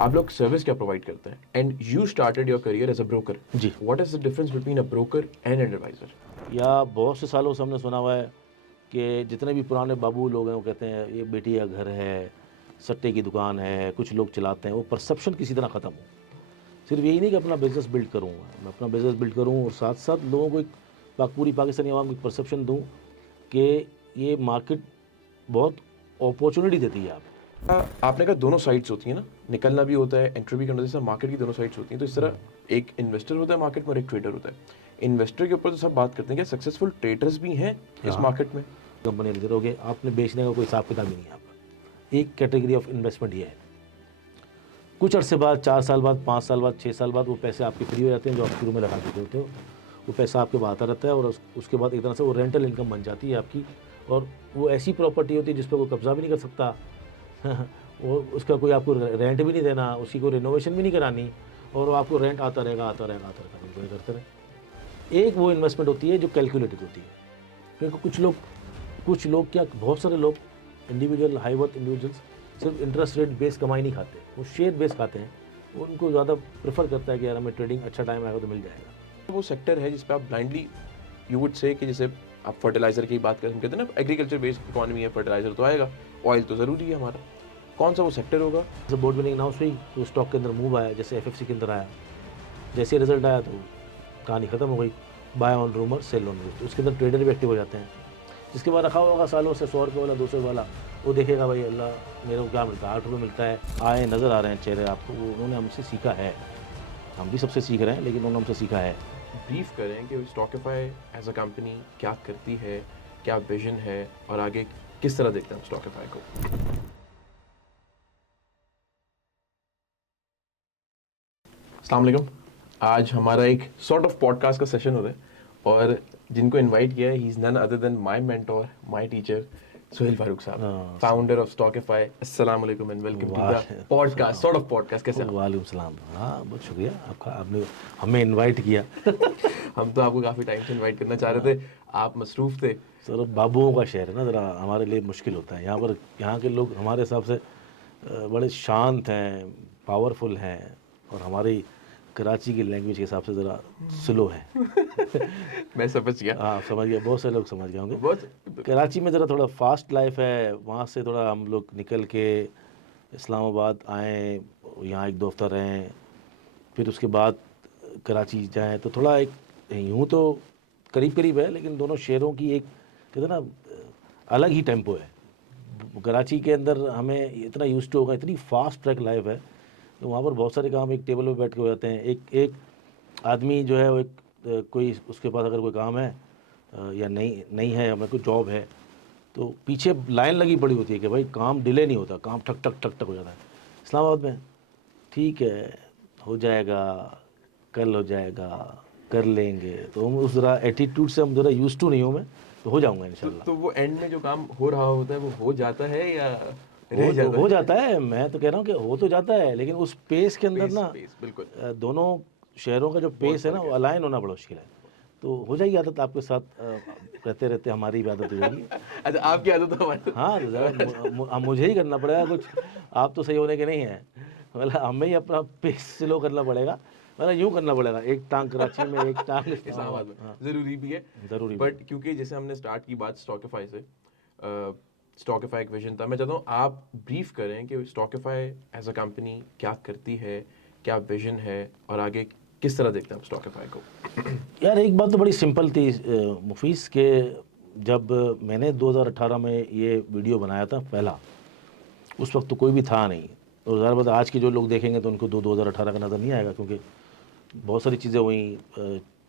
आप लोग सर्विस क्या प्रोवाइड करते हैं? And you started your career as a broker जी। What is the difference between a broker and advisor? या बहुत से सालों से हमने सुना हुआ है कि जितने भी पुराने बाबू लोग हैं वो कहते हैं ये बेटी का घर है, सट्टे की दुकान है, कुछ लोग चलाते हैं, वो परसेप्शन किसी तरह ख़त्म हो। सिर्फ यही नहीं कि अपना बिज़नेस बिल्ड करूँ, मैं अपना बिज़नेस बिल्ड करूँ और साथ साथ लोगों को एक पूरी पाकिस्तानी आवाम को एक परसेप्शन दूँ कि ये मार्केट बहुत अपॉर्चुनिटी देती है आपको। आपने कहा दोनों साइड्स होती हैं ना, निकलना भी होता है, एंट्री भी करना, जैसे मार्केट की दोनों साइड्स होती हैं, तो इस तरह एक इन्वेस्टर होता है मार्केट में और एक ट्रेडर होता है। इन्वेस्टर के ऊपर तो सब बात करते हैं, क्या सक्सेसफुल ट्रेडर्स भी हैं इस हाँ, मार्केट में? कंपनी लीडर हो गए, आपने बेचने का कोई हिसाब किताब ही नहीं है आपका। एक कैटेगरी ऑफ इन्वेस्टमेंट ये है, कुछ अरसे बाद, 4 साल बाद, 5 साल बाद, 6 साल बाद वो पैसे आपके फ्री हो जाते हैं जो आप शुरू में लगा चुके होते हो। वो पैसा आपके पास आता रहता है और उसके बाद एक तरह से वो रेंटल इनकम बन जाती है आपकी, और वो ऐसी प्रॉपर्टी होती है जिस पर कोई कब्जा भी नहीं कर सकता। वो उसका कोई आपको रेंट भी नहीं देना, उसकी कोई रिनोवेशन भी नहीं करानी, और वो आपको रेंट आता रहेगा, आता रहेगा, आता रहेगा, एंजॉय करते रहे। एक वो इन्वेस्टमेंट होती है जो कैलकुलेटेड होती है, क्योंकि कुछ लोग क्या, बहुत सारे लोग इंडिविजुअल हाई वर्थ इंडिविजुअल्स सिर्फ इंटरेस्ट रेट बेस कमाई नहीं खाते, वो शेयर बेस खाते हैं। उनको ज़्यादा प्रेफर करता है कि यार हमें ट्रेडिंग अच्छा टाइम आएगा तो मिल जाएगा। वो सेक्टर है जिस पे आप ब्लाइंडली यू वुड से कि जैसे आप फर्टिलाइजर की बात करें, हम कहते हैं ना एग्रीकल्चर बेस्ड इकोनॉमी है, फर्टिलाइजर तो आएगा, ऑयल तो ज़रूरी है हमारा। कौन सा वो सेक्टर होगा? जैसे बोर्ड मीटिंग अनाउंस हुई तो स्टॉक के अंदर मूव आया, जैसे एफएफसी के अंदर आया, जैसे रिजल्ट आया तो कहानी ख़त्म हो गई। Buy on rumour, sell on news, तो उसके अंदर ट्रेडर भी एक्टिव हो जाते हैं। जिसके बाद रखा होगा सालों से 100 रुपये वाला, 200 वाला, वो देखेगा भाई अल्लाह मेरे को क्या मिलता है, 8 रुपये मिलता है। आए नज़र आ रहे हैं चेहरे आपको, वो उन्होंने हमसे सीखा है, हम भी सबसे सीख रहे हैं, लेकिन उन्होंने हमसे सीखा है। ब्रीफ करें कि स्टॉकिफाई एज अ कंपनी क्या करती है, क्या विजन है और आगे किस तरह देखते हैं स्टॉकिफाई को? अस्सलाम वालेकुम। आज हमारा एक सॉर्ट ऑफ पॉडकास्ट का सेशन हो रहा है और जिनको इनवाइट किया है he is none other than my mentor, my teacher Suhail Farooq साहब, हाँ, फाउंडर ऑफ स्टॉकिफाई। अस्सलाम वालेकुम and welcome to the podcast, sort of podcast. कैसे हैं वालेकुम सलाम। हाँ, बहुत शुक्रिया आपका, आपने हमें इनवाइट किया। आप? हम तो आपको काफ़ी टाइम से इनवाइट करना चाह रहे थे, आप मसरूफ़ थे। सर बाबुओं का शहर है ना, ज़रा हमारे लिए मुश्किल होता है यहाँ पर। यहाँ के लोग हमारे हिसाब से बड़े शांत हैं, पावरफुल हैं, और हमारी कराची की लैंग्वेज के हिसाब से ज़रा स्लो है। मैं समझ गया। हाँ, आप समझ गए, बहुत से लोग समझ गए होंगे। बहुत कराची में ज़रा थोड़ा फास्ट लाइफ है, वहाँ से थोड़ा हम लोग निकल के इस्लामाबाद आएँ, यहाँ 1-2 हफ्ता रहें, फिर उसके बाद कराची जाएँ, तो थोड़ा एक यूँ तो करीब करीब है, लेकिन दोनों शहरों की एक कहते हैं ना अलग ही टेम्पो है। कराची के अंदर हमें इतना यूज्ड टू होगा, इतनी फास्ट ट्रैक लाइफ है, तो वहाँ पर बहुत सारे काम एक टेबल पे बैठ के हो जाते हैं। एक एक आदमी जो है वो एक कोई उसके पास अगर कोई काम है या नहीं नहीं है, या मैं कोई जॉब है, तो पीछे लाइन लगी पड़ी होती है कि भाई काम डिले नहीं होता, काम ठक ठक ठक ठक हो जाता है। इस्लामाबाद में ठीक है, हो जाएगा, कल हो जाएगा, कर लेंगे, तो हम उस ज़रा एटीट्यूड से हम ज़रा यूज़ टू नहीं हूँ मैं, तो हो जाऊँगा इंशाल्लाह। तो वो एंड में जो काम हो रहा होता है वो हो जाता है या रह जाता हो है? जाता है, मैं तो कह रहा हूँ कि हो तो जाता है, लेकिन उस पेस के अंदर पेस ना पेस बिल्कुल दोनों शहरों का जो बहुत पेस है ना, फर्क वो है। अलाइन होना बड़ा मुश्किल है। तो हो जाएगी आदत आपके साथ, रहते रहते हमारी भी आदत हो जाएगी। अच्छा, आपकी आदत हमारे हाँ, तो ज़रा मुझे ही करना पड़ेगा कुछ, आप तो सही होने के नहीं हैं, मतलब हमें ही अपना पेस स्लो करना पड़ेगा, मतलब यूँ करना पड़ेगा, एक टांग कराची में, एक टांग इस्लामाबाद इस्लामाबाद। में हाँ, ज़रूरी भी है। ज़रूरी भी है। बट क्योंकि जैसे हमने स्टार्ट की बात स्टॉकिफाई से, स्टॉकिफाई एक विजन था, मैं चाहता हूँ आप ब्रीफ करें कि स्टॉकिफाई एज अ कंपनी क्या करती है, क्या विजन है और आगे किस तरह देखते हैं आप स्टॉकिफाई को? यार एक बात तो बड़ी सिंपल थी मुफीस के, जब मैंने 2018 में ये वीडियो बनाया था पहला, उस वक्त तो कोई भी था नहीं, और ज़ाहिर बात है आज के जो लोग देखेंगे तो उनको 2018 का नज़र नहीं आएगा, क्योंकि बहुत सारी चीज़ें हुई,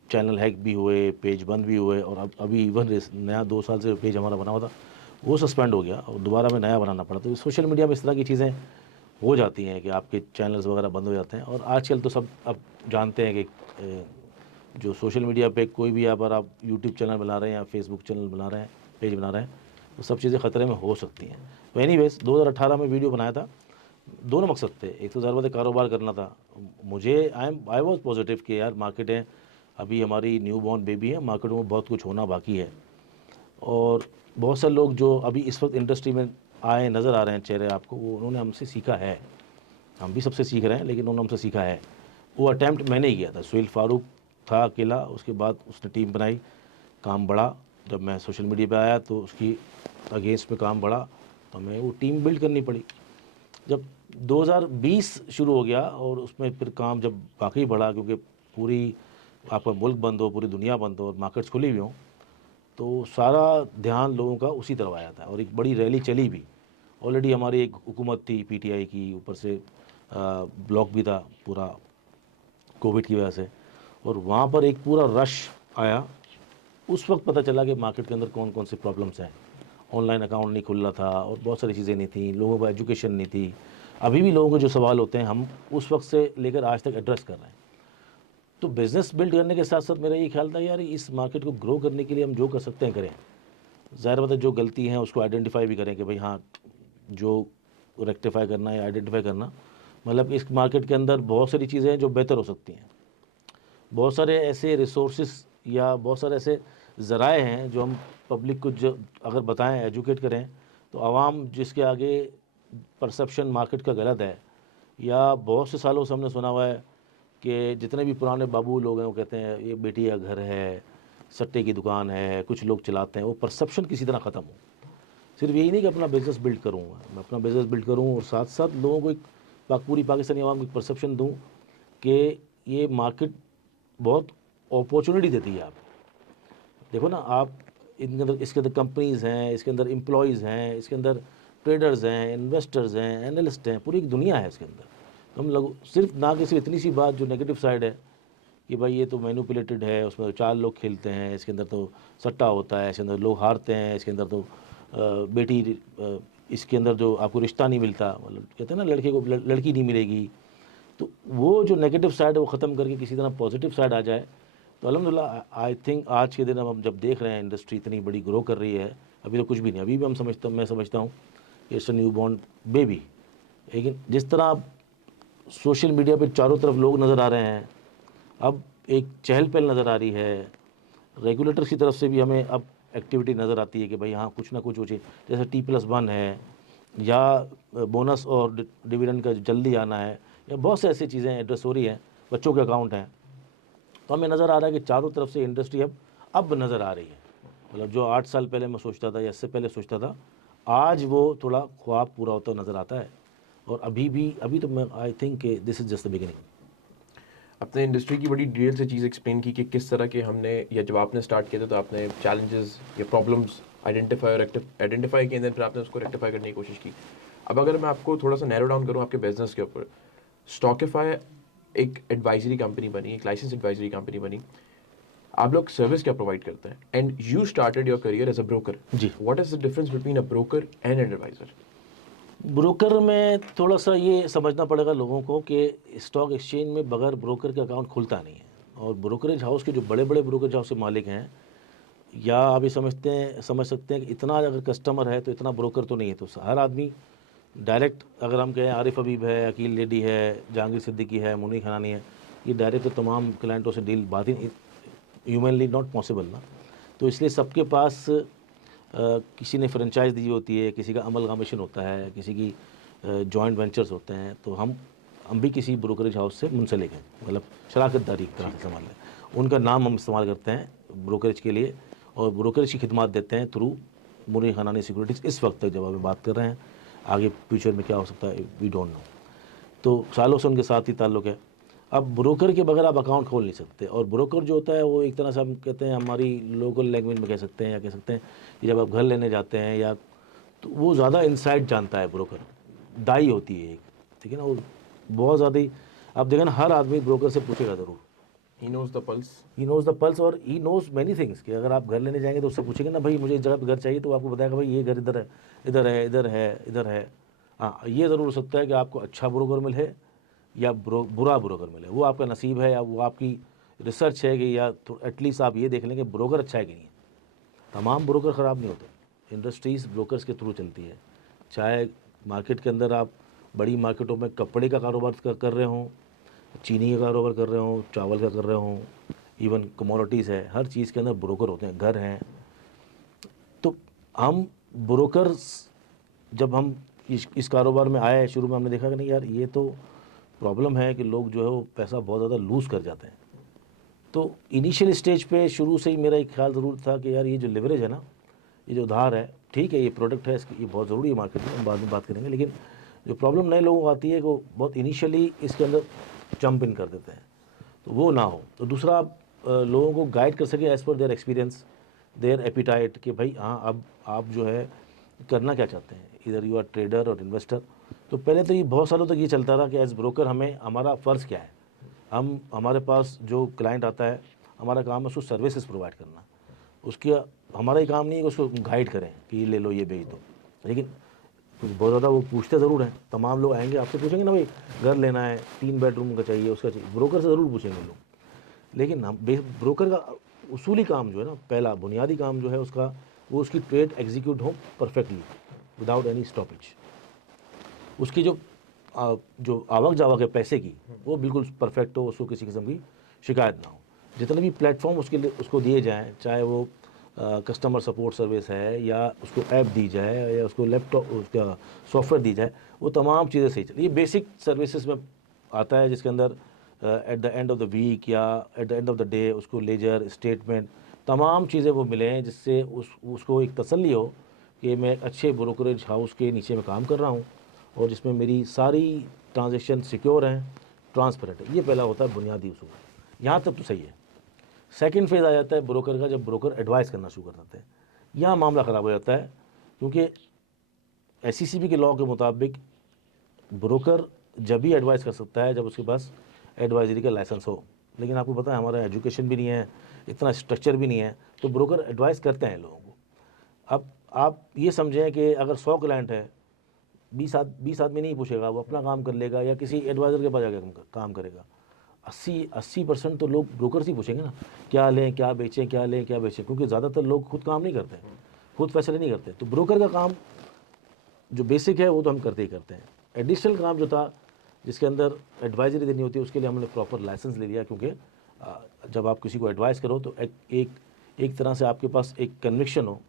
चैनल हैक भी हुए, पेज बंद भी हुए, और अब अभी इवन नया 2 साल से पेज हमारा बना हुआ था वो सस्पेंड हो गया और दोबारा में नया बनाना पड़ा। तो सोशल मीडिया में इस तरह की चीज़ें हो जाती हैं कि आपके चैनल्स वगैरह बंद हो जाते हैं, और आजकल तो सब अब जानते हैं कि जो सोशल मीडिया पे कोई भी आप यूट्यूब चैनल बना रहे हैं या फेसबुक चैनल बना रहे हैं, पेज बना रहे हैं, तो सब चीज़ें ख़तरे में हो सकती हैं। तो एनीवेज 2018 में वीडियो बनाया था, दोनों मकसद थे। एक तो ज़रूरत कारोबार करना था मुझे, आई वॉज पॉजिटिव कि यार मार्केट है, अभी हमारी न्यू बॉर्न बेबी है, मार्केट में बहुत कुछ होना बाकी है, और बहुत सारे लोग जो अभी इस वक्त इंडस्ट्री में आए नज़र आ रहे हैं चेहरे आपको, वो उन्होंने हमसे सीखा है हम भी सबसे सीख रहे हैं, लेकिन उन्होंने हमसे सीखा है। वो अटैम्प्ट मैंने ही किया था। सुहेल फारूक था अकेला, उसके बाद उसने टीम बनाई, काम बढ़ा। जब मैं सोशल मीडिया पे आया तो उसकी अगेंस्ट में काम बढ़ा, तो हमें वो टीम बिल्ड करनी पड़ी। जब 2020 शुरू हो गया और उसमें फिर काम जब वाकई बढ़ा, क्योंकि पूरी आपका मुल्क बंद हो, पूरी दुनिया बंद हो और मार्केट्स खुली हुई हों, तो सारा ध्यान लोगों का उसी तरफ आया था और एक बड़ी रैली चली भी। ऑलरेडी हमारी एक हुकूमत थी पीटीआई की, ऊपर से ब्लॉक भी था पूरा कोविड की वजह से, और वहाँ पर एक पूरा रश आया। उस वक्त पता चला कि मार्केट के अंदर कौन कौन से प्रॉब्लम्स हैं। ऑनलाइन अकाउंट नहीं खुल रहा था और बहुत सारी चीज़ें नहीं थी, लोगों को एजुकेशन नहीं थी। अभी भी लोगों के जो सवाल होते हैं हम उस वक्त से लेकर आज तक एड्रेस कर रहे हैं। तो बिज़नेस बिल्ड करने के साथ साथ मेरा ये ख्याल था यार, इस मार्केट को ग्रो करने के लिए हम जो कर सकते हैं करें। ज़ाहिर बात है जो गलती है उसको आइडेंटिफाई भी करें कि भाई हाँ, जो रेक्टिफाई करना है, आइडेंटिफाई करना, मतलब इस मार्केट के अंदर बहुत सारी चीज़ें हैं जो बेहतर हो सकती हैं। बहुत सारे ऐसे रिसोर्सेज या बहुत सारे ऐसे ज़राए हैं जो हम पब्लिक को जो अगर बताएं, एजुकेट करें, तो आवाम जिसके आगे परसेप्शन मार्केट का गलत है, या बहुत से सालों से हमने सुना हुआ है कि जितने भी पुराने बाबू लोग हैं वो कहते हैं ये बेटी का घर है, सट्टे की दुकान है, कुछ लोग चलाते हैं, वो परसेप्शन किसी तरह ख़त्म हो। सिर्फ यही नहीं कि अपना बिज़नेस बिल्ड करूँगा, मैं अपना बिज़नेस बिल्ड करूँ और साथ साथ लोगों को एक पूरी पाकिस्तानी आवाम को एक परसेप्शन दूँ कि ये मार्केट बहुत अपॉर्चुनिटी देती है। आप देखो ना, आप इनके अंदर, इसके अंदर कंपनीज़ हैं, इसके अंदर एम्प्लॉयज़ हैं, इसके अंदर ट्रेडर्स हैं, इन्वेस्टर्स हैं, एनालिस्ट हैं, पूरी एक दुनिया है इसके अंदर। तो हम लोग सिर्फ ना कि सिर्फ इतनी सी बात जो नेगेटिव साइड है कि भाई ये तो मैनिपुलेटेड है, उसमें तो 4 लोग खेलते हैं, इसके अंदर तो सट्टा होता है, इसके अंदर लोग हारते हैं, इसके अंदर तो बेटी इसके अंदर जो आपको रिश्ता नहीं मिलता, मतलब कहते हैं ना लड़के को लड़की नहीं मिलेगी। तो वो जो नेगेटिव साइड है वो ख़त्म करके किसी तरह पॉजिटिव साइड आ जाए तो अल्हम्दुलिल्लाह। आई थिंक आज के दिन अब हम जब देख रहे हैं इंडस्ट्री इतनी बड़ी ग्रो कर रही है, अभी तो कुछ भी नहीं, अभी भी मैं समझता हूँ it's a new born baby. लेकिन जिस तरह आप सोशल मीडिया पे चारों तरफ लोग नज़र आ रहे हैं, अब एक चहल पहल नज़र आ रही है, रेगुलेटर्स की तरफ से भी हमें अब एक्टिविटी नज़र आती है कि भाई हाँ कुछ ना कुछ हो चाहिए, जैसे T+1 है, या बोनस और डिविडेंड का जल्दी आना है, या बहुत से ऐसी चीज़ें एड्रेस हो रही हैं, बच्चों के अकाउंट हैं। तो हमें नज़र आ रहा है कि चारों तरफ से इंडस्ट्री अब नज़र आ रही है। मतलब जो 8 साल पहले मैं सोचता था या इससे पहले सोचता था, आज वो थोड़ा ख्वाब पूरा होता नज़र आता है। और अभी तो मैं I think this is just the beginning. अपने इंडस्ट्री की बड़ी डिटेल से चीज़ एक्सप्लेन की कि किस तरह के हमने, या जब आपने स्टार्ट किया था तो आपने चैलेंजेस या प्रॉब्लम्स आइडेंटिफाई किए, फिर आपने उसको रेक्टिफाई करने की कोशिश की। अब अगर मैं आपको थोड़ा सा नैरो डाउन करूँ आपके बिजनेस के ऊपर, स्टॉकिफाई एक एडवाइजरी कंपनी बनी, एक लाइसेंस एडवाइजरी कंपनी बनी, आप लोग सर्विस क्या प्रोवाइड करते हैं, and you started your career as a broker. जी, what is the difference between a broker and an advisor? Broker में थोड़ा सा ये समझना पड़ेगा लोगों को कि स्टॉक एक्सचेंज में बगैर ब्रोकर के अकाउंट खुलता नहीं है। और ब्रोकरेज हाउस के जो बड़े बड़े ब्रोकरेज हाउस के मालिक हैं, या आप ये समझ सकते हैं कि इतना अगर कस्टमर है तो इतना ब्रोकर तो नहीं है। तो हर आदमी डायरेक्ट, अगर हम कहें आरिफ हबीब है, अकील लेडी है, जहांगीर सिद्दीकी है, मुनीर खनानी है, ये डायरेक्ट तो तमाम क्लाइंटों से डील बात ही ह्यूमनली नॉट पॉसिबल ना। तो इसलिए सबके पास किसी ने फ्रेंचाइज दी होती है, किसी का अमलगामेशन होता है, किसी की जॉइंट वेंचर्स होते हैं। तो हम भी किसी ब्रोकरेज हाउस से मुंसलिक हैं, मतलब शराकतदारी की तरह से संभाल लें। उनका नाम हम इस्तेमाल करते हैं ब्रोकरेज के लिए और ब्रोकरेज की खिदमत देते हैं थ्रू मुनीर खनानी सिक्योरिटीज़। इस वक्त तक जब अभी बात कर रहे हैं, आगे फ्यूचर में क्या हो सकता है वी डोंट नो। तो सालों से उनके साथ ही ताल्लुक़ है। अब ब्रोकर के बगैर आप अकाउंट खोल नहीं सकते। और ब्रोकर जो होता है वो एक तरह से हम कहते हैं, हमारी लोकल लैंग्वेज में कह सकते हैं, या कह सकते हैं कि जब आप घर लेने जाते हैं या, तो वो ज़्यादा इंसाइट जानता है ब्रोकर। दाई होती है एक, ठीक है ना, वो बहुत ज़्यादा ही, आप देखें ना हर आदमी ब्रोकर से पूछेगा ज़रूर। He knows the pulse. He knows the pulse और ही नोज़ मैनी थिंग्स। कि अगर आप घर लेने जाएंगे तो उससे पूछेंगे ना भाई मुझे इस जगह पे घर चाहिए, तो वो आपको बताएगा भाई ये घर इधर है, इधर है, इधर है, इधर है। हाँ, ये ज़रूर हो सकता है कि आपको अच्छा ब्रोकर मिले या बुरा ब्रोकर मिले, वो आपका नसीब है या वो आपकी रिसर्च है कि, या एटलीस्ट आप ये देख लें कि ब्रोकर अच्छा है कि नहीं है। तमाम ब्रोकर ख़राब नहीं होते। इंडस्ट्रीज़ ब्रोकर्स के थ्रू चलती है। चाहे मार्केट के अंदर आप बड़ी मार्केटों में कपड़े का कारोबार कर रहे हों, चीनी का कारोबार कर रहे हों, चावल का कर रहे हों, इवन कमोडिटीज़ है, हर चीज़ के अंदर ब्रोकर होते हैं, घर हैं। तो हम ब्रोकर्स, जब हम इस कारोबार में आए, शुरू में हमने देखा कि नहीं यार ये तो प्रॉब्लम है कि लोग जो है वो पैसा बहुत ज़्यादा लूज़ कर जाते हैं। तो इनिशियल स्टेज पे शुरू से ही मेरा एक ख्याल ज़रूर था कि यार ये जो लिवरेज है ना, ये जो उधार है, ठीक है ये प्रोडक्ट है, इसकी ये बहुत ज़रूरी है मार्केट में, हम बाद में बात करेंगे, लेकिन जो प्रॉब्लम नए लोगों को आती है कि वो बहुत इनिशियली इसके अंदर जंप इन कर देते हैं, तो वो ना हो। तो दूसरा, आप लोगों को गाइड कर सके as per their experience, there appetite, कि भाई हाँ अब आप जो है करना क्या चाहते हैं, इधर यू आर ट्रेडर और इन्वेस्टर। तो पहले तो ये बहुत सालों तक ये चलता रहा कि एज़ ब्रोकर हमें हमारा फ़र्ज़ क्या है, हम हमारे पास जो क्लाइंट आता है, हमारा काम है उसको सर्विसेज प्रोवाइड करना। उसके हमारा ही काम नहीं है कि उसको गाइड करें कि ये ले लो ये बेच दो, लेकिन कुछ बहुत ज़्यादा वो पूछते ज़रूर हैं। तमाम लोग आएंगे आपसे पूछेंगे ना, भाई घर लेना है, 3 बेडरूम का चाहिए, उसका चाहिए, ब्रोकर से ज़रूर पूछेंगे लोग। लेकिन हम ब्रोकर का उसूली काम जो है ना, पहला बुनियादी काम जो है उसका, वो उसकी ट्रेड एग्जीक्यूट हो परफेक्टली विदाउट एनी स्टॉपेज। उसकी जो आवक जावक है पैसे की, वो बिल्कुल परफेक्ट हो, उसको किसी किस्म की शिकायत ना हो। जितने भी प्लेटफॉर्म उसके लिए उसको दिए जाएँ, चाहे वो कस्टमर सपोर्ट सर्विस है या उसको ऐप दी जाए या उसको लैपटॉप उसका सॉफ्टवेयर दी जाए, वो तमाम चीज़ें सही चले। ये बेसिक सर्विसेज में आता है, जिसके अंदर at the end of the week या at the end of the day उसको लेजर स्टेटमेंट तमाम चीज़ें वो मिलें, जिससे उसको एक तसल्ली हो कि मैं एक अच्छे ब्रोकरेज हाउस के नीचे में काम कर रहा हूँ और जिसमें मेरी सारी ट्रांजेक्शन सिक्योर हैं, ट्रांसपेरेंट है। ये पहला होता है बुनियादी उसूल। यहाँ तक तो सही है। सेकंड फेज़ आ जाता है ब्रोकर का, जब ब्रोकर एडवाइस करना शुरू कर देते हैं, यहाँ मामला ख़राब हो जाता है, क्योंकि SECB के लॉ के मुताबिक ब्रोकर जब भी एडवाइस कर सकता है जब उसके पास एडवाइजरी का लाइसेंस हो। लेकिन आपको पता है हमारा एजुकेशन भी नहीं है, इतना स्ट्रक्चर भी नहीं है, तो ब्रोकर एडवाइस करते हैं लोगों को। अब आप ये समझें कि अगर 100 क्लाइंट है, 20 आदमी नहीं पूछेगा, वो अपना काम कर लेगा या किसी एडवाइज़र के पास जाकर काम करेगा। 80% तो लोग ब्रोकर से ही पूछेंगे ना, क्या लें क्या बेचें, क्या लें क्या बेचें, क्योंकि ज़्यादातर लोग खुद काम नहीं करते हैं, खुद फैसले नहीं करते। तो ब्रोकर का काम जो बेसिक है वो तो हम करते ही करते हैं। एडिशनल काम जो था जिसके अंदर एडवाइजरी देनी होती है, उसके लिए हमने प्रॉपर लाइसेंस ले लिया, क्योंकि जब आप किसी को एडवाइस करो तो एक तरह से आपके पास एक कन्विक्शन हो,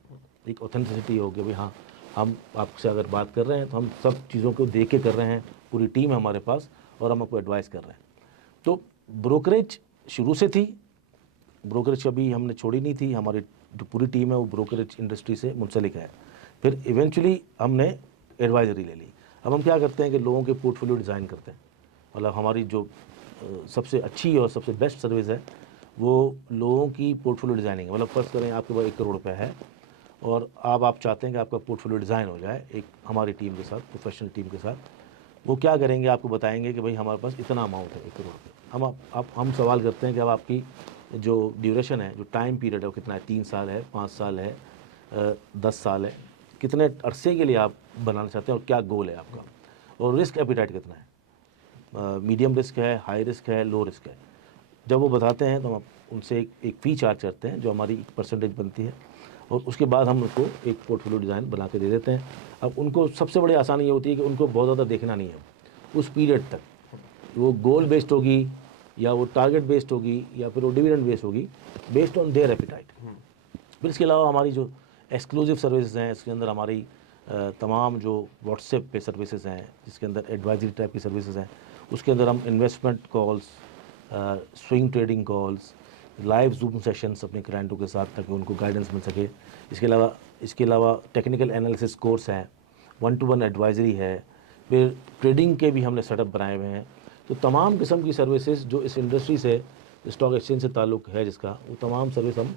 एक ऑथेंटिसिटी हो कि भाई हाँ, हम आपसे अगर बात कर रहे हैं तो हम सब चीज़ों को देख के कर रहे हैं, पूरी टीम है हमारे पास और हम आपको एडवाइस कर रहे हैं। तो ब्रोकरेज शुरू से थी, ब्रोकरेज कभी हमने छोड़ी नहीं थी, हमारी जो पूरी टीम है वो ब्रोकरेज इंडस्ट्री से मुंसलिक है। फिर इवेंचुअली हमने एडवाइजरी ले ली। अब हम क्या करते हैं कि लोगों के पोर्टफोलियो डिज़ाइन करते हैं, मतलब हमारी जो सबसे अच्छी और सबसे बेस्ट सर्विस है वो लोगों की पोर्टफोलियो डिज़ाइनिंग है। मतलब फ़र्ज़ करें आपके पास 1 करोड़ रुपये है और अब आप चाहते हैं कि आपका पोर्टफोलियो डिज़ाइन हो जाए एक हमारी टीम के साथ, प्रोफेशनल टीम के साथ। वो क्या करेंगे, आपको बताएंगे कि भाई हमारे पास इतना अमाउंट है 1 करोड़ रुपये। हम सवाल करते हैं कि अब आपकी जो ड्यूरेशन है, जो टाइम पीरियड है वो कितना है, 3 साल है, 5 साल है, 10 साल है, कितने अरसे के लिए आप बनाना चाहते हैं और क्या गोल है आपका, और रिस्क एपिटाइट कितना है, मीडियम रिस्क है, हाई रिस्क है, लो रिस्क है। जब वो बताते हैं तो हम उनसे एक फ़ी चार्ज करते हैं जो हमारी एक परसेंटेज बनती है, और उसके बाद हम उनको एक पोर्टफोलियो डिज़ाइन बना के दे देते हैं। अब उनको सबसे बड़ी आसानी ये होती है कि उनको बहुत ज़्यादा देखना नहीं है उस पीरियड तक, वो गोल बेस्ड होगी या वो टारगेट बेस्ड होगी या फिर वो डिविडेंड बेस्ड होगी, बेस्ड ऑन देयर एपिटाइट। फिर इसके अलावा हमारी जो एक्सक्लूसिव सर्विसेज हैं, इसके अंदर हमारी तमाम जो व्हाट्सएप पे सर्विसेज हैं, जिसके अंदर एडवाइजरी टाइप की सर्विसेज हैं, उसके अंदर हम investment calls, swing trading calls, live zoom sessions अपने क्लाइंटों के साथ ताकि उनको गाइडेंस मिल सके। इसके अलावा टेक्निकल एनालिसिस कोर्स हैं, 1-to-1 एडवाइजरी है, फिर ट्रेडिंग के भी हमने सेटअप बनाए हुए हैं। तो तमाम किस्म की सर्विसेज जो इस इंडस्ट्री से, स्टॉक एक्सचेंज से ताल्लुक़ है जिसका, वो तमाम सर्विस हम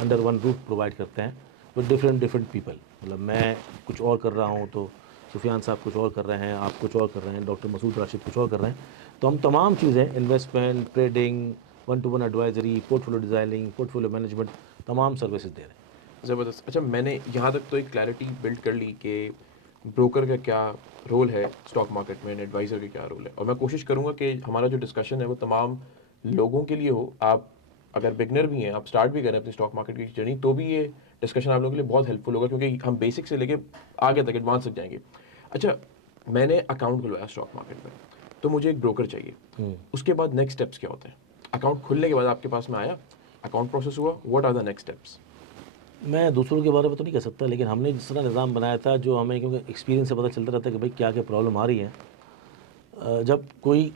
अंडर वन रूफ प्रोवाइड करते हैं विद डिफरेंट पीपल। मतलब मैं कुछ और कर रहा हूँ तो सुफियान साहब कुछ और कर रहे हैं, आप कुछ और कर रहे हैं, डॉक्टर मसूद राशिद कुछ और कर रहे हैं। तो हम तमाम चीज़ें, investment, trading, 1-to-1 advisory, portfolio designing, portfolio management, तमाम सर्विसेज दे रहे हैं। ज़बरदस्त। अच्छा, मैंने यहाँ तक तो एक क्लैरिटी बिल्ड कर ली कि ब्रोकर का क्या रोल है स्टॉक मार्केट में, एडवाइज़र का क्या रोल है, और मैं कोशिश करूँगा कि हमारा जो डिस्कशन है वो तमाम लोगों के लिए हो। आप अगर बिगनर भी हैं, आप स्टार्ट भी करें अपनी स्टॉक मार्केट की जर्नी, तो भी ये डिस्कशन आप लोगों के लिए बहुत हेल्पफुल होगा, क्योंकि हम बेसिक से लेके आगे तक एडवांस तक जाएंगे। अच्छा, मैंने अकाउंट खुलवाया स्टॉक मार्केट में, तो मुझे एक ब्रोकर चाहिए। उसके बाद नेक्स्ट स्टेप्स क्या होते हैं? अकाउंट खुलने के बाद आपके पास में आया, अकाउंट प्रोसेस हुआ, what are the next steps? मैं दूसरों के बारे में तो नहीं कह सकता, लेकिन हमने जिस तरह निज़ाम बनाया था, जो हमें क्योंकि एक्सपीरियंस से पता चलता रहता है कि भाई क्या क्या प्रॉब्लम आ रही है। जब कोई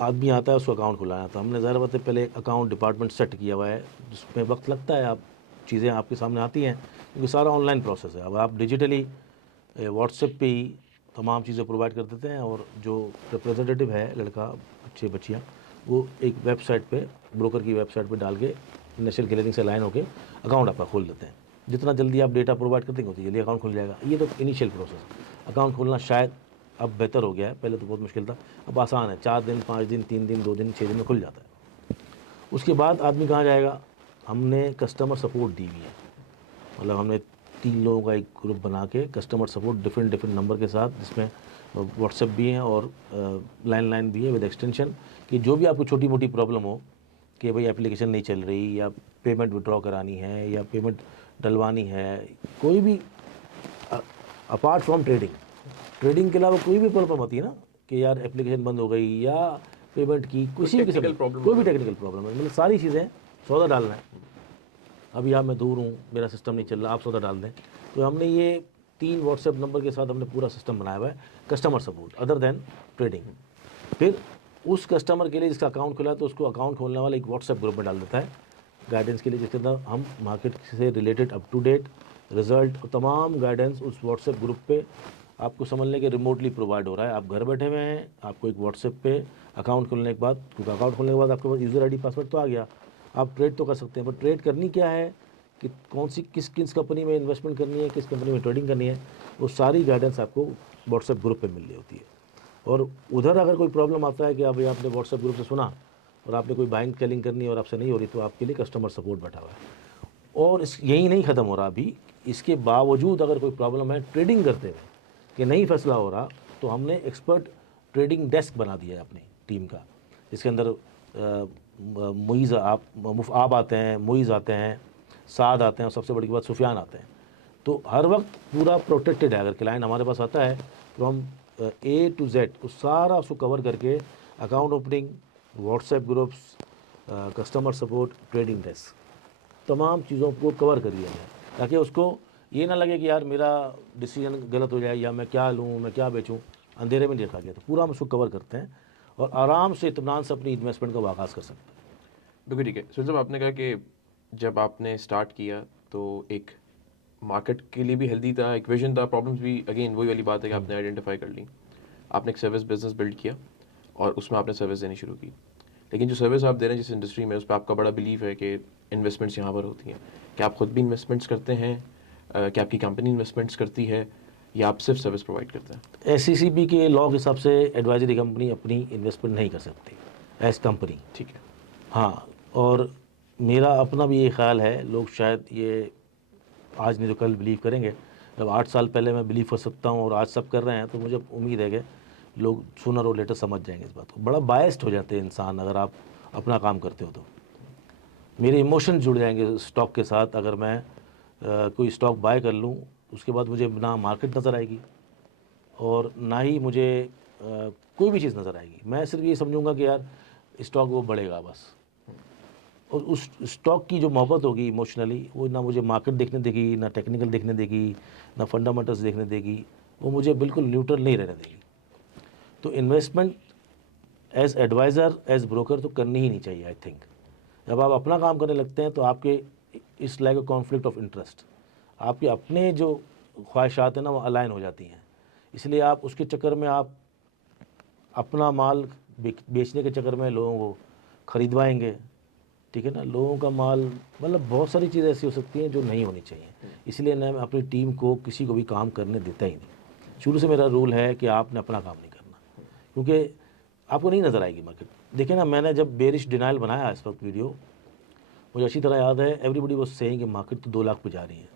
आदमी आता है उसको अकाउंट खुलाना था, हमने ज़ाहिर बात है पहले अकाउंट डिपार्टमेंट सेट किया हुआ है, जिसमें वक्त लगता है, आप चीज़ें आपके सामने आती हैं क्योंकि सारा ऑनलाइन प्रोसेस है। अब आप डिजिटली व्हाट्सएप पे ही तमाम चीज़ें प्रोवाइड कर देते हैं, और जो रिप्रेजेंटेटिव है, लड़का बच्चे बच्चियाँ, वो एक वेबसाइट पे, ब्रोकर की वेबसाइट पे डाल के नेशनल क्लियरिंग से लाइन होकर अकाउंट आपका खोल देते हैं। जितना जल्दी आप डेटा प्रोवाइड करते हैं उतनी जल्दी अकाउंट खुल जाएगा। ये तो इनिशियल प्रोसेस। अकाउंट खोलना शायद अब बेहतर हो गया है, पहले तो बहुत मुश्किल था, अब आसान है, 4 दिन 5 दिन 3 दिन 2 दिन 6 दिन में खुल जाता है। उसके बाद आदमी कहाँ जाएगा? हमने कस्टमर सपोर्ट दी हुई है, मतलब हमने 3 लोगों का एक ग्रुप बना के कस्टमर सपोर्ट डिफरेंट नंबर के साथ, जिसमें व्हाट्सएप भी है और लैंडलाइन भी है विद एक्सटेंशन, कि जो भी आपको छोटी मोटी प्रॉब्लम हो कि भाई एप्लीकेशन नहीं चल रही, या पेमेंट विड्रॉ करानी है, या पेमेंट डलवानी है, कोई भी अपार्ट फ्रॉम ट्रेडिंग के अलावा कोई भी प्रॉब्लम होती है ना, कि यार एप्लीकेशन बंद हो गई या पेमेंट की किसी भी किस्म की कोई भी टेक्निकल प्रॉब्लम है, मतलब सारी चीज़ें, सौदा डालना है, अभी आप मैं दूर हूँ, मेरा सिस्टम नहीं चल रहा, आप सौदा डाल दें, तो हमने ये 3 व्हाट्सएप नंबर के साथ हमने पूरा सिस्टम बनाया हुआ है customer support other than trading. फिर उस कस्टमर के लिए जिसका अकाउंट खुला है, तो उसको अकाउंट खोलने वाला एक व्हाट्सएप ग्रुप में डाल देता है गाइडेंस के लिए, जिसके अंदर हम मार्केट से related up to date result और तमाम गाइडेंस उस व्हाट्सएप ग्रुप पे आपको समझ लें कि रिमोटली प्रोवाइड हो रहा है। आप घर बैठे हुए हैं, आपको एक व्हाट्सएप पे अकाउंट खोलने के बाद, क्योंकि अकाउंट खोलने के बाद आपके पास यूज़र आईडी पासवर्ड तो आ गया, आप ट्रेड तो कर सकते हैं, पर ट्रेड करनी क्या है, कि कौन सी किस कंपनी में इन्वेस्टमेंट करनी है, किस कंपनी में ट्रेडिंग करनी है, वो सारी गाइडेंस आपको व्हाट्सएप ग्रुप पे मिल रही होती है। और उधर अगर कोई प्रॉब्लम आता है कि अभी आपने व्हाट्सएप ग्रुप से सुना और आपने कोई बाइंग सेलिंग करनी है और आपसे नहीं हो रही, तो आपके लिए कस्टमर सपोर्ट बैठा हुआ है। और यही नहीं ख़त्म हो रहा अभी, इसके बावजूद अगर कोई प्रॉब्लम है ट्रेडिंग करते हुए कि नहीं फैसला हो रहा, तो हमने एक्सपर्ट ट्रेडिंग डेस्क बना दिया है अपनी टीम का, जिसके अंदर मुइज़ आप आते हैं, मुइज़ आते हैं, साद आते हैं, और सबसे बड़ी बात सुफियान आते हैं। तो हर वक्त पूरा प्रोटेक्टेड है। अगर क्लाइंट हमारे पास आता है फ्रॉम A to Z, तो सारा उसको कवर करके account opening, WhatsApp groups, customer support, trading desk, तमाम चीज़ों को कवर कर लिया जाए, ताकि उसको ये ना लगे कि यार मेरा डिसीजन गलत हो जाए, या मैं क्या लूँ, मैं क्या बेचूँ, अंधेरे में नहीं रखा गया। तो पूरा हम उसको कवर करते हैं और आराम से इत्मीनान से अपनी इन्वेस्टमेंट का आगाज़ कर सकते हैं। बिल्कुल ठीक है। सुन साहब, आपने कहा कि जब आपने स्टार्ट किया तो एक मार्केट के लिए भी हेल्दी था, एक विजन था, प्रॉब्लम्स भी अगेन वही वाली बात है कि आपने आइडेंटिफाई कर ली, आपने एक सर्विस बिजनेस बिल्ड किया और उसमें आपने सर्विस देनी शुरू की। लेकिन जो सर्विस आप दे रहे हैं जिस इंडस्ट्री में, उस पर आपका बड़ा बिलीव है कि इन्वेस्टमेंट्स यहाँ पर होती हैं। क्या आप खुद भी इन्वेस्टमेंट्स करते हैं? क्या आपकी कंपनी इन्वेस्टमेंट्स करती है, या आप सिर्फ सर्विस प्रोवाइड करते हैं? SECB के लॉ के हिसाब से एडवाइजरी कंपनी अपनी इन्वेस्टमेंट नहीं कर सकती एज कंपनी। ठीक है। हाँ, और मेरा अपना भी ये ख्याल है, लोग शायद ये आज नहीं तो कल बिलीव करेंगे। जब 8 साल पहले मैं बिलीव कर सकता हूँ और आज सब कर रहे हैं, तो मुझे उम्मीद है कि लोग सूनर और लेटर समझ जाएंगे इस बात को। बड़ा बायस्ड हो जाते हैं इंसान अगर आप अपना काम करते हो तो। मेरे इमोशन जुड़ जाएंगे स्टॉक के साथ। अगर मैं कोई स्टॉक बाय कर लूँ, उसके बाद मुझे ना मार्केट नज़र आएगी और ना ही मुझे कोई भी चीज़ नज़र आएगी। मैं सिर्फ ये समझूंगा कि यार स्टॉक वो बढ़ेगा बस, और उस स्टॉक की जो मोहब्बत होगी इमोशनली, वो ना मुझे मार्केट देखने देगी, ना टेक्निकल देखने देगी, ना फंडामेंटल्स देखने देगी, वो मुझे बिल्कुल न्यूट्रल नहीं रहने देगी। तो investment as advisor, as broker तो करनी ही नहीं चाहिए। आई थिंक जब आप अपना काम करने लगते हैं तो आपके इस like a conflict of interest, आपके अपने जो ख्वाहिशात हैं ना वो अलाइन हो जाती हैं। इसलिए आप उसके चक्कर में आप अपना माल बेचने के चक्कर में लोगों को खरीदवाएंगे, ठीक है ना। लोगों का माल, मतलब बहुत सारी चीज़ें ऐसी हो सकती हैं जो नहीं होनी चाहिए। इसलिए मैं अपनी टीम को किसी को भी काम करने देता ही नहीं। शुरू से मेरा रूल है कि आपने अपना काम नहीं करना, क्योंकि आपको नहीं नज़र आएगी मार्केट। देखिए ना, मैंने जब बेरिश डिनाइल बनाया इस वक्त वीडियो, मुझे अच्छी तरह याद है, एवरीबडी वाज सेइंग कि मार्केट तो 2 लाख पे जा रही है।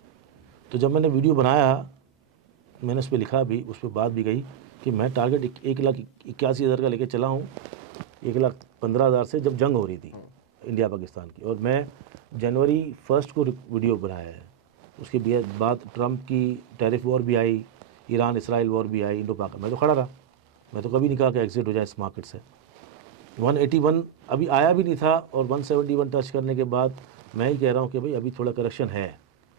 तो जब मैंने वीडियो बनाया, मैंने उस पर लिखा भी, उस पर बात भी गई कि मैं टारगेट 1,81,000 का लेके चला हूँ 1,15,000 से, जब जंग हो रही थी इंडिया पाकिस्तान की, और मैं जनवरी 1 को वीडियो बनाया है। उसके बाद ट्रंप की टैरिफ वॉर भी आई, ईरान इसराइल वॉर भी आई, इंडो पाक। मैं तो खड़ा रहा, मैं तो कभी नहीं कहा कि एग्जिट हो जाए इस मार्केट से। 181 अभी आया भी नहीं था, और 171 टच करने के बाद मैं ही कह रहा हूँ कि भाई अभी थोड़ा करेक्शन है,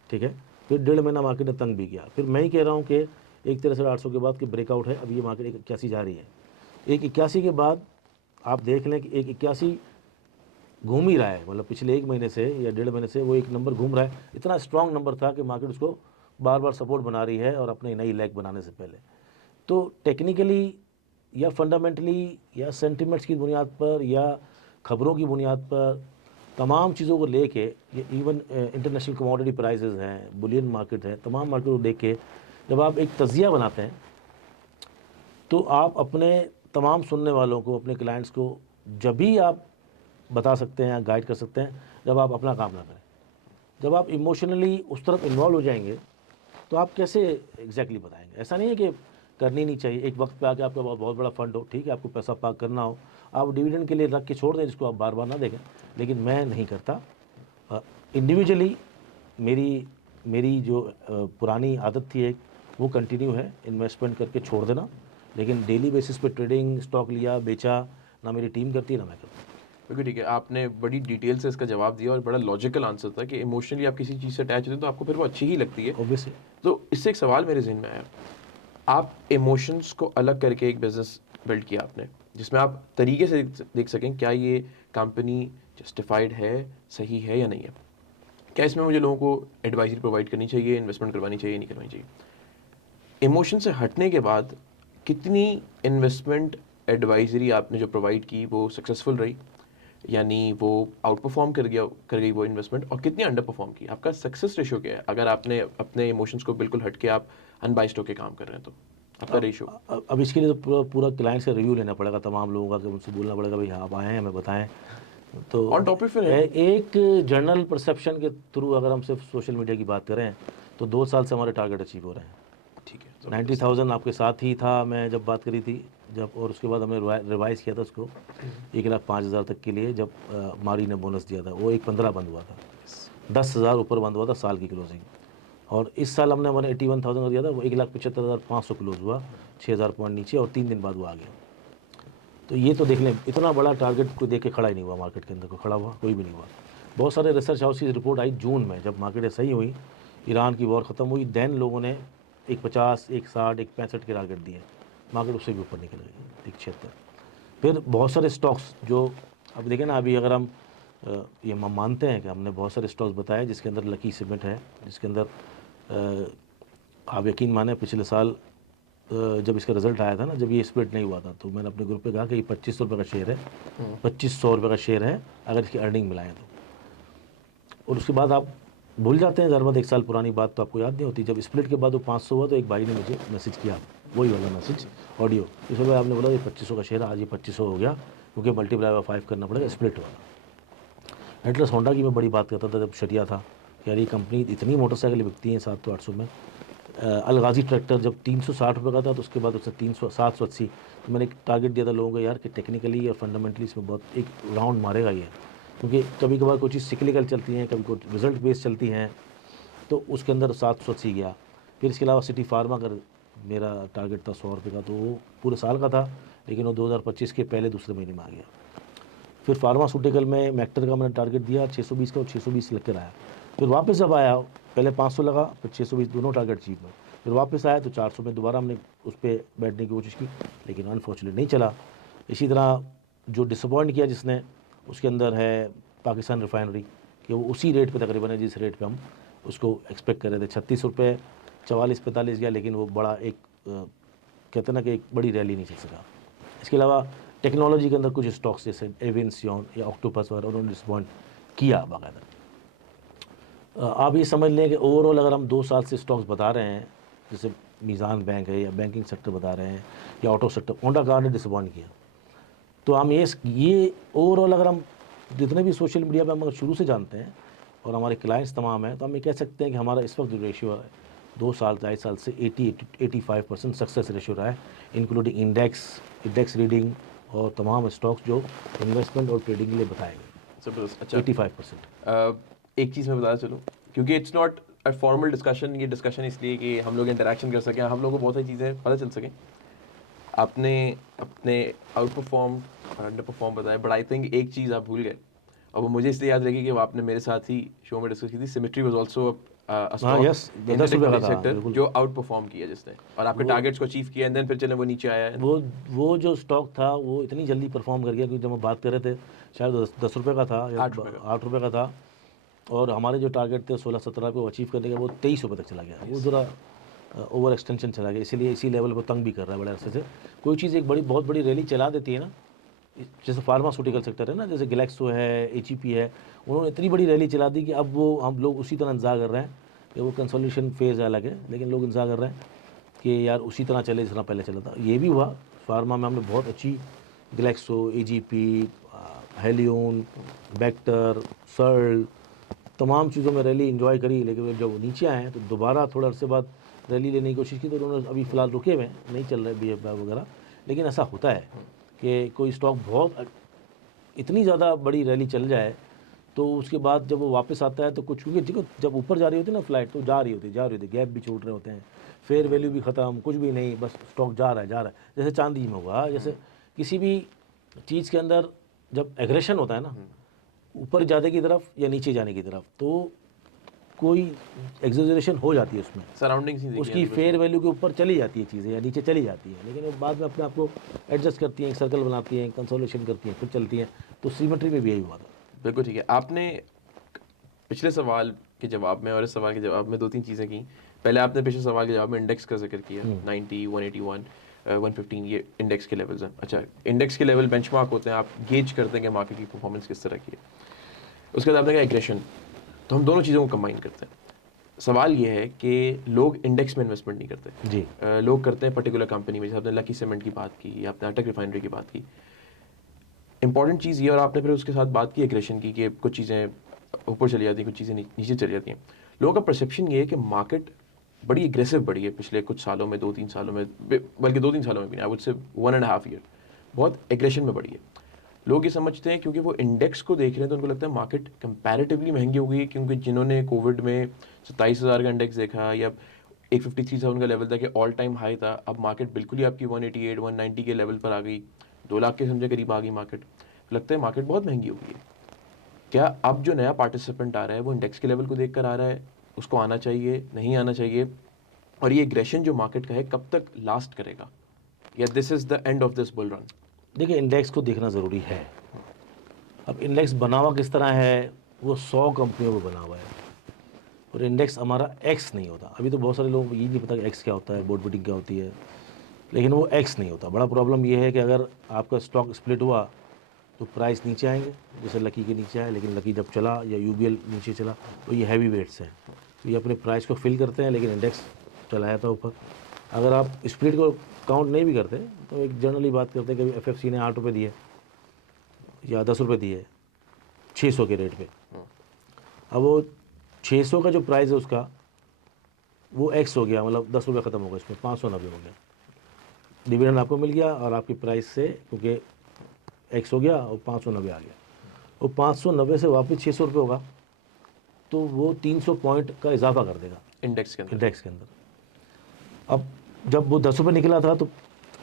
ठीक है। फिर 1.5 महीना मार्केट ने तंग भी किया, फिर मैं ही कह रहा हूँ कि 1,63,800 के बाद कि ब्रेकआउट है, अभी ये मार्केट 81 जा रही है। एक 81 के बाद आप देख लें कि एक 81 घूम ही रहा है, मतलब पिछले 1 महीने से या 1.5 महीने से वो एक नंबर घूम रहा है। इतना स्ट्रांग नंबर था कि मार्केट उसको बार बार सपोर्ट बना रही है और अपनी नई लेग बनाने से पहले। तो टेक्निकली या फंडामेंटली या सेंटिमेंट्स की बुनियाद पर या खबरों की बुनियाद पर तमाम चीज़ों को लेके, ये इवन इंटरनेशनल कमोडिटी प्राइसेस हैं, बुलियन मार्केट है, तमाम मार्केट को देख के जब आप एक तजिया बनाते हैं तो आप अपने तमाम सुनने वालों को, अपने क्लाइंट्स को जब भी आप बता सकते हैं या गाइड कर सकते हैं जब आप अपना काम ना करें। जब आप इमोशनली उस तरफ इन्वॉल्व हो जाएंगे तो आप कैसे एग्जैक्टली बताएंगे। ऐसा नहीं है कि करनी नहीं चाहिए, एक वक्त पे आके आपका बहुत बड़ा फंड हो, ठीक है, आपको पैसा पार्क करना हो, आप डिविडेंड के लिए रख के छोड़ दें जिसको आप बार बार ना देखें, लेकिन मैं नहीं करता। इंडिविजुअली मेरी जो पुरानी आदत थी एक, वो कंटिन्यू है, इन्वेस्टमेंट करके छोड़ देना। लेकिन डेली बेसिस पे ट्रेडिंग, स्टॉक लिया बेचा, ना मेरी टीम करती है ना मैं करता। बिल्कुल ठीक है, आपने बड़ी डिटेल से इसका जवाब दिया और बड़ा लॉजिकल आंसर था कि इमोशनली आप किसी चीज़ से अटैच होते हैं तो आपको फिर वो अच्छी ही लगती है। ऑब्वियसली तो इससे एक सवाल मेरे जहन में आया, आप इमोशंस को अलग करके एक बिज़नेस बिल्ड किया आपने, जिसमें आप तरीके से देख सकें क्या ये कंपनी जस्टिफाइड है, सही है या नहीं है, क्या इसमें मुझे लोगों को एडवाइजरी प्रोवाइड करनी चाहिए, इन्वेस्टमेंट करवानी चाहिए, नहीं करवानी चाहिए। इमोशन से हटने के बाद कितनी इन्वेस्टमेंट एडवाइजरी आपने जो प्रोवाइड की वो सक्सेसफुल रही, यानी वो आउट परफॉर्म कर गई वो इन्वेस्टमेंट, और कितनी अंडर परफॉर्म की, आपका सक्सेस रेशो क्या है अगर आपने अपने इमोशंस को बिल्कुल हट के आप अनबाइस्ड होकर काम कर रहे हैं तो आपका रेशो। अब इसके लिए तो पूरा क्लाइंट से रिव्यू लेना पड़ेगा, तमाम लोगों का, कि उनसे बोलना पड़ेगा भाई हाँ आप आए हैं हमें बताएं। तो ऑन टॉपिक फिर है एक जनरल परसेप्शन के थ्रू अगर हम सिर्फ सोशल मीडिया की बात करें तो 2 साल से हमारे टारगेट अचीव हो रहे हैं। ठीक है, 90,000 आपके साथ ही था मैं जब बात करी थी, जब, और उसके बाद हमने रिवाइज़ किया था उसको 1,05,000 तक के लिए, जब मारी ने बोनस दिया था, वो 1,15 बंद हुआ था, 10,000 ऊपर बंद हुआ था साल की क्लोजिंग। और इस साल हमने 181,000 का दिया था, वो 1,75,500 क्लोज हुआ, 6,000 पॉइंट नीचे, और 3 दिन बाद वो आ गया। तो ये तो देख लें, इतना बड़ा टारगेट कोई देख के खड़ा ही नहीं हुआ मार्केट के अंदर, को खड़ा हुआ कोई भी नहीं हुआ। बहुत सारे रिसर्च हाउस की रिपोर्ट आई जून में, जब मार्केटें सही हुई, ईरान की वॉर ख़त्म हुई, दैन लोगों ने 1,50, 1,60, 1,65 के टारगेट दिए, मार्केट उससे भी ऊपर निकल गई 1,76। फिर बहुत सारे स्टॉक्स जो अब देखें ना, अभी अगर हम ये मानते हैं कि हमने बहुत सारे स्टॉक्स बताए जिसके अंदर लकी सीमेंट है, जिसके अंदर आप यकीन माने पिछले साल जब इसका रिजल्ट आया था ना, जब ये स्प्लिट नहीं हुआ था, तो मैंने अपने ग्रुप पे कहा कि ये 2,500 रुपये का शेयर है, 2,500 रुपये का शेयर है अगर इसकी अर्निंग मिलाएं तो। और उसके बाद आप भूल जाते हैं, ज़रूरत 1 साल पुरानी बात तो आपको याद नहीं होती। जब स्प्लिट के बाद वो 500 हुआ तो एक भाई ने मुझे मैसेज किया, वही वाला मैसेज ऑडियो, इसमें आपने बोला ये 2,500 का शेयर है, आज ये 2,500 हो गया क्योंकि मल्टीप्लाई बाय 5 करना पड़ेगा, स्प्लिट वाला। एटलस होंडा की मैं बड़ी बात करता था जब शरिया था, कि यार ये कंपनी इतनी मोटरसाइकिल बिकती हैं 700-800 में। अलगाजी ट्रैक्टर जब 360 रुपये का था तो उसके बाद उससे 780। तो मैंने एक टारगेट दिया था लोगों को, यार कि टेक्निकली और फंडामेंटली इसमें बहुत एक राउंड मारेगा ये, क्योंकि कभी कभार कोई चीज़ सिक्लिकल चलती हैं, कभी कोई रिजल्ट बेस्ड चलती हैं, तो उसके अंदर 780 गया। फिर इसके अलावा सिटी फार्मा का मेरा टारगेट था 100 रुपये का, तो वो पूरे साल का था, लेकिन वो 2025 के पहले दूसरे महीने में आ गया। फिर फार्मास्यूटिकल में मैक्टर का मैंने टारगेट दिया 620 का, और 620 लेकर आया। फिर वापस जब आया, पहले 500 लगा, फिर 620, दोनों टारगेट अचीव हुए। फिर वापस आया तो 400 में दोबारा हमने उस पर बैठने की कोशिश की, लेकिन अनफॉर्चुनेट नहीं चला। इसी तरह जो डिसअपॉइंट किया जिसने, उसके अंदर है पाकिस्तान रिफाइनरी, कि वो उसी रेट पे तकरीबन है जिस रेट पे हम उसको एक्सपेक्ट कर रहे थे, 36 रुपये, 44-45 गया, लेकिन वो बड़ा एक कहते ना कि एक बड़ी रैली नहीं चल सका। इसके अलावा टेक्नोलॉजी के अंदर कुछ स्टॉक्स जैसे एवियंसियन या ऑक्टोपस वगैरह, उन्होंने डिसअपॉइंट किया बाकायदा। आप ये समझ लें कि ओवरऑल अगर हम 2 साल से स्टॉक्स बता रहे हैं, जैसे मीज़ान बैंक है या बैंकिंग सेक्टर बता रहे हैं या ऑटो सेक्टर, होंडा कार ने डिसअपॉइंट किया, तो हम ये ओवरऑल अगर हम जितने भी सोशल मीडिया पे हम अगर शुरू से जानते हैं और हमारे क्लाइंट्स तमाम हैं, तो हम ये कह सकते हैं कि हमारा इस वक्त जो रेशियो है 2 साल 2.5 साल से 80-85% सक्सेस रेशियो रहा है, इंक्लूडिंग इंडेक्स रीडिंग और तमाम स्टॉक्स जो इन्वेस्टमेंट और ट्रेडिंग के लिए बताए गए। जबरदस्त। अच्छा, 85%। एक चीज़ मैं बताना चलूँ, क्योंकि it's not a formal discussion, ये डिस्कशन इसलिए कि हम लोग इंटरेक्शन कर सकें, हम लोगों को बहुत सारी चीज़ें पता चल सकें। आपने अपने आउट परफॉर्म और अंडर परफॉर्म बताया, बट आई थिंक एक चीज़ आप भूल गए, और वो मुझे इसलिए याद रहेगी कि वो आपने मेरे साथ ही शो में डिस्कस की थी। सिमेट्री वाज आल्सो हाँ, yes, 10 रुपए का था, सेक्टर बिल्कुल। जो आउट परफॉर्म किया जिसने और आपके टारगेट्स को अचीव किया एंड देन फिर चले वो नीचे आया है। वो जो स्टॉक था वो इतनी जल्दी परफॉर्म कर गया, क्योंकि जब हम बात कर रहे थे शायद 10 रुपये का था या 8 रुपए का। 8 रुपये का था, और हमारे जो टारगेट थे 16-17 पे वो अचीव करने का, वो 23 रुपये तक चला गया। वो ज़रा ओवर एक्सटेंशन चला गया, इसीलिए इसी लेवल पर तंग भी कर रहा है बड़े अरसे से। कोई चीज़ एक बहुत बड़ी रैली चला देती है ना, जैसे फार्मास्यूटिकल सेक्टर है ना, जैसे ग्लैक्सो है, एचईपी है, उन्होंने इतनी बड़ी रैली चला दी कि अब वो हम लोग उसी तरह इंतजार कर रहे हैं कि वो कंसोलिडेशन फेज़ अलग है, लेकिन लोग इंतजार कर रहे हैं कि यार उसी तरह चले जिस तरह पहले चला था। ये भी हुआ, फार्मा में हमने बहुत अच्छी ग्लैक्सो, एजीपी, हेलियोन, बैक्टर, सर्ल, तमाम चीज़ों में रैली इंजॉय करी, लेकिन जब वो नीचे आए हैं तो दोबारा थोड़ा अरसे बाद रैली लेने की कोशिश की, तो उन्होंने अभी फ़िलहाल रुके हुए हैं, नहीं चल रहे BF वगैरह। लेकिन ऐसा होता है कि कोई स्टॉक बहुत इतनी ज़्यादा बड़ी रैली चल जाए तो उसके बाद जब वो वापस आता है तो कुछ, क्योंकि देखो जब ऊपर जा रही होती है ना फ्लाइट, तो जा रही होती, गैप भी छूट रहे होते हैं, फेयर वैल्यू भी ख़त्म, कुछ भी नहीं, बस स्टॉक जा रहा है। जैसे चांदी में हुआ, जैसे किसी भी चीज़ के अंदर जब एग्रेशन होता है ना, ऊपर जाने की तरफ या नीचे जाने की तरफ, तो कोई एग्जेजरेशन हो जाती है उसमें, सराउंडिंग्स ही उसकी फेयर वैल्यू के ऊपर चली जाती है चीज़ें या नीचे चली जाती है, लेकिन वो बाद में अपने आप को एडजस्ट करती हैं, एक सर्कल बनाती हैं, कंसोलेशन करती हैं, फिर चलती हैं। तो सीमेट्री में भी यही हुआ था। बिल्कुल ठीक है। आपने पिछले सवाल के जवाब में और इस सवाल के जवाब में 2-3 चीज़ें की। पहले आपने पिछले सवाल के जवाब में इंडेक्स का जिक्र किया, 90, 181, 115 ये इंडेक्स के लेवल्स हैं। अच्छा, इंडेक्स के लेवल बेंचमार्क होते हैं, आप गेज करते हैं कि मार्केट की परफॉर्मेंस किस तरह की है। उसके बाद आपने कहा एग्रेशन, तो हम दोनों चीज़ों को कंबाइन करते हैं। सवाल ये है कि लोग इंडेक्स में इन्वेस्टमेंट नहीं करते जी। लोग करते हैं पर्टिकुलर कंपनी में, जैसे आपने लकी सीमेंट की बात की या आपने अटक रिफाइनरी की बात की। इंपॉर्टेंट चीज़ ये, और आपने फिर उसके साथ बात की एग्रेशन की कि कुछ चीज़ें ऊपर चली जाती हैं, कुछ चीज़ें नीचे चली जाती हैं। लोगों का परसेप्शन ये है कि मार्केट बड़ी एग्रेसिव बढ़ी है पिछले कुछ सालों में, 2-3 सालों में, बल्कि 2-3 सालों में भी नहीं, आई वुड से 1.5 ईयर बहुत एग्रेशन में बढ़ी है। लोग ये समझते हैं क्योंकि वो इंडेक्स को देख रहे हैं तो उनको लगता है मार्केट कंपैरेटिवली महंगी हो गई है, क्योंकि जिन्होंने कोविड में 27,000 का इंडेक्स देखा या 153,000 का लेवल था कि ऑल टाइम हाई था, अब मार्केट बिल्कुल ही आपकी 188, 190 के लेवल पर आ गई, 2 लाख के समझे करीब आ गई मार्केट। लगता है मार्केट बहुत महंगी हो गई है। क्या अब जो नया पार्टिसिपेंट आ रहा है वो इंडेक्स के लेवल को देख कर आ रहा है, उसको आना चाहिए, नहीं आना चाहिए, और ये एग्रेशन जो मार्केट का है कब तक लास्ट करेगा, या this is the end of this bull run? देखिए, इंडेक्स को देखना ज़रूरी है। अब इंडेक्स बना हुआ किस तरह है, वो 100 कंपनियों में बना हुआ है, और इंडेक्स हमारा एक्स नहीं होता। अभी तो बहुत सारे लोगों को ये नहीं पता कि एक्स क्या होता है, बोर्ड मीटिंग क्या होती है, लेकिन वो एक्स नहीं होता। बड़ा प्रॉब्लम ये है कि अगर आपका स्टॉक स्प्लिट हुआ तो प्राइस नीचे आएंगे, जैसे लकी के नीचे आए, लेकिन लकी जब चला या यूबीएल नीचे चला तो ये हैवी वेट्स हैं, तो ये अपने प्राइस को फिल करते हैं, लेकिन इंडेक्स चलाया था ऊपर। अगर आप स्प्लिट को काउंट नहीं भी करते तो एक जनरली बात करते हैं कि एफएफसी ने 8 रुपये दिए या 10 रुपये दिए 600 के रेट पे, अब वो 600 का जो प्राइस है उसका वो एक्स हो गया, मतलब 10 रुपये ख़त्म हो गया, इसमें 590 हो गया, डिविडेंड आपको मिल गया, और आपकी प्राइस से क्योंकि एक्स हो गया और 590 आ गया, वो 590 से वापस 600 रुपये होगा, तो वो 300 पॉइंट का इजाफा कर देगा इंडेक्स के अंदर। अब जब वो 10 रुपये निकला था तो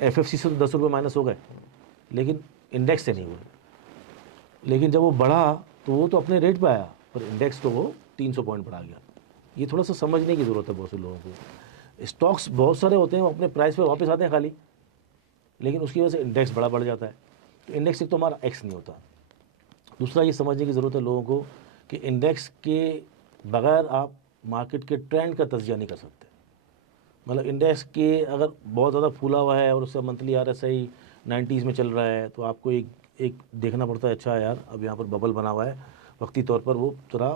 एफएफसी से तो 10 रुपये माइनस हो गए, लेकिन इंडेक्स से नहीं हुए। लेकिन जब वो बढ़ा तो वो तो अपने रेट पे आया, पर इंडेक्स तो वो 300 पॉइंट बढ़ा गया। ये थोड़ा सा समझने की ज़रूरत है बहुत से लोगों को। स्टॉक्स बहुत सारे होते हैं, वो अपने प्राइस पे वापस आते हैं खाली, लेकिन उसकी वजह से इंडेक्स बड़ा बढ़ जाता है। तो इंडेक्स एक तो हमारा एक्स नहीं होता। दूसरा ये समझने की ज़रूरत है लोगों को कि इंडेक्स के बगैर आप मार्केट के ट्रेंड का तज्जिया नहीं कर सकते। मतलब इंडेक्स के अगर बहुत ज़्यादा फूला हुआ है और उसका मंथली RSI 90s में चल रहा है, तो आपको एक देखना पड़ता है, अच्छा यार अब यहाँ पर बबल बना हुआ है, वक्ती तौर पर वो थोड़ा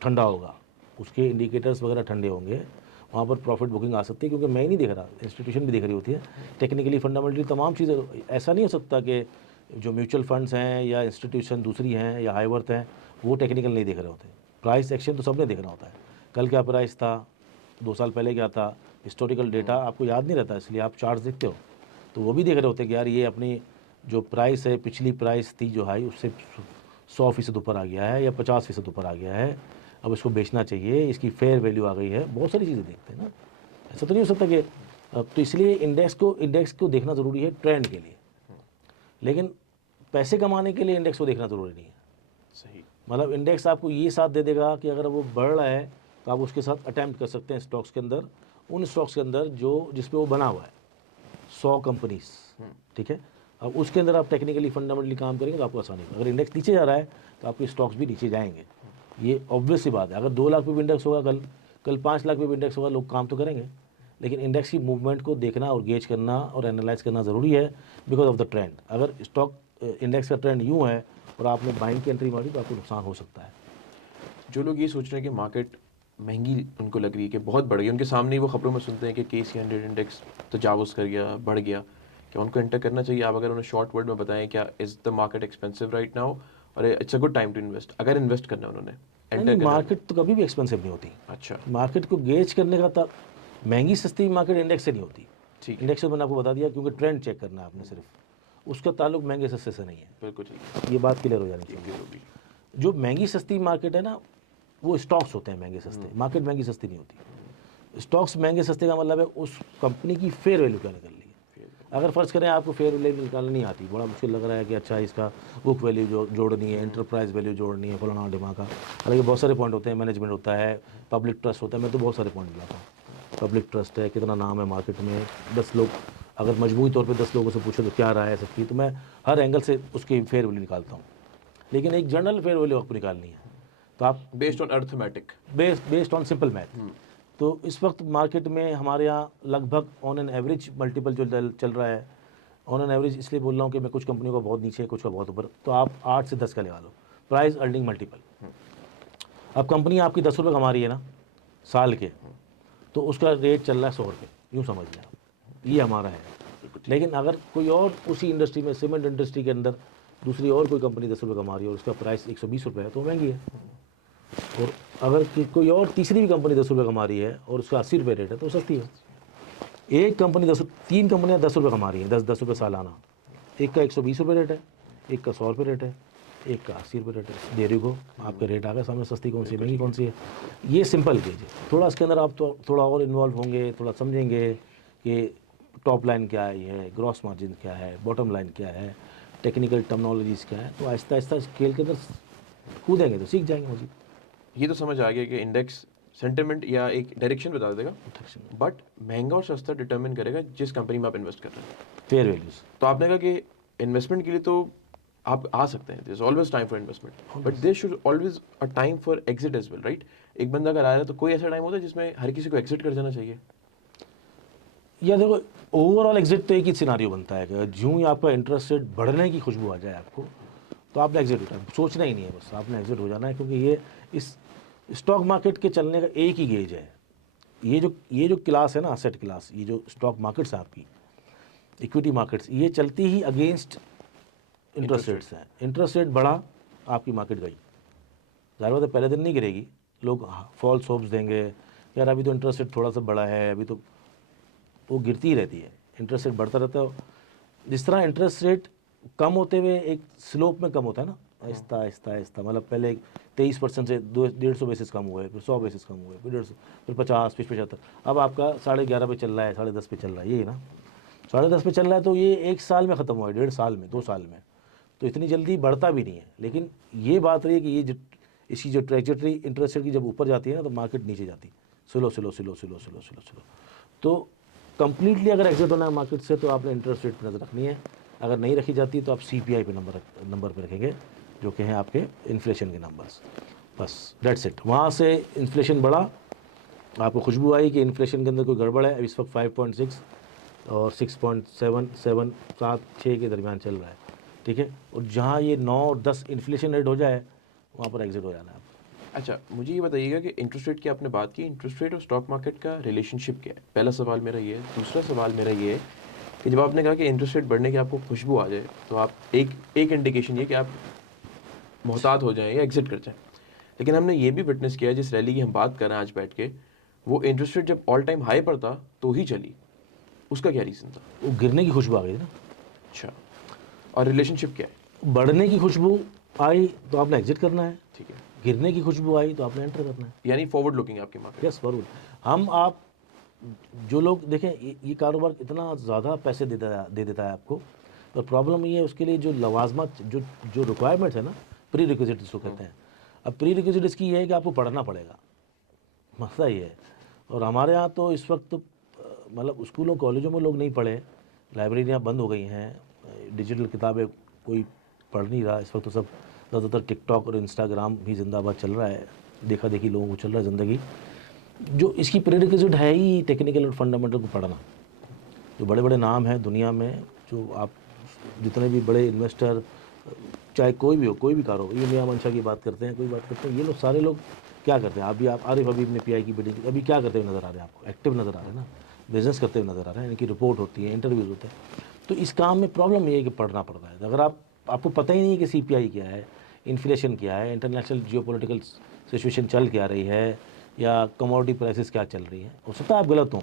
ठंडा होगा, उसके इंडिकेटर्स वगैरह ठंडे होंगे, वहाँ पर प्रॉफिट बुकिंग आ सकती है, क्योंकि मैं ही नहीं देख रहा, इंस्टीट्यूशन भी देख रही होती है, टेक्निकली फंडामेंटली तमाम चीज़ें। ऐसा नहीं हो सकता कि जो म्यूचुअल फंड्स हैं या इंस्टीट्यूशन दूसरी हैं या हाईवर्थ हैं वो टेक्निकल नहीं देख रहे होते। प्राइस एक्शन तो सबने देखना होता है, कल क्या प्राइस था, 2 साल पहले क्या था, हिस्टोरिकल डेटा आपको याद नहीं रहता, इसलिए आप चार्ट्स देखते हो, तो वो भी देख रहे होते हैं कि यार ये अपनी जो प्राइस है, पिछली प्राइस थी जो हाई, उससे 100% ऊपर आ गया है या 50% ऊपर आ गया है, अब इसको बेचना चाहिए, इसकी फेयर वैल्यू आ गई है, बहुत सारी चीज़ें देखते हैं ना। ऐसा तो नहीं हो सकता कि तो इसलिए इंडेक्स को देखना ज़रूरी है ट्रेंड के लिए, लेकिन पैसे कमाने के लिए इंडेक्स को देखना ज़रूरी नहीं है। सही। मतलब इंडेक्स आपको ये साथ दे देगा कि अगर वो बढ़ रहा है तो आप उसके साथ अटैम्प्ट कर सकते हैं स्टॉक्स के अंदर, उन स्टॉक्स के अंदर जो जिस पे वो बना हुआ है 100 कंपनीज, ठीक है। अब उसके अंदर आप टेक्निकली फंडामेंटली काम करेंगे तो आपको आसानी होगा। अगर इंडेक्स नीचे जा रहा है तो आपके स्टॉक्स भी नीचे जाएंगे, ये ऑब्वियस सी बात है। अगर 2 लाख पे भी इंडेक्स होगा कल 5 लाख पे भी इंडेक्स होगा, लोग काम तो करेंगे, लेकिन इंडेक्स की मूवमेंट को देखना और गेज करना और एनालाइज करना ज़रूरी है बिकॉज ऑफ द ट्रेंड। अगर स्टॉक इंडेक्स का ट्रेंड यूँ है और आपने बाइंग की एंट्री मारी तो आपको नुकसान हो सकता है। जो लोग ये सोच रहे हैं कि मार्केट महंगी उनको लग रही है कि बहुत बढ़ गई, उनके सामने ही वो खबरों में सुनते हैं कि KC 100 इंडेक्स तजावुज़ कर गया, बढ़ गया, क्या उनको एंटर करना चाहिए? आप अगर उन्हें शॉर्ट वर्ड में बताएं, क्या is the market expensive right now और it's a good time to invest, अगर इन्वेस्ट करना है उन्होंने एंटर नहीं, करना है? मार्केट तो कभी भी एक्सपेंसिव नहीं होती। अच्छा, मार्केट को गेज करने का महंगी सस्ती मार्केट इंडेक्स से नहीं होती। ठीक है, इंडेक्स से मैंने आपको बता दिया, क्योंकि ट्रेंड चेक करना है आपने सिर्फ, उसका ताल्लुक महंगे सस्ते से नहीं है। बिल्कुल ठीक है, ये बात क्लियर हो जानी ठीक चाहिए। है, होगी। जो महंगी सस्ती मार्केट है ना, वो स्टॉक्स होते हैं महंगे सस्ते, मार्केट महंगी सस्ती नहीं होती। स्टॉक्स महंगे सस्ते का मतलब है उस कंपनी की फेयर वैल्यू क्या निकल रही है। अगर फ़र्ज़ करें आपको फेयर वैल्यू निकालना नहीं आती, बड़ा मुश्किल लग रहा है कि अच्छा इसका बुक वैल्यू जोड़नी है, एंटरप्राइज वैल्यू जोड़नी है, फलाना डिमा का, हालांकि बहुत सारे पॉइंट होते हैं, मैनेजमेंट होता है, पब्लिक ट्रस्ट होता है, मैं तो बहुत सारे पॉइंट लाता हूँ। पब्लिक ट्रस्ट है, कितना नाम है मार्केट में, 10 लोग अगर मजबूरी तौर पे 10 लोगों से पूछो तो क्या राय है सबकी, तो मैं हर एंगल से उसकी फेयर वैल्यू निकालता हूँ। लेकिन एक जनरल फेयर वैल्यू आपको निकालनी है तो आप based on arithmetic, based on simple math. तो इस वक्त मार्केट में हमारे यहाँ लगभग ऑन एन एवरेज मल्टीपल जो चल रहा है, ऑन एन एवरेज इसलिए बोल रहा हूँ कि मैं कुछ कंपनियों का बहुत नीचे है, कुछ का बहुत ऊपर, तो आप 8 से 10 का लगा लो प्राइस अर्निंग मल्टीपल। अब कंपनी आपकी 10 रुपये कमा रही है ना साल के, तो उसका रेट चल रहा है 100 रुपये, यूँ समझ लें आप, ये हमारा है। लेकिन अगर कोई और उसी इंडस्ट्री में, सीमेंट इंडस्ट्री के अंदर दूसरी और कोई कंपनी 10 रुपये कमा रही है और उसका प्राइस 120 रुपये है, तो महंगी है। और अगर कोई और तीसरी भी कंपनी 10 रुपये कमा रही है और उसका 80 रुपये रेट है, तो सस्ती है। एक कंपनी 3 कंपनियां 10 रुपये कमा रही हैं, 10 रुपये सालाना, एक का 120 रुपये रेट है, एक का 100 रुपये रेट है, एक का 80 रुपये रेट है। देरी को आपका रेट आ गया सामने, सस्ती कौन सी है, महंगी कौन सी है। ये सिंपल गेज है। थोड़ा इसके अंदर आप तो थोड़ा और इन्वॉल्व होंगे, थोड़ा समझेंगे कि टॉप लाइन क्या है, ये ग्रॉस मार्जिन क्या है, बॉटम लाइन क्या है, टेक्निकल टर्मिनोलॉजीज़ क्या है, तो आहिस्ता आहिस्ता स्केल के अंदर कूदेंगे तो सीख जाएंगे मुझे। ये तो समझ आ गया कि इंडेक्स सेंटिमेंट या एक डायरेक्शन बता देगा, बट महंगा और सस्ता डिटरमिन करेगा जिस कंपनी में आप इन्वेस्ट कर रहे हैं। Fair values. तो आपने कहा कि इन्वेस्टमेंट के लिए तो आप आ सकते हैं, there is always time for investment, but there should always a time for exit as well, right? एक बंदा अगर आ रहा है तो कोई ऐसा टाइम होता है जिसमें हर किसी को एग्जिट कर जाना चाहिए? या देखो, ओवरऑल एग्जिट तो एक ही सिनारियो बनता है कि ज्यों ही आपका इंटरेस्ट रेट बढ़ने की खुशबू आ जाए आपको, तो आपने एग्जिट होना है, सोचना ही नहीं है, बस आपने एग्जिट हो जाना है। क्योंकि ये इस स्टॉक मार्केट के चलने का एक ही गेज है। ये जो क्लास है ना, असेट क्लास, ये जो स्टॉक मार्केट्स है आपकी, इक्विटी मार्केट्स, ये चलती ही अगेंस्ट इंटरेस्ट रेट्स हैं। इंटरेस्ट रेट बढ़ा, आपकी मार्केट गई, ज़ाहिर बात है पहले दिन नहीं गिरेगी, लोग फॉल्स होप्स देंगे, यार अभी तो इंटरेस्ट रेट थोड़ा सा बढ़ा है, अभी तो वो गिरती ही रहती है, इंटरेस्ट रेट बढ़ता रहता है। जिस तरह इंटरेस्ट रेट कम होते हुए एक स्लोप में कम होता है ना, आहिस्ता आहिस्ता आहिस्ता, मतलब पहले 23% से 150 बेसिस कम हुए, फिर 100 बेसिस कम हुए, फिर 150, फिर 50, फिर 75, अब आपका 11.5 पे चल रहा है, 10.5 पे चल रहा है, ये ना 10.5 पे चल रहा है। तो ये 1 साल में ख़त्म हुआ है, 1.5 साल में, 2 साल में, तो इतनी जल्दी बढ़ता भी नहीं है। लेकिन ये बात रही है कि ये जो इसकी जो ट्रेजेक्टरी इंटरेस्ट रेट की जब ऊपर जाती है ना, तो मार्केट नीचे जाती है, slow slow slow slow slow slow slow. तो कंप्लीटली अगर एग्जिट होना है मार्केट से, तो आपने इंटरेस्ट रेट पर नज़र रखनी है। अगर नहीं रखी जाती तो आप CPI पे नंबर पे रखेंगे, जो कि हैं आपके इन्फ्लेशन के नंबर्स, बस दैट्स इट। वहाँ से इन्फ्लेशन बढ़ा, आपको खुशबू आई कि इन्फ्लेशन के अंदर कोई गड़बड़ है, इस वक्त 5.6 और 6.7 के दरमियान चल रहा है, ठीक है। और जहाँ ये 9 और 10 इन्फ्लेशन रेट हो जाए, वहाँ पर एग्जिट हो जाना है। अच्छा, मुझे ये बताइएगा कि इंटरेस्ट रेट की आपने बात की, इंटरेस्ट रेट और स्टॉक मार्केट का रिलेशनशिप क्या है? पहला सवाल मेरा ये है। दूसरा सवाल मेरा ये है कि जब आपने कहा कि इंटरेस्ट रेट बढ़ने की आपको खुशबू आ जाए, तो आप एक इंडिकेशन ये कि आप मोहतात हो जाएं या एग्जिट कर जाएं। लेकिन हमने ये भी विटनेस किया, जिस रैली की हम बात कर रहे हैं आज बैठ के, वो इंटरेस्ट रेट जब ऑल टाइम हाई पर था तो ही चली, उसका क्या रीज़न था? वो गिरने की खुशबू आ गई ना। अच्छा, और रिलेशनशिप क्या है? बढ़ने की खुशबू आई तो आपने एग्जिट करना है, ठीक है, गिरने की खुशबू आई तो आपने एंटर करना है। यानी फॉरवर्ड लुकिंग आपकी मार्केट। यस जरूर। हम आप जो लोग देखें, ये कारोबार इतना ज़्यादा पैसे दे देता है आपको, और प्रॉब्लम ये है उसके लिए जो लवाजमत, जो रिक्वायरमेंट्स है ना, प्री रिक्विजिट जिसको कहते हैं। अब प्री रिक्विजिट इसकी ये है कि आपको पढ़ना पड़ेगा, मसला ही है। और हमारे यहाँ तो इस वक्त मतलब स्कूलों कॉलेजों में लोग नहीं पढ़े, लाइब्रेरियाँ बंद हो गई हैं, डिजिटल किताबें कोई पढ़ नहीं रहा इस वक्त। तो सब ज़्यादातर टिकटॉक और इंस्टाग्राम भी जिंदाबाद चल रहा है, देखा देखी लोगों को चल रहा है ज़िंदगी। जो इसकी प्रेरिक्विजिट है ही टेक्निकल और फंडामेंटल को पढ़ना। जो बड़े बड़े नाम हैं दुनिया में, जो आप जितने भी बड़े इन्वेस्टर, चाहे कोई भी हो, कोई भी कारोबार, ये मियां मंशा की बात करते हैं, कोई बात करते हैं, ये लोग सारे लोग क्या करते हैं? आप आरिफ हबीब ने पीआई की बिल्डिंग अभी क्या करते हुए नज़र आ रहे हैं आपको? एक्टिव नज़र आ रहे हैं ना, बिजनेस करते हुए नज़र आ रहे हैं, इनकी रिपोर्ट होती है, इंटरव्यूज़ होते हैं। तो इस काम में प्रॉब्लम ये है कि पढ़ना पड़ता है। अगर आपको पता ही नहीं है कि सीपीआई क्या है, इन्फ्लेशन क्या है, इंटरनेशनल जियोपॉलिटिकल सिचुएशन चल क्या रही है, या कमोडिटी प्राइसेस क्या चल रही है, हो सकता है आप गलत हों।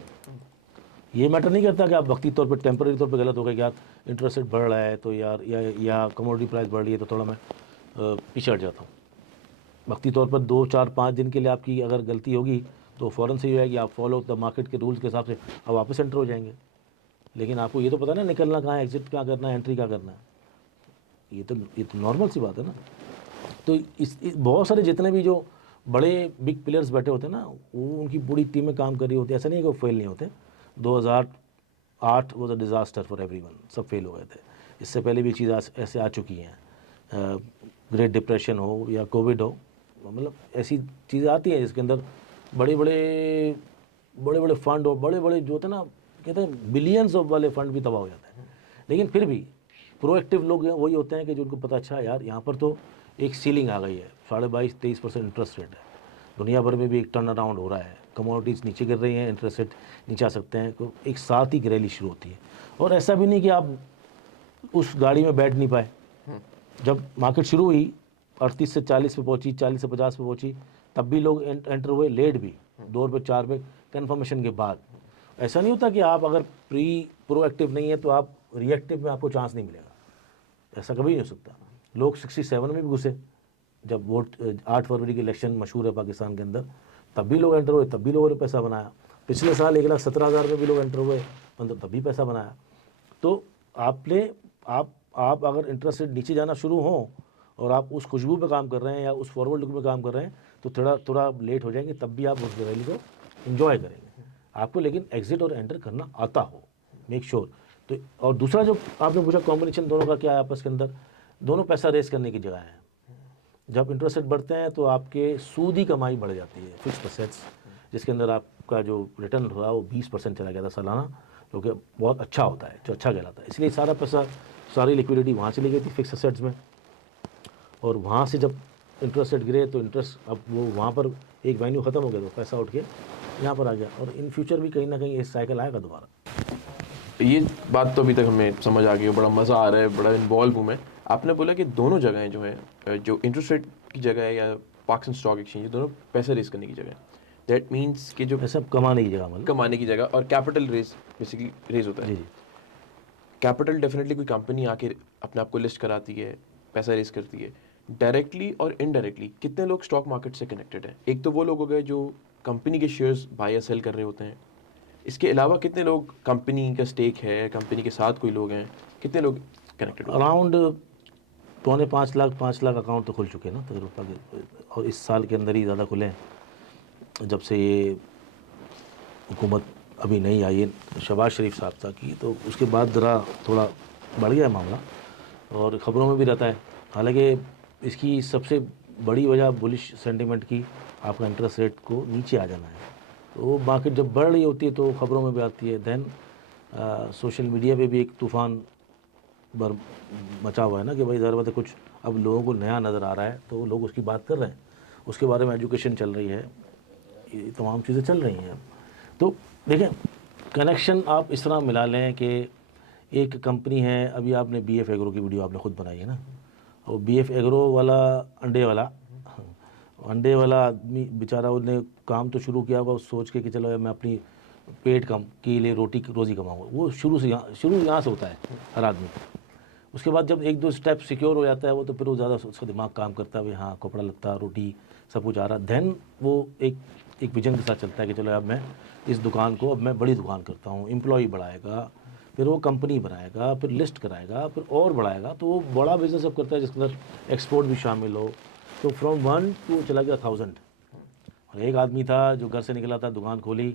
ये मैटर नहीं करता कि आप वक्ती तौर पर टेम्पररी तौर पर गलत हो गए कि यार इंटरेस्ट रेट बढ़ रहा है तो यार या कमोडिटी प्राइस बढ़ रही है तो थोड़ा मैं पीछे हट जाता हूँ। वक्ती तौर पर 2 4 5 दिन के लिए आपकी अगर गलती होगी तो फ़ौरन से ये है कि आप फॉलो द मार्केट के रूल्स के हिसाब से अब वापस एंटर हो जाएंगे। लेकिन आपको ये तो पता ना निकलना कहाँ है, एग्जिट क्या करना है, एंट्री क्या करना है। ये तो नॉर्मल सी बात है ना। तो इस बहुत सारे जितने भी जो बड़े बिग प्लेयर्स बैठे होते हैं ना, वो उनकी पूरी टीमें काम कर रही होती है। ऐसा नहीं है कि वो फेल नहीं होते। 2008 was a disaster for everyone, सब फेल हो गए थे। इससे पहले भी चीज़ ऐसे आ चुकी हैं, ग्रेट डिप्रेशन हो या कोविड हो, मतलब ऐसी चीज़ें आती हैं जिसके अंदर बड़े बड़े फंड और बड़े बड़े जो होते हैं ना, कहते हैं बिलियंस ऑफ वाले फंड भी तबाह हो जाते हैं। लेकिन फिर भी प्रोएक्टिव लोग वही होते हैं कि जो उनको पता अच्छा यार यहाँ पर तो एक सीलिंग आ गई है, 22-23% इंटरेस्ट रेट है, दुनिया भर में भी एक टर्न अराउंड हो रहा है, कमोडिटीज़ नीचे गिर रही हैं, इंटरेस्ट रेट नीचे आ सकते हैं, तो एक साथ ही रैली शुरू होती है। और ऐसा भी नहीं कि आप उस गाड़ी में बैठ नहीं पाए। जब मार्केट शुरू हुई 38 से 40 पे पहुंची, 40 से 50 पे पहुंची, तब भी लोग एंटर हुए, लेट भी 2 रुपये 4 रुपये कन्फर्मेशन के बाद। ऐसा नहीं होता कि आप अगर प्रोएक्टिव नहीं है तो आप रिएक्टिव में आपको चांस नहीं मिलेगा, ऐसा कभी नहीं हो सकता। लोग 67 में भी घुसे, जब वोट 8 फरवरी की इलेक्शन मशहूर है पाकिस्तान के अंदर, तब भी लोग एंटर हुए, तब भी लोगों ने पैसा बनाया। पिछले साल 1,17,000 में भी लोग एंटर हुए, मतलब तब भी पैसा बनाया। तो आप अगर इंटरेस्ट रेट नीचे जाना शुरू हो और आप उस खुशबू पे काम कर रहे हैं या उस फॉरवर्ड लुक पे काम कर रहे हैं तो थोड़ा लेट हो जाएंगे, तब भी आप उस रैली को एंजॉय करेंगे। आपको लेकिन एग्जिट और एंटर करना आता हो, मेक श्योर। तो और दूसरा जो आपने पूछा कॉम्बिनेशन दोनों का क्या है आपस के अंदर, दोनों पैसा रेस करने की जगह है। जब इंटरेस्ट रेट बढ़ते हैं तो आपके सूदी कमाई बढ़ जाती है, फिक्स्ड एसेट्स, जिसके अंदर आपका जो रिटर्न हो रहा है वो 20% चला गया था सालाना, जो कि बहुत अच्छा होता है, जो अच्छा कहलाता है। इसलिए सारा पैसा, सारी लिक्विडिटी वहाँ चली गई थी फिक्स एसेट्स में, और वहाँ से जब इंटरेस्ट रेट गिरे तो इंटरेस्ट अब वो वहाँ पर एक वैल्यू ख़त्म हो गया, तो पैसा उठ के यहाँ पर आ गया। और इन फ्यूचर भी कहीं ना कहीं इस साइकिल आएगा दोबारा। ये बात तो अभी तक हमें समझ आ गई है, बड़ा मज़ा आ रहा है, बड़ा इन्वॉल्व हूँ मैं। आपने बोला कि दोनों जगहें जो हैं, जो इंटरेस्ट रेट की जगह है या पाकिस्तान स्टॉक एक्सचेंज, दोनों पैसे रेस करने की जगह है। दैट मीन्स कि जो पैसा कमाने की जगह, मतलब कमाने की जगह, और कैपिटल रेस बेसिकली रेस होता है। जी। कैपिटल डेफिनेटली कोई कंपनी आके अपने आप को लिस्ट कराती है, पैसा रेस करती है। डायरेक्टली और इनडायरेक्टली कितने लोग स्टॉक मार्केट से कनेक्टेड हैं? एक तो वो लोग हो गए जो कंपनी के शेयर्स बाय या सेल कर रहे होते हैं। इसके अलावा कितने लोग, कंपनी का स्टेक है, कंपनी के साथ कोई लोग हैं, कितने लोग कनेक्टेड होते हैं? अराउंड 4.5 लाख अकाउंट तो खुल चुके हैं ना तकरीबन, और इस साल के अंदर ही ज़्यादा खुले हैं। जब से ये हुकूमत अभी नहीं आई है शहबाज शरीफ साहब था की, तो उसके बाद ज़रा थोड़ा बढ़ गया है मामला, और ख़बरों में भी रहता है। हालांकि इसकी सबसे बड़ी वजह बुलिश सेंटिमेंट की, आपका इंटरेस्ट रेट को नीचे आ जाना है। तो वो मार्केट जब बढ़ रही होती है तो ख़बरों में भी आती है। दैन सोशल मीडिया पे भी एक तूफ़ान मचा हुआ है ना, कि भाई ज़रूरत है कुछ अब लोगों को नया नज़र आ रहा है तो लोग उसकी बात कर रहे हैं, उसके बारे में एजुकेशन चल रही है, ये तमाम चीज़ें चल रही हैं। तो देखें, कनेक्शन आप इस तरह मिला लें कि एक कंपनी है, अभी आपने BF एग्रो की वीडियो आपने ख़ुद बनाई है ना, और BF एग्रो वाला अंडे वाला आदमी बेचारा, उसने काम तो शुरू किया हुआ सोच के कि चलो मैं अपनी पेट कम के लिए रोज़ी कमाऊँगा। वो शुरू यहाँ से होता है हर आदमी। उसके बाद जब 1-2 स्टेप सिक्योर हो जाता है वो, तो फिर वो ज़्यादा उसका दिमाग काम करता है, भाई हाँ कपड़ा लगता, रोटी सब कुछ आ रहा। दैन वो एक विजन के साथ चलता है कि चलो अब मैं इस दुकान को, अब मैं बड़ी दुकान करता हूँ, एम्प्लॉय बढ़ाएगा, फिर वो कंपनी बनाएगा, फिर लिस्ट कराएगा, फिर और बढ़ाएगा। तो वो बड़ा बिजनेस अब करता है जिसके अंदर एक्सपोर्ट भी शामिल हो। तो फ्रॉम 1 टू चला गया 1000। और एक आदमी था जो घर से निकला था, दुकान खोली,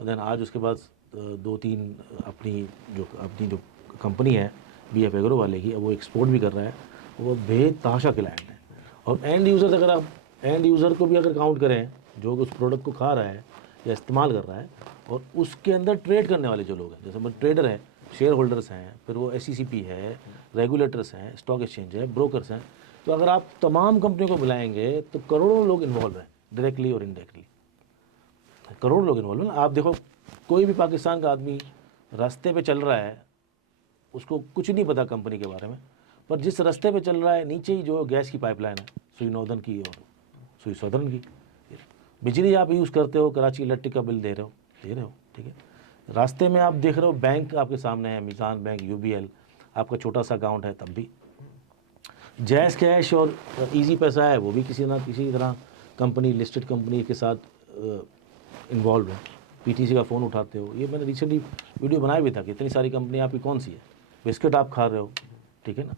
और देन आज उसके पास 2-3 अपनी जो कंपनी है BF एग्रो वाले की, अब वो एक्सपोर्ट भी कर रहा है, वो बेतहाशा क्लाइंट है। और एंड यूज़र, अगर आप एंड यूज़र को भी अगर काउंट करें, जो उस प्रोडक्ट को खा रहा है या इस्तेमाल कर रहा है, और उसके अंदर ट्रेड करने वाले जो लोग हैं, जैसे ट्रेडर हैं, शेयर होल्डर्स हैं, फिर वो SECP है, रेगुलेटर्स हैं, स्टॉक एक्सचेंज है, ब्रोकर्स हैं, तो अगर आप तमाम कंपनियों को मिलाएंगे तो करोड़ों लोग इन्वॉल्व हैं, डायरेक्टली और इनडायरेक्टली करोड़ों लोग इन्वॉल्व हैं। आप देखो, कोई भी पाकिस्तान का आदमी रास्ते पे चल रहा है, उसको कुछ नहीं पता कंपनी के बारे में, पर जिस रास्ते पे चल रहा है, नीचे ही जो गैस की पाइपलाइन है, सुई नॉर्दर्न की और सुई सदर्न की, बिजली आप यूज़ करते हो, कराची इलेक्ट्रिक का बिल दे रहे हो, ठीक है। रास्ते में आप देख रहे हो बैंक आपके सामने है, मिजान बैंक, UBL, आपका छोटा सा अकाउंट है, तब भी जैज़ कैश और इजी पैसा है, वो भी किसी ना किसी तरह कंपनी, लिस्टेड कंपनी के साथ इन्वॉल्व है। PTC का फ़ोन उठाते हो, ये मैंने रिसेंटली वीडियो बनाया भी था कि इतनी सारी कंपनी आपकी कौन सी है। बिस्किट आप खा रहे हो, ठीक है ना,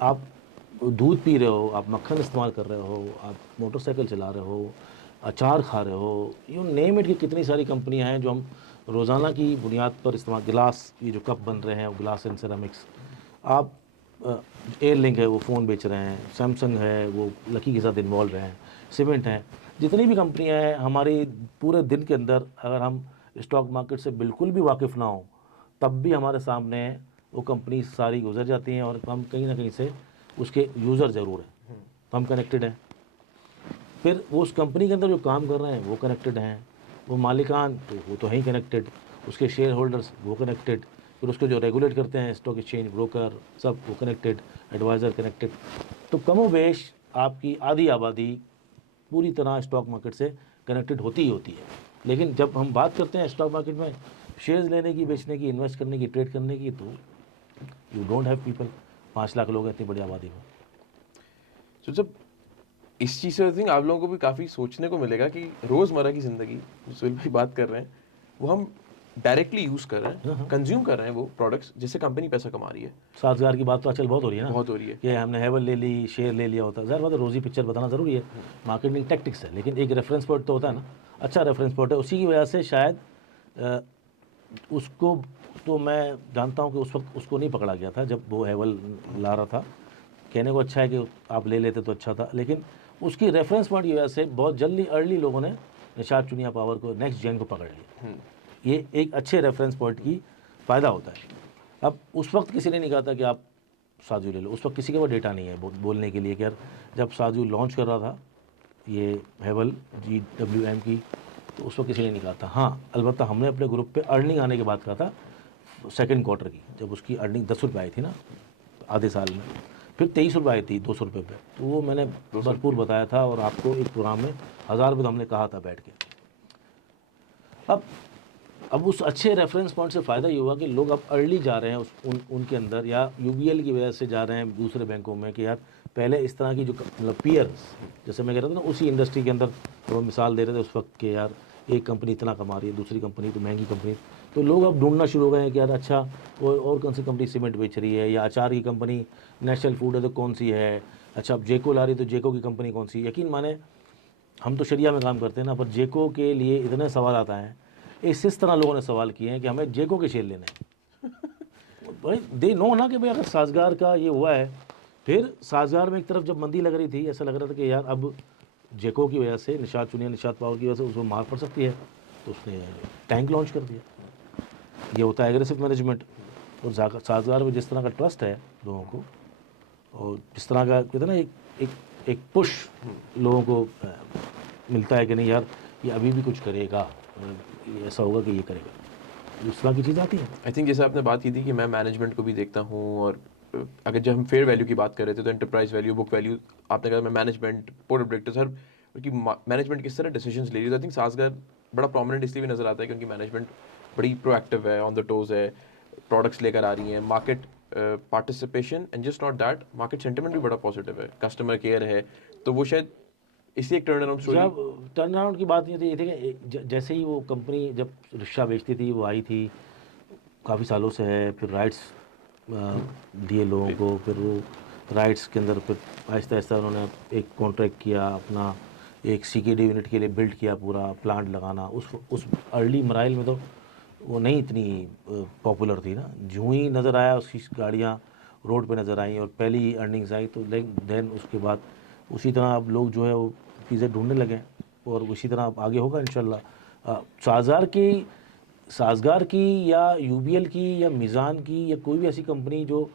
आप दूध पी रहे हो, आप मक्खन इस्तेमाल कर रहे हो, आप मोटरसाइकिल चला रहे हो, अचार खा रहे हो, यू नेम इट, की कितनी सारी कंपनियां हैं जो हम रोज़ाना की बुनियाद पर इस्तेमाल, गिलास, ये जो कप बन रहे हैं वो ग्लास एंड सेरामिक्स, आप एयरलिंक है वो फ़ोन बेच रहे हैं, सैमसंग है वो लकी के साथ इन्वॉल्व हैं, सीमेंट हैं, जितनी भी कंपनियां हैं हमारी, पूरे दिन के अंदर अगर हम स्टॉक मार्केट से बिल्कुल भी वाकिफ़ ना हो, तब भी हमारे सामने वो कंपनी सारी गुजर जाती हैं, और हम कहीं ना कहीं से उसके यूज़र ज़रूर हैं, हम कनेक्टेड हैं। फिर वो उस कंपनी के अंदर जो काम कर रहे हैं वो कनेक्टेड हैं, वो मालिकान तो वो तो है ही कनेक्टेड, उसके शेयर होल्डर्स वो कनेक्टेड, फिर उसको जो रेगुलेट करते हैं स्टॉक एक्सचेंज, ब्रोकर, सब वो कनेक्टेड, एडवाइज़र कनेक्टेड। तो कमोबेश आपकी आधी आबादी पूरी तरह स्टॉक मार्केट से कनेक्टेड होती ही होती है। लेकिन जब हम बात करते हैं स्टॉक मार्केट में शेयर्स लेने की, बेचने की, इन्वेस्ट करने की, ट्रेड करने की, तो you don't have people, 5 lakh लोग हैं इतनी बड़ी आबादी में। तो जब इस चीज़ से आई थिंक आप लोगों को भी काफ़ी सोचने को मिलेगा कि रोज़मर्रा की ज़िंदगी, जो सुहेल भाई बात कर रहे हैं, वो हम डायरेक्टली यूज़ कर रहे हैं, कंज्यूम कर रहे हैं वो प्रोडक्ट्स जिससे कंपनी पैसा कमा रही है। साजगार की बात तो आजकल बहुत हो रही है ना, बहुत हो रही है। कि हमने हैवल ले ली, शेयर ले लिया होता है, ज़ाहिर बात है रोज़ी पिक्चर बताना ज़रूरी है, मार्केटिंग टैक्टिक्स है, लेकिन एक रेफरेंस पॉइंट तो होता है ना, अच्छा रेफरेंस पॉइंट है, उसी की वजह से शायद उसको, तो मैं जानता हूँ कि उस वक्त उसको नहीं पकड़ा गया था जब वो हैवल ला रहा था। कहने को अच्छा है कि आप ले लेते तो अच्छा था, लेकिन उसकी रेफरेंस पॉइंट की वजह से बहुत जल्दी अर्ली लोगों ने निषाद चुनिया पावर को, नेक्स्ट जेन को पकड़ लिया। ये एक अच्छे रेफरेंस पॉइंट की फ़ायदा होता है। अब उस वक्त किसी ने नहीं कहा था कि आप साजू ले लो, उस वक्त किसी के पास डेटा नहीं है बोलने के लिए कि यार जब साजू लॉन्च कर रहा था ये हैवल GWM की, तो उस वक्त किसी ने नहीं कहा था। हाँ, अलबत्ता हमने अपने ग्रुप पे अर्निंग आने के बाद कहा था, सेकंड क्वार्टर की, जब उसकी अर्निंग 10 रुपये आई थी ना आधे साल में, फिर 23 रुपये आई थी 200 रुपये पे, तो वो मैंने भरपूर बताया था, और आपको एक प्रोग्राम में 1000 रुपये हमने कहा था बैठ के। अब उस अच्छे रेफरेंस पॉइंट से फ़ायदा ये हुआ कि लोग अब अर्ली जा रहे हैं उनके अंदर, या UBL की वजह से जा रहे हैं दूसरे बैंकों में, कि यार पहले इस तरह की जो मतलब पीयर्स, जैसे मैं कह रहा था ना, उसी इंडस्ट्री के अंदर वो मिसाल दे रहे थे उस वक्त के, यार एक कंपनी इतना कमा रही है, दूसरी कंपनी तो महंगी कंपनी, तो लोग अब ढूंढना शुरू हो गए हैं कि यार अच्छा और कौन सी कंपनी सीमेंट बेच रही है, या अचार की कंपनी नेशनल फूड है तो कौन सी है, अच्छा अब जेको ला रही है तो जेको की कंपनी कौन सी। यकीन माने हम तो शरिया में काम करते हैं ना, पर जेको के लिए इतने सवाल आता है, इस तरह लोगों ने सवाल किए हैं कि हमें जेको के शेयर लेने हैं। भाई दे नो ना कि भाई अगर साजगार का ये हुआ है, फिर साजगार में एक तरफ जब मंदी लग रही थी, ऐसा लग रहा था कि यार अब जेको की वजह से, निषाद चुनिया, निषाद पावर की वजह से उसको मार पड़ सकती है, तो उसने टैंक लॉन्च कर दिया। ये होता है एग्रेसिव मैनेजमेंट। और साजगार में जिस तरह का ट्रस्ट है लोगों को, और जिस तरह का कहते हैं ना एक पुश लोगों को मिलता है कि नहीं यार ये अभी भी कुछ करेगा, ऐसा होगा कि ये करेगा, उस तरह की चीज़ आती है। आई थिंक जैसे आपने बात की थी कि मैं मैनेजमेंट को भी देखता हूँ, और अगर जब हम फेयर वैल्यू की बात कर रहे थे तो एंटरप्राइज वैल्यू, बुक वैल्यू, आपने कहा मैं मैनेजमेंट, बोर्ड ऑफ डायरेक्टर्स, हर कि मैनेजमेंट किस तरह डिसीजंस ले रही है। आई थिंक साजगार बड़ा प्रोमिनेंट इसलिए भी नजर आता है क्योंकि मैनेजमेंट बड़ी प्रोएक्टिव है, ऑन द टोज है, प्रोडक्ट्स लेकर आ रही हैं, market participation and just not that, market sentiment भी बड़ा पॉजिटिव है, कस्टमर केयर है, तो वो शायद इसी एक टर्न अराउंड स्टोरी। जब टर्न अराउंड की बात नहीं थी, ये थी कि जैसे ही वो कंपनी जब रिक्शा बेचती थी, वो आई थी काफ़ी सालों से है, फिर राइट्स दिए लोगों को, फिर वो राइट्स के अंदर फिर आहिस्ता आहिस्ता उन्होंने एक कॉन्ट्रैक्ट किया अपना, एक CKD यूनिट के लिए बिल्ड किया, पूरा प्लांट लगाना, उस अर्ली मराइल में तो वो नहीं इतनी पॉपुलर थी ना। जो ही नज़र आया उसकी गाड़ियाँ रोड पे नज़र आई और पहली अर्निंग्स आई, तो देन उसके बाद उसी तरह अब लोग जो है वो चीज़ें ढूंढने लगे और उसी तरह अब आगे होगा इंशाल्लाह। साज़गार की या UBL की या मीज़ान की या कोई भी ऐसी कंपनी जो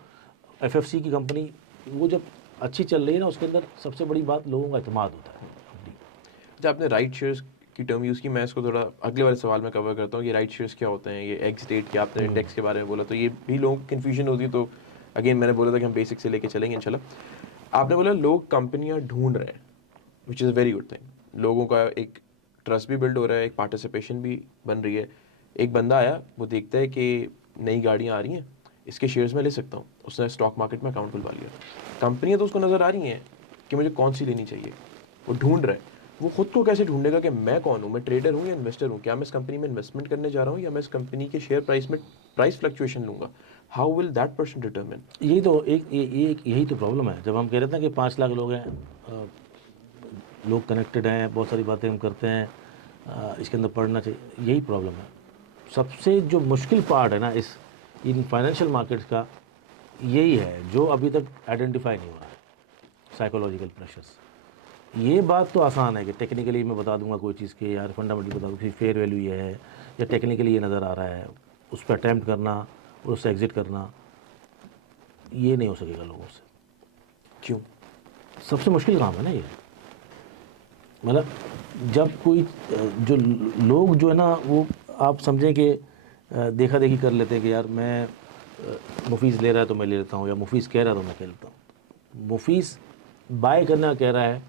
FFC की कंपनी, वो जब अच्छी चल रही है ना, उसके अंदर सबसे बड़ी बात लोगों का एतमाद होता है। जब आपने राइट शेयर्स की टर्म यूज़ की, मैं इसको थोड़ा अगले वाले सवाल में कवर करता हूँ। ये राइट शेयर्स क्या होते हैं, ये एग्स डेट क्या, आपने इंडेक्स के बारे में बोला, तो ये भी लोगों को कन्फ्यूजन होती है। तो अगेन मैंने बोला था कि हम बेसिक से लेके चलेंगे इंशाल्लाह। आपने बोला लोग कंपनियाँ ढूंढ रहे हैं, which is a very good thing. लोगों का एक ट्रस्ट भी बिल्ड हो रहा है, एक पार्टिसिपेशन भी बन रही है। एक बंदा आया, वो देखता है कि नई गाड़ियाँ आ रही हैं, इसके शेयर्स में ले सकता हूँ, उसने स्टॉक मार्केट में अकाउंट खुलवा लिया। कंपनियाँ तो उसको नज़र आ रही हैं कि मुझे कौन सी लेनी चाहिए, वो ढूंढ रहा है। वो खुद को कैसे ढूंढेगा कि मैं कौन हूँ, मैं ट्रेडर हूँ या इन्वेस्टर हूँ, क्या मैं इस कंपनी में इन्वेस्टमेंट करने जा रहा हूँ या मैं इस कंपनी के शेयर प्राइस में प्राइस फ्लक्चुएशन लूँगा? How will that person determine? यही तो यही तो प्रॉब्लम है। जब हम कह रहे थे ना कि 5 लाख लोग हैं, लोग कनेक्टेड हैं, बहुत सारी बातें हम करते हैं, इसके अंदर पढ़ना चाहिए, यही प्रॉब्लम है। सबसे जो मुश्किल पार्ट है ना इन फाइनेंशियल मार्केट्स का, यही है जो अभी तक आइडेंटिफाई नहीं हो रहा है, साइकोलॉजिकल प्रेशर्स। ये बात तो आसान है कि टेक्निकली मैं बता दूंगा कोई चीज़ के, यार फंडामेंटल बता दूँ कि फेयर वैल्यू ये है या टेक्निकली ये नज़र आ रहा है, उस पर अटैम्प्ट करना और उससे एग्जिट करना, ये नहीं हो सकेगा लोगों से। क्यों? सबसे मुश्किल काम है ना ये। मतलब जब कोई जो लोग जो है ना, वो आप समझें कि देखा देखी कर लेते हैं कि यार मैं मुफीस ले रहा है तो मैं ले लेता हूँ, या मुफीस कह रहा है तो मैं कह लेता हूँ। मुफीस बाय करना कह रहा है,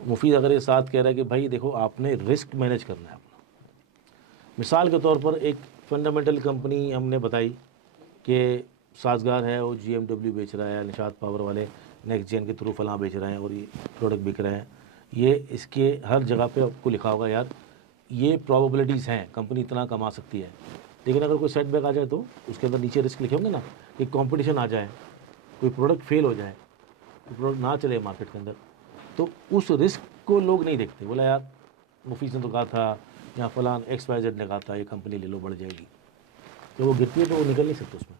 मुफीस अगर ये साथ कह रहा है कि भाई देखो आपने रिस्क मैनेज करना है अपना। मिसाल के तौर पर एक फंडामेंटल कंपनी हमने बताई कि साज़गार है, वो GMW बेच रहा है, निशात पावर वाले नेक्स्ट जेन के थ्रू फलां बेच रहे हैं और ये प्रोडक्ट बिक रहे हैं, ये इसके हर जगह पे आपको लिखा होगा यार ये प्रोबेबिलिटीज़ हैं, कंपनी इतना कमा सकती है। लेकिन अगर कोई सेटबैक आ जाए तो उसके अंदर नीचे रिस्क लिखे होंगे ना, कि कंपटीशन आ जाए, कोई प्रोडक्ट फेल हो जाए, कोई प्रोडक्ट ना चले मार्केट के अंदर, तो उस रिस्क को लोग नहीं देखते। बोला यार मुफीस ने तो कहा था, या फलान XYZ ने कहा था ये कंपनी ले लो बढ़ जाएगी। जब वो गिरती है तो वो निकल नहीं सकते उसमें,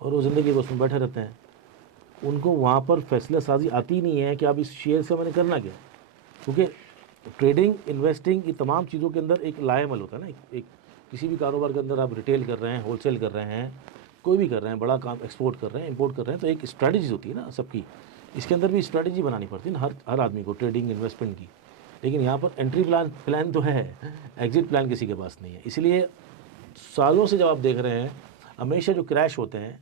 और वो ज़िंदगी बस में बैठे रहते हैं। उनको वहाँ पर फैसला साजी आती ही नहीं है कि अब इस शेयर से मैंने करना क्या। क्योंकि ट्रेडिंग, इन्वेस्टिंग, ये तमाम चीज़ों के अंदर एक लाएमल होता है ना। एक किसी भी कारोबार के अंदर आप रिटेल कर रहे हैं, होलसेल कर रहे हैं, कोई भी कर रहे हैं, बड़ा काम एक्सपोर्ट कर रहे हैं, इंपोर्ट कर रहे हैं, तो एक स्ट्रैटेजी होती है ना सबकी। इसके अंदर भी स्ट्रैटेजी बनानी पड़ती है ना हर आदमी को, ट्रेडिंग इन्वेस्टमेंट की। लेकिन यहाँ पर एंट्री प्लान तो है, एग्जिट प्लान किसी के पास नहीं है। इसलिए सालों से जब आप देख रहे हैं, हमेशा जो क्रैश होते हैं,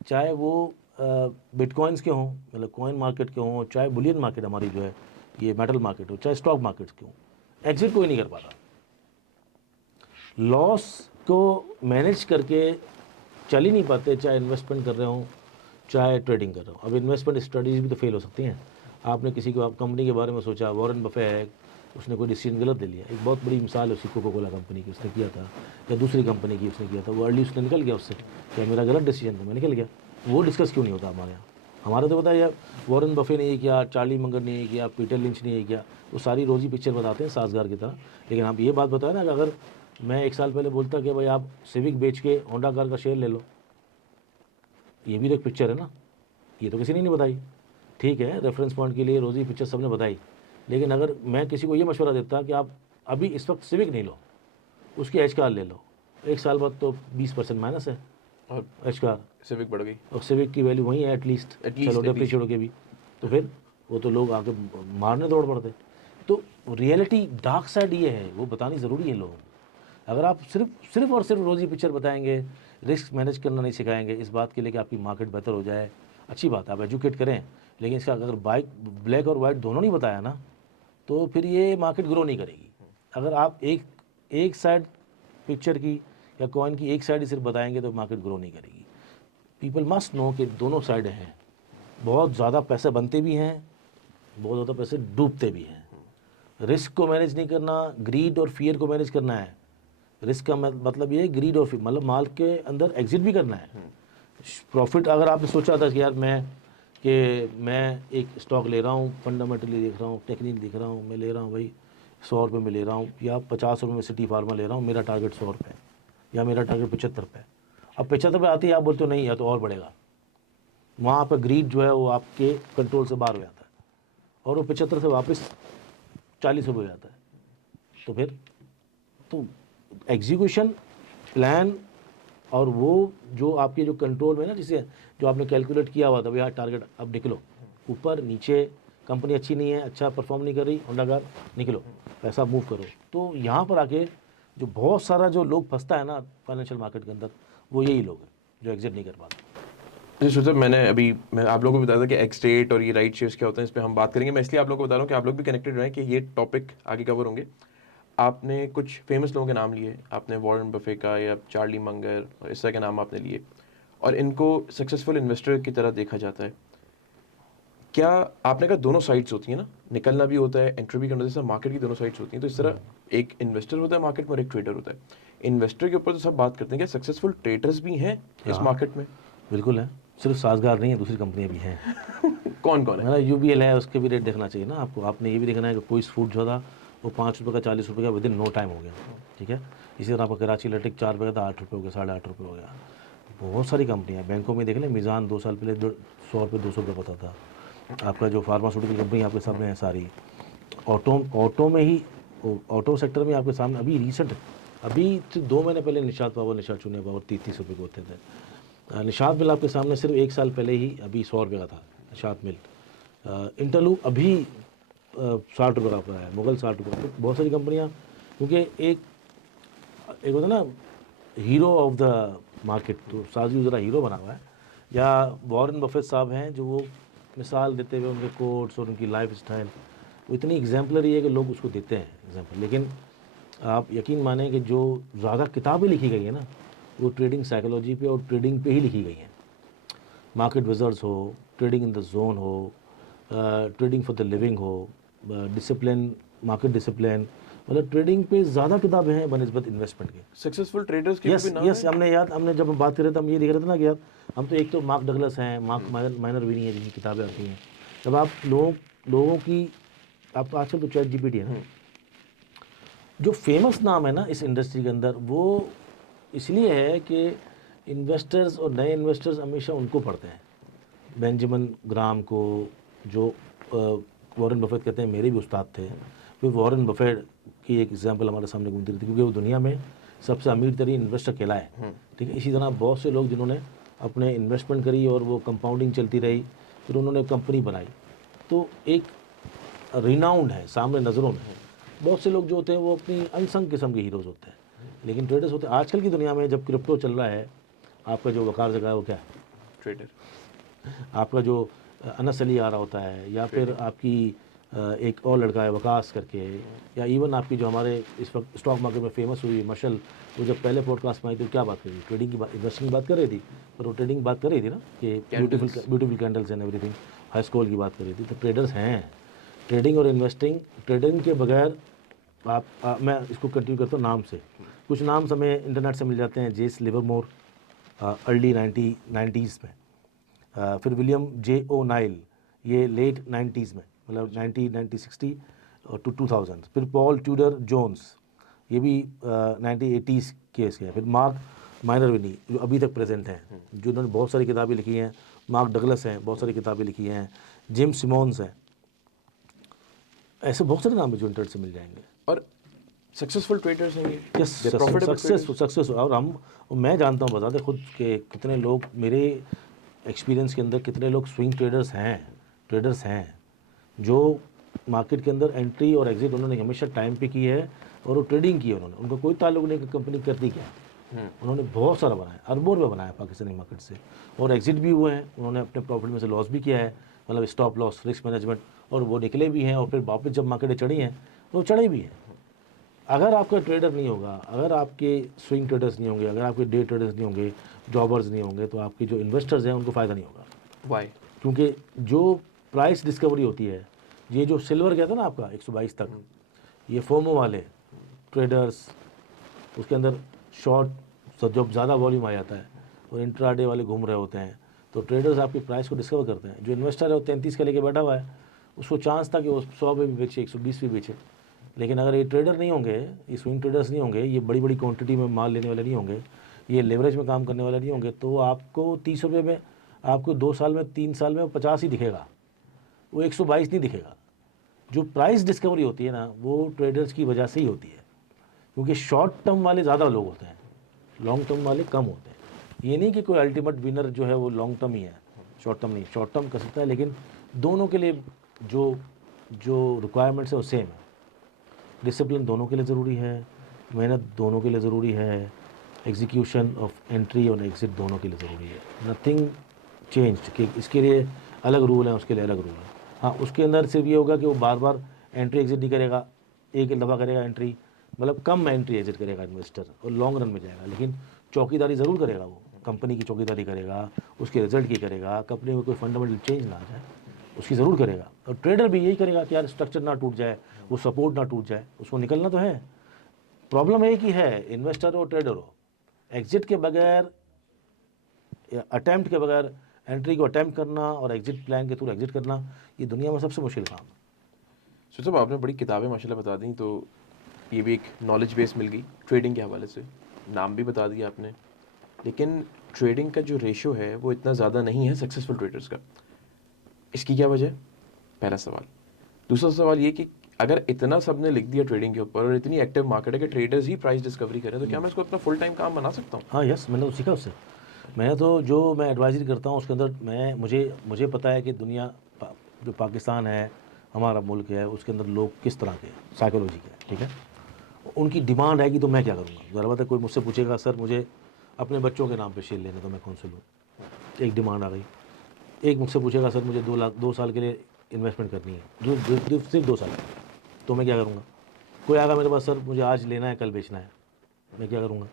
चाहे वो बिटकॉइंस के हों, मतलब कॉइन मार्केट के हों, चाहे बुलियन मार्केट हमारी जो है ये मेटल मार्केट हो, चाहे स्टॉक मार्केट के हों, एग्जिट कोई नहीं कर पाता। लॉस को मैनेज करके चल ही नहीं पाते, चाहे इन्वेस्टमेंट कर रहे हों चाहे ट्रेडिंग कर रहे हो। अब इन्वेस्टमेंट स्ट्रेटजीज भी तो फेल हो सकती हैं। आपने किसी को कंपनी के बारे में सोचा, वॉरेन बफे है, उसने कोई डिसीजन गलत ले लिया। एक बहुत बड़ी मिसाल है उसकी कोका कोला कंपनी की, उसने किया था, या दूसरी कंपनी की उसने किया था, वो अर्ली उसने निकल गया उससे, क्या मेरा गलत डिसीजन था, मैं निकल गया। वो डिस्कस क्यों नहीं होता हमारे यहाँ? हमारे तो बताया वॉरेन बफे ने ये किया, चार्ली मंगर ने ये किया, पीटर लिंच ने ये किया, वो सारी रोज़ी पिक्चर बताते हैं साज़गार की तरह। लेकिन आप ये बात बताया ना कि अगर मैं 1 साल पहले बोलता कि भाई आप सिविक बेच के होंडा कार का शेयर ले लो, ये भी तो एक पिक्चर है ना, ये तो किसी ने नहीं बताई। ठीक है, रेफरेंस पॉइंट के लिए रोज़ी पिक्चर सबने बताई, लेकिन अगर मैं किसी को ये मशवरा देता कि आप अभी इस वक्त सिविक नहीं लो, उसकी एच कार ले लो, 1 साल बाद तो 20% माइनस है और एच कार, सिविक बढ़ गई, और सिविक की वैल्यू वही है एटलीस्ट, चलो डेप्रिशिएट होके भी, तो फिर वो तो लोग आके मारने दौड़ पड़ते। तो रियलिटी डार्क साइड ये है, वो बतानी ज़रूरी है लोगों को। अगर आप सिर्फ और सिर्फ रोज़ी पिक्चर बताएंगे, रिस्क मैनेज करना नहीं सिखाएंगे, इस बात के लिए कि आपकी मार्केट बेहतर हो जाए, अच्छी बात है, आप एजुकेट करें, लेकिन इसका अगर ब्लैक और वाइट दोनों नहीं बताया ना, तो फिर ये मार्केट ग्रो नहीं करेगी। अगर आप एक साइड पिक्चर की या कॉइन की एक साइड ही सिर्फ बताएंगे तो मार्केट ग्रो नहीं करेगी। पीपल मस्ट नो कि दोनों साइड हैं, बहुत ज़्यादा पैसे बनते भी हैं, बहुत ज़्यादा पैसे डूबते भी हैं। रिस्क को मैनेज नहीं करना, ग्रीड और फियर को मैनेज करना है। रिस्क का मतलब ये है ग्रीड और फियर, मतलब माल के अंदर एग्जिट भी करना है। प्रॉफिट अगर आपने सोचा था कि यार मैं कि मैं एक स्टॉक ले रहा हूँ, फंडामेंटली देख रहा हूँ, टेक्निक देख रहा हूँ, मैं ले रहा हूँ भाई 100 रुपये में ले रहा हूँ या 50 रुपये में सिटी फार्मा ले रहा हूँ, मेरा टारगेट 100 रुपये है या मेरा टारगेट 75 रुपये है। अब 75 पे आती है, आप बोलते हो नहीं या तो और बढ़ेगा, वहाँ पर ग्रीड जो है वो आपके कंट्रोल से बाहर हो जाता है और वो 75 से वापस 40 रुपये हो जाता है। तो फिर तो एग्जीक्यूशन प्लान और वो जो आपके जो कंट्रोल में ना, जिसे जो आपने कैलकुलेट किया हुआ था भैया टारगेट, अब निकलो ऊपर नीचे, कंपनी अच्छी नहीं है, अच्छा परफॉर्म नहीं कर रही, होंडागार निकलो, पैसा मूव करो। तो यहाँ पर आके जो बहुत सारा जो लोग फंसता है ना फाइनेंशियल मार्केट के अंदर, वो यही लोग हैं जो एग्जिट नहीं कर पाते। जी सुधर, मैं आप लोगों को बताया था कि एक्स रेट और ये राइट शेयर्स क्या होते हैं, इस पर हम बात करेंगे। मैं इसलिए आप लोगों को बता रहा हूँ कि आप लोग भी कनेक्टेड रहें कि ये टॉपिक आगे कवर होंगे। आपने कुछ फेमस लोगों के नाम लिए, आपने वॉरेन बफे का या चार्ली मंगर और इस तरह के नाम आपने लिए, और इनको सक्सेसफुल इन्वेस्टर की तरह देखा जाता है। क्या आपने कहा दोनों साइड्स होती हैं ना, निकलना भी होता है, एंट्री भी करना होता है, मार्केट की दोनों साइड्स होती हैं। तो इस तरह एक इन्वेस्टर होता है मार्केट में और एक ट्रेडर होता है। इन्वेस्टर के ऊपर तो सब बात करते हैं, क्या सक्सेसफुल ट्रेडर्स भी हैं इस हाँ। मार्केट में? बिल्कुल है, सिर्फ साजगार नहीं है, दूसरी कंपनियां भी हैं। कौन कौन है? मेरा UBL है, उसके भी रेट देखना चाहिए ना आपको। आपने ये भी देखना है कि कोई फूड जो था वो 5 रुपये का 40 रुपये का विद इन नो टाइम हो गया, ठीक है। इसी तरह आपका कराची इलेक्ट्रिक 4 रुपये का था, 8 रुपये हो गया, 8.5 रुपये हो गया। बहुत सारी कंपनियां, बैंकों में देख लें, मीज़ान 2 साल पहले 100 रुपये 200 रुपये पता था। आपका जो फार्मास्यूटिकल कंपनी आपके सामने है सारी, ऑटो में ही, ऑटो सेक्टर में आपके सामने अभी रिसेंट, अभी 2 महीने पहले निशात पावर, निशात चुनिया पावर 30 रुपये के होते थे। निशात मिल आपके सामने सिर्फ 1 साल पहले ही अभी 100 रुपये का था निशात मिल। इंटरलूप अभी 60 रुपये का है, मुगल 60 रुपये का। तो बहुत सारी कंपनियाँ, क्योंकि एक होता है ना हीरो ऑफ द मार्केट, तो साजी ज़रा हीरो बना हुआ है। या वॉरेन बफेट साहब हैं जो वो मिसाल देते हुए उनके कोट्स और उनकी लाइफ स्टाइल वो इतनी एग्जाम्पलरी है कि लोग उसको देते हैं एग्जाम्पल। लेकिन आप यकीन मानें कि जो ज़्यादा किताबें लिखी गई हैं ना, वो ट्रेडिंग साइकोलॉजी पे और ट्रेडिंग पे ही लिखी गई हैं। मार्केट विजर्ड्स हो, ट्रेडिंग इन द जोन हो, ट्रेडिंग फॉर द लिविंग हो, डिसिप्लिन, मार्केट डिसिप्लिन, मतलब ट्रेडिंग पे ज़्यादा किताबें हैं बनस्बत इन्वेस्टमेंट के। सक्सेसफुल ट्रेडर्स के यस भी नाम यस, है? हमने जब हम बात कर रहे थे, हम ये देख रहे थे ना कि यार हम तो एक तो मार्क डगलस हैं, मार्क माइनर भी नहीं है जिनकी किताबें आती हैं। जब आप लोगों की, आप आजकल तो चैट GPT है ना, जो फेमस नाम है ना इस इंडस्ट्री के अंदर, वो इसलिए है कि इन्वेस्टर्स और नए इन्वेस्टर्स हमेशा उनको पढ़ते हैं। बेंजामिन ग्राम को, जो वॉरेन बफेट कहते हैं मेरे भी उस्ताद थे, फिर वॉरेन बफेट की एक एग्जांपल हमारे सामने घूमती रहती, क्योंकि वो दुनिया में सबसे अमीर तरीन इन्वेस्टर कहलाए, ठीक है। इसी तरह बहुत से लोग जिन्होंने अपने इन्वेस्टमेंट करी और वो कंपाउंडिंग चलती रही, फिर उन्होंने कंपनी बनाई, तो एक रिनाउंड है सामने नज़रों में। बहुत से लोग जो होते हैं वो अपनी अनसंग किस्म के हीरोज़ होते हैं, लेकिन ट्रेडर्स होते हैं। आजकल की दुनिया में जब क्रिप्टो चल रहा है, आपका जो वकार जगह है वो क्या है? ट्रेडर। आपका जो अनस अली आ रहा होता है, या फिर आपकी एक और लड़का है वकास करके, या इवन आपकी जो हमारे इस वक्त स्टॉक मार्केट में फेमस हुई मशल, वो जब पहले पॉडकास्ट में आई तो क्या बात कर रही थी? ट्रेडिंग की बात, इन्वेस्टिंग की बात कर रही थी, पर वो ट्रेडिंग बात कर रही थी ना कि beautiful candles and everything, high score की बात कर रही थी। तो ट्रेडर्स हैं, ट्रेडिंग और इन्वेस्टिंग, ट्रेडिंग के बगैर मैं इसको कंटिन्यू करता हूँ नाम से। कुछ नाम हमें इंटरनेट से मिल जाते हैं, जेस लिवरमोर अर्ली 90s में, फिर विलियम J.O. नाइल, ये लेट 90s में, मतलब 1960 टू 2000। फिर पॉल ट्यूडर जोन्स, ये भी 1980s केस के हैं। फिर मार्क माइनरविनी जो अभी तक प्रेजेंट हैं, जिन्होंने बहुत सारी किताबें लिखी हैं। मार्क डगलस हैं, बहुत सारी किताबें लिखी हैं। जिम सिमोन्स हैं, ऐसे बहुत सारे नाम हैं जो इंटरनेट से मिल जाएंगे। और सक्सेसफुल ट्रेडर्स हैं ये? Yes, success. और मैं जानता हूँ, बताते खुद के कितने लोग, मेरे एक्सपीरियंस के अंदर कितने लोग स्विंग ट्रेडर्स हैं जो मार्केट के अंदर एंट्री और एग्जिट उन्होंने हमेशा टाइम पे की है, और वो ट्रेडिंग की है उन्होंने, उनका कोई ताल्लुक नहीं कि कंपनी करती क्या है। उन्होंने बहुत सारा बनाया, अरबों रुपये बनाया पाकिस्तानी मार्केट से, और एग्जिट भी हुए हैं। उन्होंने अपने प्रॉफिट में से लॉस भी किया है, मतलब स्टॉप लॉस, रिस्क मैनेजमेंट, और वो निकले भी हैं। और फिर वापस जब मार्केटें चढ़ी हैं तो चढ़े भी हैं। अगर आपका ट्रेडर नहीं होगा, अगर आपके स्विंग ट्रेडर्स नहीं होंगे, अगर आपके डे ट्रेडर्स नहीं होंगे, जॉबर्स नहीं होंगे, तो आपके जो इन्वेस्टर्स हैं उनको फ़ायदा नहीं होगा। वाई? क्योंकि जो प्राइस डिस्कवरी होती है, ये जो सिल्वर कहता है ना आपका 122 तक, ये फोमो वाले ट्रेडर्स, उसके अंदर शॉर्ट जब ज़्यादा वॉल्यूम आ जाता है और इंट्राडे वाले घूम रहे होते हैं, तो ट्रेडर्स आपकी प्राइस को डिस्कवर करते हैं। जो इन्वेस्टर है वो 33 का लेके बैठा हुआ है, उसको चांस था कि वो 100 पे भी बेचे, 120 भी बेचे। लेकिन अगर ये ट्रेडर नहीं होंगे, ये स्विंग ट्रेडर्स नहीं होंगे, ये बड़ी बड़ी क्वांटिटी में माल लेने वाले नहीं होंगे, ये लेवरेज में काम करने वाले नहीं होंगे, तो आपको 30 रुपये में आपको 2 साल में 3 साल में 50 ही दिखेगा, वो 122 नहीं दिखेगा। जो प्राइस डिस्कवरी होती है ना, वो ट्रेडर्स की वजह से ही होती है, क्योंकि शॉर्ट टर्म वाले ज़्यादा लोग होते हैं, लॉन्ग टर्म वाले कम होते हैं। ये नहीं कि कोई अल्टीमेट विनर जो है वो लॉन्ग टर्म ही है, शॉर्ट टर्म नहीं। शॉर्ट टर्म कर सकता है, लेकिन दोनों के लिए जो जो रिक्वायरमेंट्स है वो सेम है। डिसिप्लिन दोनों के लिए ज़रूरी है, मेहनत दोनों के लिए ज़रूरी है, एग्जीक्यूशन ऑफ एंट्री और एग्ज़िट दोनों के लिए ज़रूरी है। नथिंग चेंज्ड कि इसके लिए अलग रूल है, उसके लिए अलग रूल है। हाँ, उसके अंदर सिर्फ ये होगा कि वो बार बार एंट्री एग्जिट नहीं करेगा, एक दफ़ा करेगा एंट्री, मतलब कम एंट्री एग्जिट करेगा इन्वेस्टर और लॉन्ग रन में जाएगा। लेकिन चौकीदारी ज़रूर करेगा, वो कंपनी की चौकीदारी करेगा, उसके रिजल्ट की करेगा, कंपनी में कोई फंडामेंटल चेंज ना आ जाए उसकी ज़रूर करेगा। और ट्रेडर भी यही करेगा कि यार स्ट्रक्चर ना टूट जाए, वो सपोर्ट ना टूट जाए, उसको निकलना तो है। प्रॉब्लम एक ही है, इन्वेस्टर हो ट्रेडर हो, एग्जिट के बगैर या अटैम्प्ट के बगैर एंट्री को अटैम्प्ट करना और एग्जिट प्लान के थ्रू एग्जिट करना, ये दुनिया में सबसे मुश्किल काम है। सो साहब आपने बड़ी किताबें माशाल्लाह बता दी, तो ये भी एक नॉलेज बेस मिल गई ट्रेडिंग के हवाले से, नाम भी बता दिया आपने। लेकिन ट्रेडिंग का जो रेशो है वो इतना ज़्यादा नहीं है सक्सेसफुल ट्रेडर्स का, इसकी क्या वजह? पहला सवाल। दूसरा सवाल ये कि अगर इतना सबने लिख दिया ट्रेडिंग के ऊपर और इतनी एक्टिव मार्केट है कि ट्रेडर्स ही प्राइस डिस्कवरी करें, तो क्या मैं इसको अपना फुल टाइम काम बना सकता हूँ? हाँ यस, मैंने तो सीखा उससे। मैं तो जो मैं एडवाइजरी करता हूँ उसके अंदर मुझे पता है कि दुनिया जो पाकिस्तान है, हमारा मुल्क है, उसके अंदर लोग किस तरह के साइकोलॉजी के हैं, ठीक है। उनकी डिमांड आएगी तो मैं क्या करूँगा? ज़रा बात है, कोई मुझसे पूछेगा सर मुझे अपने बच्चों के नाम पे शेयर लेने, तो मैं कौन से लूँ? एक डिमांड आ गई। एक मुझसे पूछेगा सर मुझे 2 साल के लिए इन्वेस्टमेंट करनी है, जो सिर्फ 2 साल, तो मैं क्या करूँगा? कोई आएगा मेरे पास, सर मुझे आज लेना है कल बेचना है, मैं क्या करूँगा?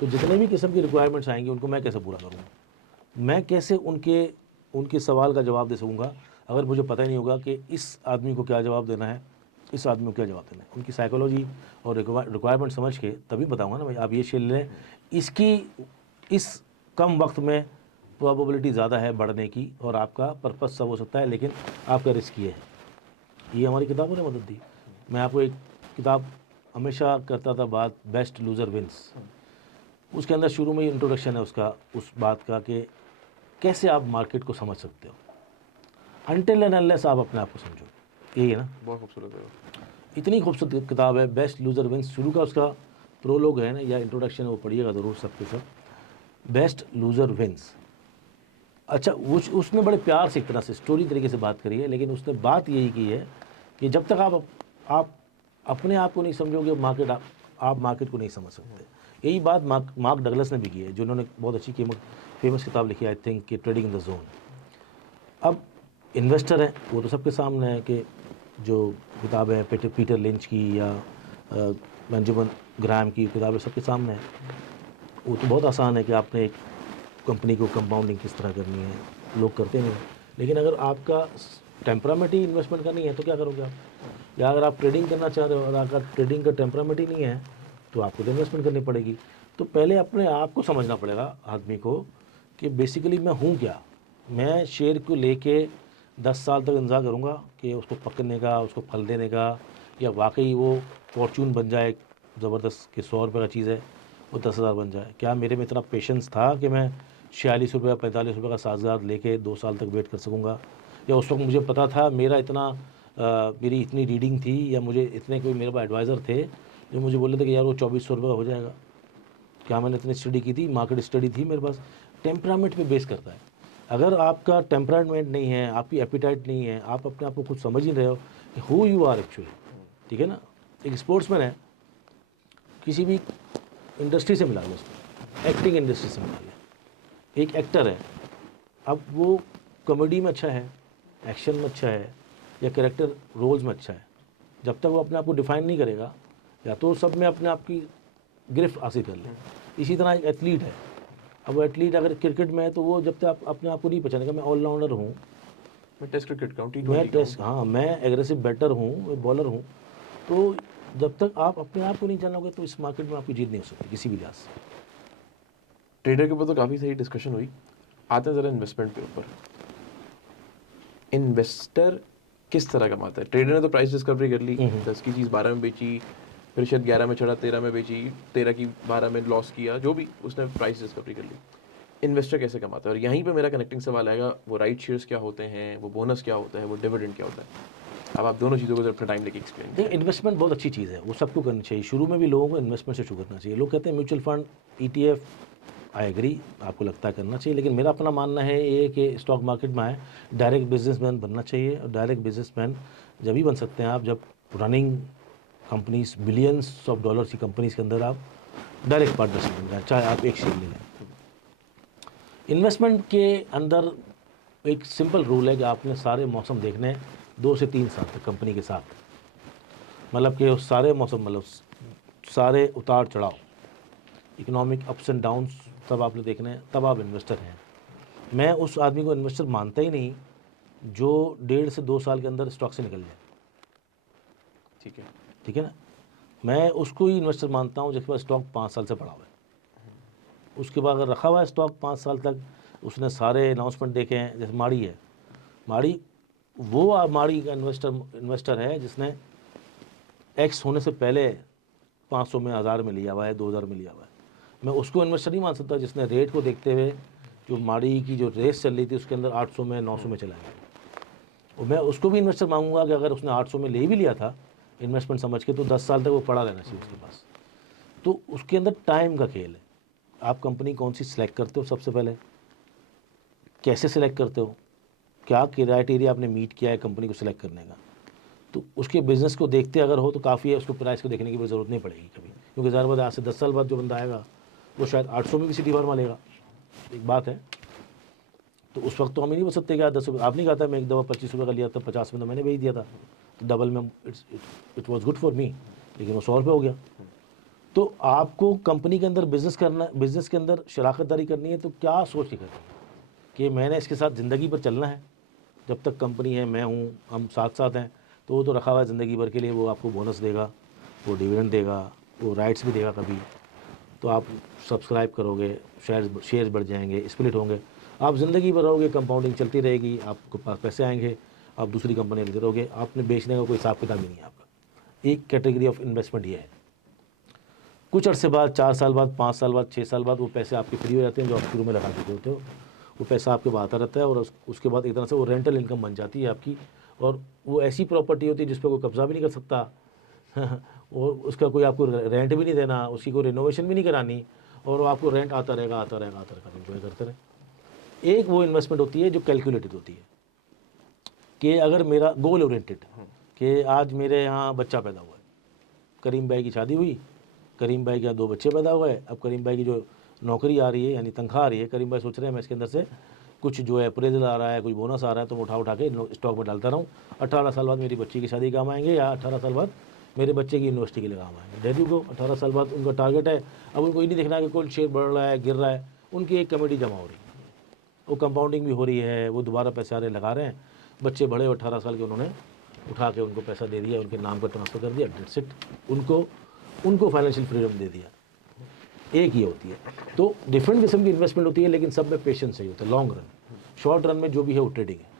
तो जितने भी किस्म की रिक्वायरमेंट्स आएंगी उनको मैं कैसे पूरा करूँगा? मैं कैसे उनके सवाल का जवाब दे सकूँगा अगर मुझे पता ही नहीं होगा कि इस आदमी को क्या जवाब देना है, इस आदमी को क्या जवाब देना है? उनकी साइकोलॉजी और रिक्वायरमेंट समझ के तभी बताऊँगा ना भाई आप ये शेयर लें, इसकी इस कम वक्त में प्रोबेबिलिटी ज़्यादा है बढ़ने की और आपका पर्पस सब हो सकता है, लेकिन आपका रिस्क ये है। ये हमारी किताबों ने मदद दी। मैं आपको एक किताब हमेशा करता था बात, बेस्ट लूज़र विंस। उसके अंदर शुरू में ही इंट्रोडक्शन है उसका, उस बात का कि कैसे आप मार्केट को समझ सकते हो, अनटिल एंड अनलेस आप अपने आप को समझो। यही है ना, बहुत खूबसूरत है। इतनी खूबसूरत किताब है बेस्ट लूज़र विंस। शुरू का उसका प्रोलोग है ना या इंट्रोडक्शन है, वो पढ़िएगा ज़रूर सब के सब, बेस्ट लूज़र विंस। अच्छा, उसने बड़े प्यार से एक तरह से स्टोरी तरीके से बात करी है, लेकिन उसने बात यही की है कि जब तक आप अपने आप को नहीं समझोगे आप मार्केट को नहीं समझ सकते। यही बात मार्क डगलस ने भी की है, जिन्होंने बहुत अच्छी फेमस किताब लिखी है, आई थिंक कि ट्रेडिंग इन द जोन। अब इन्वेस्टर हैं वो तो सबके सामने है कि जो किताब है पीटर लिंच की या बेंजामिन ग्राहम की किताबें सबके सामने है। वो तो बहुत आसान है कि आपने एक कंपनी को कंपाउंडिंग किस तरह करनी है, लोग करते नहीं। लेकिन अगर आपका टेम्परामेंट ही इन्वेस्टमेंट करनी है तो क्या करोगे आप? या अगर आप ट्रेडिंग करना चाहते हो और अगर ट्रेडिंग का टेम्परामेंट ही नहीं है तो आपको तो इन्वेस्टमेंट करनी पड़ेगी। तो पहले अपने आप को समझना पड़ेगा आदमी को कि बेसिकली मैं हूँ क्या। मैं शेयर को लेके 10 साल तक इंतज़ार करूँगा कि उसको पकड़ने का, उसको फल देने का, या वाकई वो फॉर्चून बन जाए ज़बरदस्त कि 100 रुपये का चीज़ है वो 10,000 बन जाए। क्या मेरे में इतना पेशेंस था कि मैं 46 रुपये 45 रुपये का साझगार लेके 2 साल तक वेट कर सकूँगा? या उस वक्त मुझे पता था मेरी इतनी रीडिंग थी, या मुझे इतने कोई मेरे पास एडवाइज़र थे जो मुझे बोले थे कि यार वो 2400 रुपये का हो जाएगा? क्या मैंने इतनी स्टडी की थी? मार्केट स्टडी थी मेरे पास। टेम्परामेंट पे बेस करता है। अगर आपका टेम्परामेंट नहीं है, आपकी एपिटाइट नहीं है, आप अपने आप को खुद समझ ही रहे हो कि हु यू आर एक्चुअली, ठीक है ना। एक स्पोर्ट्समैन है, किसी भी इंडस्ट्री से मिला लो उसको, एक्टिंग इंडस्ट्री से मिला लिया। एक एक्टर है, अब वो कॉमेडी में अच्छा है, एक्शन में अच्छा है, या कैरेक्टर रोल्स में अच्छा है, जब तक वो अपने आप को डिफाइन नहीं करेगा या तो सब में अपने आप की गिरफ्त हासिल कर ले। इसी तरह एक एथलीट है, अब वो एथलीट अगर क्रिकेट में है तो वो जब तक अपने आप को नहीं पहचानेगा मैं ऑलराउंडर हूँ, मैं टेस्ट क्रिकेट का हूँ, मैं टेस्ट, हाँ मैं एग्रेसिव बैटर हूँ, मैं बॉलर हूँ, तो जब तक आप अपने आप को नहीं जानोगे तो इस मार्केट में आपकी जीत नहीं हो सकती किसी भी लिहाज से। ट्रेडर के ऊपर तो काफ़ी सही डिस्कशन हुई। आते हैं ज़रा इन्वेस्टमेंट के ऊपर। इन्वेस्टर किस तरह कमाता है? ट्रेडर ने तो प्राइस डिस्कवरी कर ली, 10 की चीज़ 12 में बेची, फिर शायद 11 में चढ़ा, 13 में बेची, 13 की 12 में लॉस किया, जो भी उसने प्राइस डिस्कवरी कर ली। इन्वेस्टर कैसे कमाता है? और यहीं पे मेरा कनेक्टिंग सवाल आएगा, वो राइट शेयर्स क्या होते हैं, वो बोनस क्या होता है, वो डिविडेंड क्या होता है? अब आप दोनों चीज़ों को अपना टाइम लेके एक्सप्लेन देखिए, करें। इन्वेस्टमेंट बहुत अच्छी चीज़ है, वो सबको करनी चाहिए। शुरू में भी लोगों को इन्वेस्टमेंट से शुरू करना चाहिए। लोग कहते हैं mutual fund, ETF, I agree, आपको लगता है करना चाहिए, लेकिन मेरा अपना मानना है ये कि स्टॉक मार्केट में आए, डायरेक्ट बिजनेसमैन बनना चाहिए। और डायरेक्ट बिजनेसमैन जब ही बन सकते हैं आप, जब running companies, billions of dollars की कंपनीज के अंदर आप डायरेक्ट पार्टनरशिप बन जाए, चाहे आप एक शेयर ले लें। इन्वेस्टमेंट के अंदर एक सिंपल रूल है कि आपने सारे मौसम देखने 2 से 3 साल तक कंपनी के साथ, मतलब कि उस सारे मौसम, मतलब सारे उतार चढ़ाव, इकोनॉमिक अप्स एंड डाउन्स, तब आपने देखने हैं, तब आप इन्वेस्टर हैं। मैं उस आदमी को इन्वेस्टर मानता ही नहीं जो 1.5 से 2 साल के अंदर स्टॉक से निकल जाए। ठीक है। ठीक है ना? मैं उसको ही इन्वेस्टर मानता हूँ जिसके पास स्टॉक 5 साल से पड़ा हुआ है। उसके बाद अगर रखा हुआ है स्टॉक 5 साल तक, उसने सारे अनाउंसमेंट देखे हैं। जैसे माड़ी है, माड़ी, वो माड़ी का इन्वेस्टर है जिसने एक्स होने से पहले 500 में, 1000 में लिया हुआ है, 2000 में लिया हुआ है। मैं उसको इन्वेस्टर नहीं मान सकता जिसने रेट को देखते हुए, जो माड़ी की जो रेस चल रही थी उसके अंदर 800 में, 900 में चला गया। और मैं उसको भी इन्वेस्टर मांगूंगा कि अगर उसने 800 में ले भी लिया था इन्वेस्टमेंट समझ के, तो 10 साल तक वो पड़ा रहना चाहिए उसके पास। तो उसके अंदर टाइम का खेल है। आप कंपनी कौन सी सिलेक्ट करते हो, सबसे पहले कैसे सिलेक्ट करते हो, क्या क्राइटेरिया आपने मीट किया है कंपनी को सिलेक्ट करने का, तो उसके बिज़नेस को देखते अगर हो तो काफ़ी है, उसको प्राइस को देखने की भी ज़रूरत नहीं पड़ेगी कभी। क्योंकि ज़्यादा बाद आज से 10 साल बाद जो बंदा आएगा वो शायद 800 में भी सिटी फार्मा लेगा, एक बात है। तो उस वक्त तो हम ही नहीं बोल सकते कि यार 10 रुपये, आप नहीं कहा था मैं एक दफ़ा 25 रुपये का लिया था, 50 में तो मैंने बेच दिया था, तो डबल में it was good for me, लेकिन वो 100 रुपये हो गया। तो आपको कंपनी के अंदर बिज़नेस करना, बिज़नेस के अंदर शराकतदारी करनी है, तो क्या सोच के करनी है कि मैंने इसके साथ ज़िंदगी पर चलना है, जब तक कंपनी है, मैं हूँ, हम साथ साथ हैं, तो वो तो रखा हुआ है ज़िंदगी भर के लिए। वो आपको बोनस देगा, वो डिविडेंड देगा, वो राइट्स भी देगा कभी, तो आप सब्सक्राइब करोगे, शेयर्स बढ़ जाएंगे, स्प्लिट होंगे, आप ज़िंदगी भर रहोगे, कंपाउंडिंग चलती रहेगी, आपके पास पैसे आएंगे, आप दूसरी कंपनी लेते रहोगे, आपने बेचने का कोई हिसाब किताब ही नहीं है आपका। एक कैटेगरी ऑफ इन्वेस्टमेंट ये है। कुछ अर्से बाद, 4 साल बाद, 5 साल बाद, 6 साल बाद वो पैसे आपके फ्री हो जाते हैं जो आप शुरू में लगा चुके होते हो। वो पैसा आपके पास आता रहता है और उसके बाद एक तरह से वो रेंटल इनकम बन जाती है आपकी। और वो ऐसी प्रॉपर्टी होती है जिस पर कोई कब्जा भी नहीं कर सकता और उसका कोई आपको रेंट भी नहीं देना, उसकी कोई रिनोवेशन भी नहीं करानी, और वो आपको रेंट आता रहेगा, आता रहेगा, आता रहेगा, एंजॉय करते रहे। एक वो इन्वेस्टमेंट होती है जो कैलकुलेटेड होती है कि अगर मेरा गोल ओरिएंटेड, कि आज मेरे यहाँ बच्चा पैदा हुआ है, करीम भाई की शादी हुई, करीम भाई के यहाँ 2 बच्चे पैदा हुए, अब करीम भाई की जो नौकरी आ रही है, यानी तनख्वाह आ रही है, करीम भाई सोच रहे हैं मैं इसके अंदर से कुछ जो है अप्रेजल आ रहा है, कुछ बोनस आ रहा है, तो मैं उठा के स्टॉक में डालता रहूँ। 18 साल बाद मेरी बच्ची की शादी काम आएंगे, या 18 साल बाद मेरे बच्चे की यूनिवर्सिटी के लिए काम आएंगे। डेली को 18 साल बाद उनका टारगेट है। अब उनको ये नहीं देखना कि कौन शेयर बढ़ रहा है, गिर रहा है, उनकी एक कमेटी जमा हो रही है, वो कंपाउंडिंग भी हो रही है, वो दोबारा पैसे आ रहे लगा रहे हैं। बच्चे बड़े 18 साल के, उन्होंने उठा के उनको पैसा दे दिया, उनके नाम पर ट्रांसफ़र कर दिया, डेट्स इट। उनको फाइनेंशियल फ्रीडम दे दिया। एक ही होती है। तो डिफरेंट किस्म की इन्वेस्टमेंट होती है, लेकिन सब में पेशेंस चाहिए होता है। लॉन्ग रन, शॉर्ट रन में जो भी है वो ट्रेडिंग है।